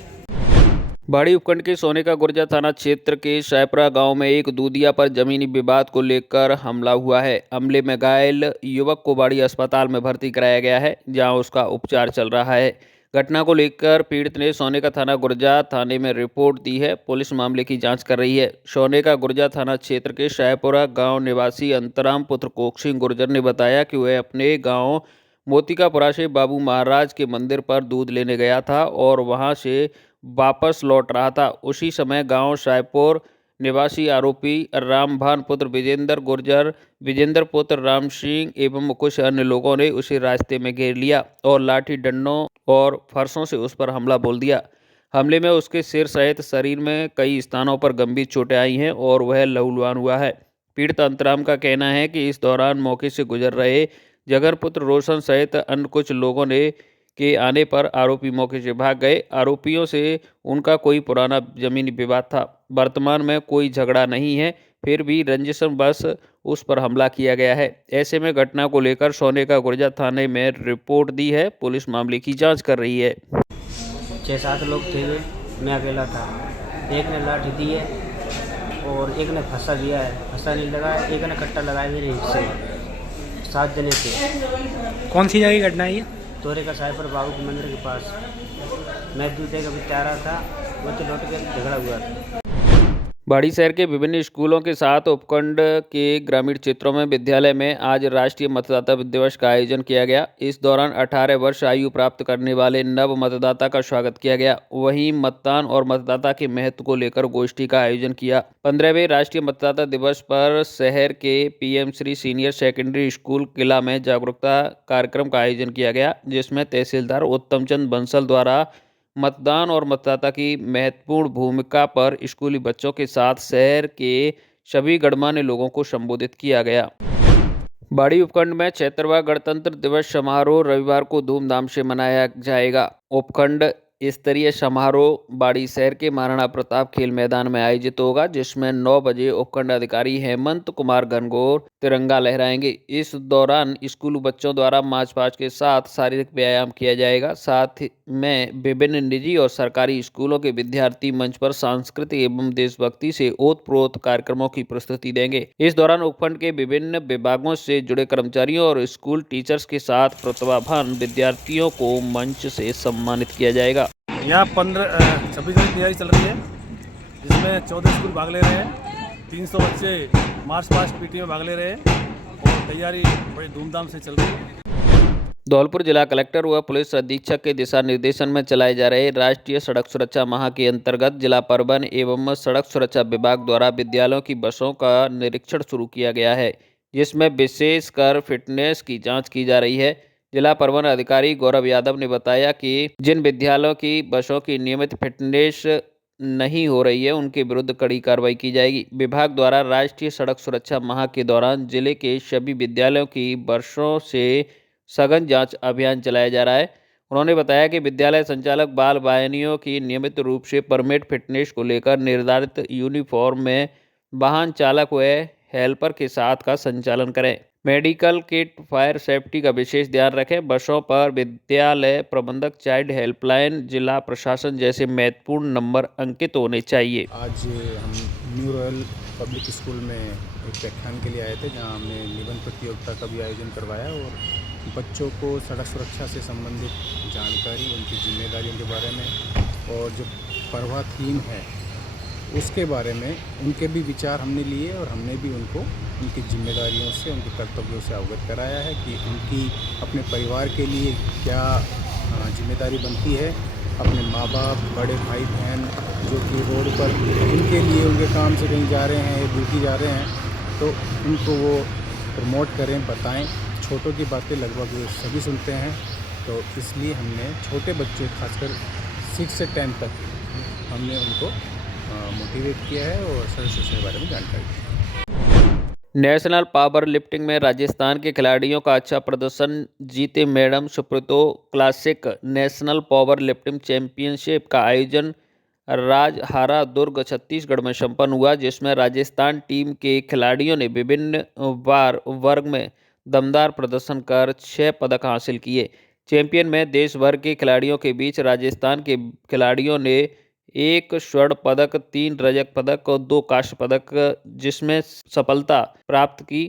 बाड़ी उपखंड के सोने का गुर्जा थाना क्षेत्र के शाहपुरा गांव में एक दूधिया पर जमीनी विवाद को लेकर हमला हुआ है। हमले में घायल युवक को बाड़ी अस्पताल में भर्ती कराया गया है, जहां उसका उपचार चल रहा है। घटना को लेकर पीड़ित ने सोनेका थाना गुर्जा थाने में रिपोर्ट दी है। पुलिस मामले की जांच कर रही है। सोनेका गुर्जा थाना क्षेत्र के शाहपुरा गांव निवासी अंतराम पुत्र कोकसिंह गुर्जर ने बताया कि वह अपने गांव मोतिकापुरा से बाबू महाराज के मंदिर पर दूध लेने गया था और वहां से वापस लौट रहा था। उसी समय गांव शाहपुर निवासी आरोपी रामभान पुत्र विजेंद्र गुर्जर, विजेंद्र पुत्र राम सिंह एवं कुछ अन्य लोगों ने उसे रास्ते में घेर लिया और लाठी डंडों और फरसों से उस पर हमला बोल दिया। हमले में उसके सिर सहित शरीर में कई स्थानों पर गंभीर चोटें आई हैं और वह लहूलुहान हुआ है। पीड़ित अंतराम का कहना है कि इस दौरान मौके से गुजर रहे जगरपुत्र रोशन सहित अन्य कुछ लोगों ने के आने पर आरोपी मौके से भाग गए। आरोपियों से उनका कोई पुराना जमीनी विवाद था। वर्तमान में कोई झगड़ा नहीं है, फिर भी रंजिशवश उस पर हमला किया गया है। ऐसे में घटना को लेकर सोनेका गुर्जा थाने में रिपोर्ट दी है। पुलिस मामले की जांच कर रही है। 6-7 लोग थे, मैं अकेला था। एक ने लाठी दी है और एक ने फंसा दिया है, फंसा नहीं लगाया, एक ने कट्टा लगाया मेरे हिस्से में। 7 जने थे। कौन सी जगह की घटना है ये? तोरे का साहिब पर बाबू के मंदिर के पास। मैं दूध देकर भी तैयार था, वो तो लौट के झगड़ा हुआ था। बाड़ी शहर के विभिन्न स्कूलों के साथ उपखंड के ग्रामीण क्षेत्रों में विद्यालय में आज राष्ट्रीय मतदाता दिवस का आयोजन किया गया। इस दौरान 18 वर्ष आयु प्राप्त करने वाले नव मतदाता का स्वागत किया गया। वहीं मतदान और मतदाता के महत्व को लेकर गोष्ठी का आयोजन किया। 15वें राष्ट्रीय मतदाता दिवस पर शहर के PM Shri senior secondary school किला में जागरूकता कार्यक्रम का आयोजन किया गया, जिसमें तहसीलदार उत्तम चंद बंसल द्वारा मतदान और मतदाता की महत्वपूर्ण भूमिका पर स्कूली बच्चों के साथ शहर के सभी गणमान्य लोगों को संबोधित किया गया। बाड़ी उपखंड में 76वां गणतंत्र दिवस समारोह रविवार को धूमधाम से मनाया जाएगा। उपखंड स्तरीय समारोह बाड़ी शहर के महाराणा प्रताप खेल मैदान में आयोजित होगा, जिसमें 9 बजे उपखंड अधिकारी हेमंत कुमार घनघोर तिरंगा लहराएंगे। इस दौरान स्कूली बच्चों द्वारा मार्च पास्ट के साथ शारीरिक व्यायाम किया जाएगा। साथ में विभिन्न निजी और सरकारी स्कूलों के विद्यार्थी मंच पर सांस्कृतिक एवं देशभक्ति से ओतप्रोत कार्यक्रमों की प्रस्तुति देंगे। इस दौरान उपखंड के विभिन्न विभागों से जुड़े कर्मचारियों और स्कूल टीचर्स के साथ प्रतिभावान विद्यार्थियों को मंच से सम्मानित किया जाएगा। यहाँ 26 की तैयारी चल रही है, जिसमें 14 स्कूल भाग ले रहे हैं। 300 बच्चे मार्च पास्ट पीटी में भाग ले रहे हैं और तैयारी बड़ी धूमधाम से चल रही है। धौलपुर जिला कलेक्टर व पुलिस अधीक्षक के दिशा निर्देशन में चलाए जा रहे राष्ट्रीय सड़क सुरक्षा माह के अंतर्गत जिला परिवहन एवं सड़क सुरक्षा विभाग द्वारा विद्यालयों की बसों का निरीक्षण शुरू किया गया है, जिसमें विशेषकर फिटनेस की जाँच की जा रही है। जिला परिवहन अधिकारी गौरव यादव ने बताया कि जिन विद्यालयों की बसों की नियमित फिटनेस नहीं हो रही है, उनके विरुद्ध कड़ी कार्रवाई की जाएगी। विभाग द्वारा राष्ट्रीय सड़क सुरक्षा माह के दौरान जिले के सभी विद्यालयों की बसों से सघन जांच अभियान चलाया जा रहा है। उन्होंने बताया कि विद्यालय संचालक बाल वाहिनियों की नियमित रूप से परमिट फिटनेस को लेकर निर्धारित यूनिफॉर्म में वाहन चालक व हेल्पर के साथ का संचालन करें। मेडिकल किट, फायर सेफ्टी का विशेष ध्यान रखें। बसों पर विद्यालय प्रबंधक, चाइल्ड हेल्पलाइन, जिला प्रशासन जैसे महत्वपूर्ण नंबर अंकित होने चाहिए। आज हम न्यू रॉयल पब्लिक स्कूल में एक व्याख्यान के लिए आए थे, जहां हमने निबंध प्रतियोगिता का भी आयोजन करवाया और बच्चों को सड़क सुरक्षा से संबंधित जानकारी, उनकी जिम्मेदारियों के बारे में और जो परवा थीम है उसके बारे में उनके भी विचार हमने लिए और हमने भी उनको उनकी जिम्मेदारियों से, उनके कर्तव्यों से अवगत कराया है कि उनकी अपने परिवार के लिए क्या जिम्मेदारी बनती है। अपने माँ बाप, बड़े भाई बहन जो कि रोड पर उनके लिए, उनके काम से कहीं जा रहे हैं या ड्यूटी जा रहे हैं, तो उनको वो प्रमोट करें, बताएं। छोटों की बातें लगभग सभी सुनते हैं, तो इसलिए हमने छोटे बच्चे खासकर 6 से 10 तक हमने उनको मोटिवेट किया है और सड़क सुरक्षा के बारे में जानकारी दी। नेशनल पावर लिफ्टिंग में राजस्थान के खिलाड़ियों का अच्छा प्रदर्शन जीते मैडम सुप्रीतो classic national power lifting championship का आयोजन राजहारा दुर्ग छत्तीसगढ़ में संपन्न हुआ, जिसमें राजस्थान टीम के खिलाड़ियों ने विभिन्न वर्ग में दमदार प्रदर्शन कर 6 पदक हासिल किए। चैंपियन में देश भर के खिलाड़ियों के बीच राजस्थान के खिलाड़ियों ने 1 स्वर्ण पदक, 3 रजत पदक और 2 कांस्य पदक जिसमें सफलता प्राप्त की।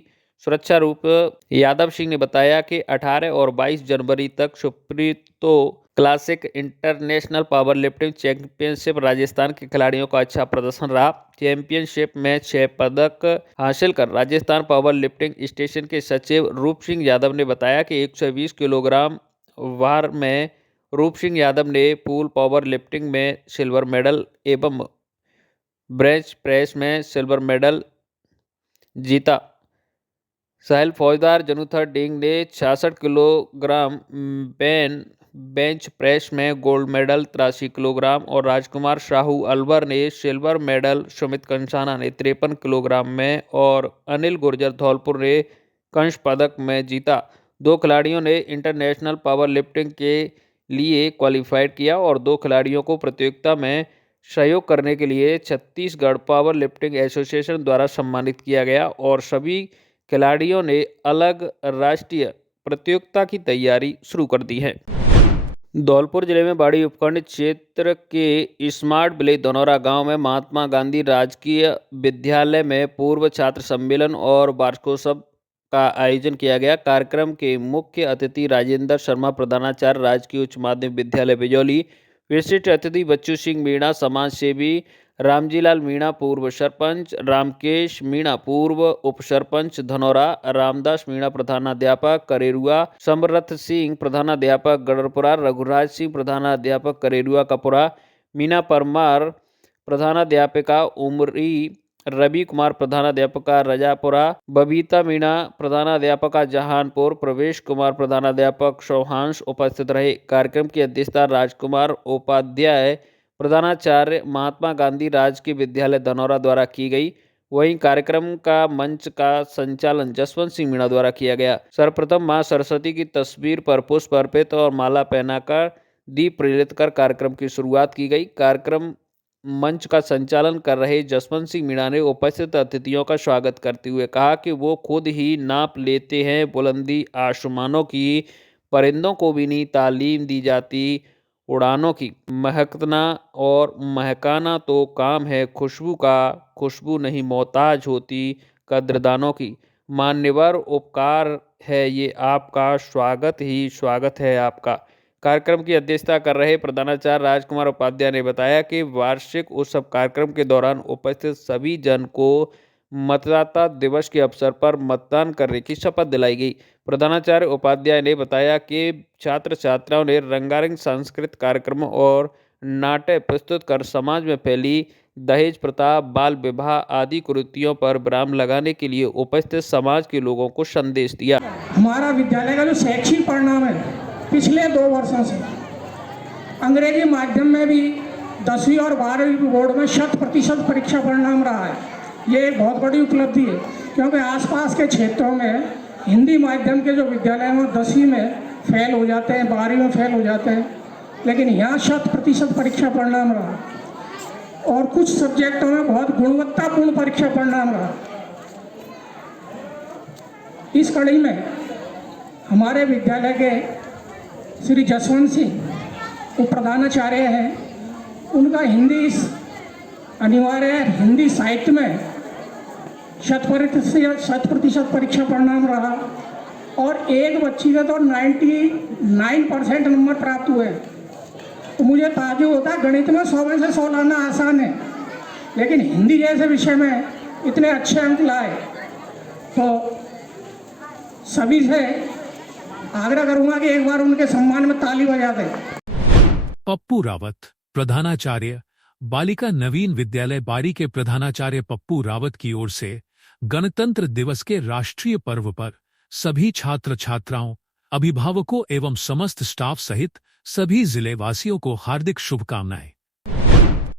सुरक्षा रूप यादव सिंह ने बताया कि 18 और 22 जनवरी तक सुप्रीतो classic international power lifting championship Rajasthan के खिलाड़ियों का अच्छा प्रदर्शन रहा। चैंपियनशिप में 6 पदक हासिल कर राजस्थान पावर लिफ्टिंग स्टेशन के सचिव रूप सिंह यादव ने बताया कि 120 किलोग्राम भार में रूप सिंह यादव ने पूल पावर लिफ्टिंग में सिल्वर मेडल एवं बेंच प्रेस में सिल्वर मेडल जीता। साहिल फौजदार जनुथर डिंग ने 66 किलोग्राम बेंच प्रेस में गोल्ड मेडल 83 किलोग्राम और राजकुमार साहू अलवर ने सिल्वर मेडल, सुमित कंसाना ने 53 किलोग्राम में और अनिल गुर्जर धौलपुर ने कांस्य पदक में जीता। 2 खिलाड़ियों ने इंटरनेशनल पावर लिफ्टिंग के लिए क्वालिफाइड किया और 2 खिलाड़ियों को प्रतियोगिता में सहयोग करने के लिए छत्तीसगढ़ पावर लिफ्टिंग एसोसिएशन द्वारा सम्मानित किया गया और सभी खिलाड़ियों ने अलग राष्ट्रीय प्रतियोगिता की तैयारी शुरू कर दी है। धौलपुर जिले में बाड़ी उपखंड क्षेत्र के स्मार्ट विलेज धनौरा गांव में महात्मा गांधी राजकीय विद्यालय में पूर्व छात्र सम्मेलन और वार्षिकोत्सव का आयोजन किया गया। कार्यक्रम के मुख्य अतिथि राजेंद्र शर्मा प्रधानाचार्य राजकीय उच्च माध्यमिक विद्यालय बिजौली, विशिष्ट अतिथि बच्चू सिंह मीणा, समाज सेवी रामजीलाल मीणा पूर्व सरपंच, रामकेश मीणा पूर्व उप सरपंच धनौरा, रामदास मीणा प्रधानाध्यापक करेरुआ, समरथ सिंह प्रधानाध्यापक गढ़पुरा, रघुराज सिंह प्रधानाध्यापक करेरुआ कपुरा, मीना परमार प्रधानाध्यापिका उमरी, रवि कुमार प्रधानाध्यापिका रजापुरा, बबीता मीणा प्रधानाध्यापिका जहानपुर, प्रवेश कुमार प्रधानाध्यापक सोहांश उपस्थित रहे। कार्यक्रम की अध्यक्षता राजकुमार उपाध्याय प्रधानाचार्य महात्मा गांधी राजकीय विद्यालय धनौरा द्वारा की गई। वहीं कार्यक्रम का मंच का संचालन जसवंत सिंह मीणा द्वारा किया गया। सर्वप्रथम मां सरस्वती की तस्वीर पर पुष्प अर्पित और माला पहनाकर दीप प्रज्वलित कर कार्यक्रम की शुरुआत की गई। कार्यक्रम मंच का संचालन कर रहे जसवंत सिंह मीणा ने उपस्थित अतिथियों का स्वागत करते हुए कहा कि वो खुद ही नाप लेते हैं बुलंदी आसमानों की, परिंदों को भी नहीं तालीम दी जाती उड़ानों की। महकना और महकाना तो काम है खुशबू का, खुशबू नहीं मोहताज होती कद्रदानों की। मान्यवर उपकार है ये आपका, स्वागत ही स्वागत है आपका। कार्यक्रम की अध्यक्षता कर रहे प्रधानाचार्य राजकुमार उपाध्याय ने बताया कि वार्षिक उत्सव कार्यक्रम के दौरान उपस्थित सभी जन को मतदाता दिवस के अवसर पर मतदान करने की शपथ दिलाई गई। प्रधानाचार्य उपाध्याय ने बताया कि छात्र छात्राओं ने रंगारंग सांस्कृतिक कार्यक्रमों और नाटक प्रस्तुत कर समाज में फैली दहेज प्रथा, बाल विवाह आदि कुरीतियों पर विराम लगाने के लिए उपस्थित समाज के लोगों को संदेश दिया। हमारा विद्यालय का जो शैक्षिक परिणाम है पिछले 2 वर्षों से अंग्रेजी माध्यम में भी 10वीं और 12वीं बोर्ड में 100% परीक्षा परिणाम रहा है। ये एक बहुत बड़ी उपलब्धि है क्योंकि आसपास के क्षेत्रों में हिंदी माध्यम के जो विद्यालय हैं 10वीं में फेल हो जाते हैं, 12वीं में फेल हो जाते हैं, लेकिन यहाँ 100% परीक्षा परिणाम रहा और कुछ सब्जेक्टों में बहुत गुणवत्तापूर्ण परीक्षा परिणाम रहा। इस कड़ी में हमारे विद्यालय के श्री जसवंत सिंह उप प्रधानाचार्य हैं, उनका हिंदी अनिवार्य हिंदी साहित्य में 100% परीक्षा परिणाम रहा और एक बच्ची का तो 99% नंबर प्राप्त हुए। तो मुझे ताज्जुब होता है, गणित में 100 में से 100 लाना आसान है, लेकिन हिंदी जैसे विषय में इतने अच्छे अंक लाए। तो सभी से आग्रह करूंगा कि एक बार उनके सम्मान में ताली बजा दें। पप्पू रावत प्रधानाचार्य बालिका नवीन विद्यालय बाड़ी के प्रधानाचार्य पप्पू रावत की ओर से गणतंत्र दिवस के राष्ट्रीय पर्व पर सभी छात्र छात्राओं, अभिभावकों एवं समस्त स्टाफ सहित सभी जिले वासियों को हार्दिक शुभकामनाएं।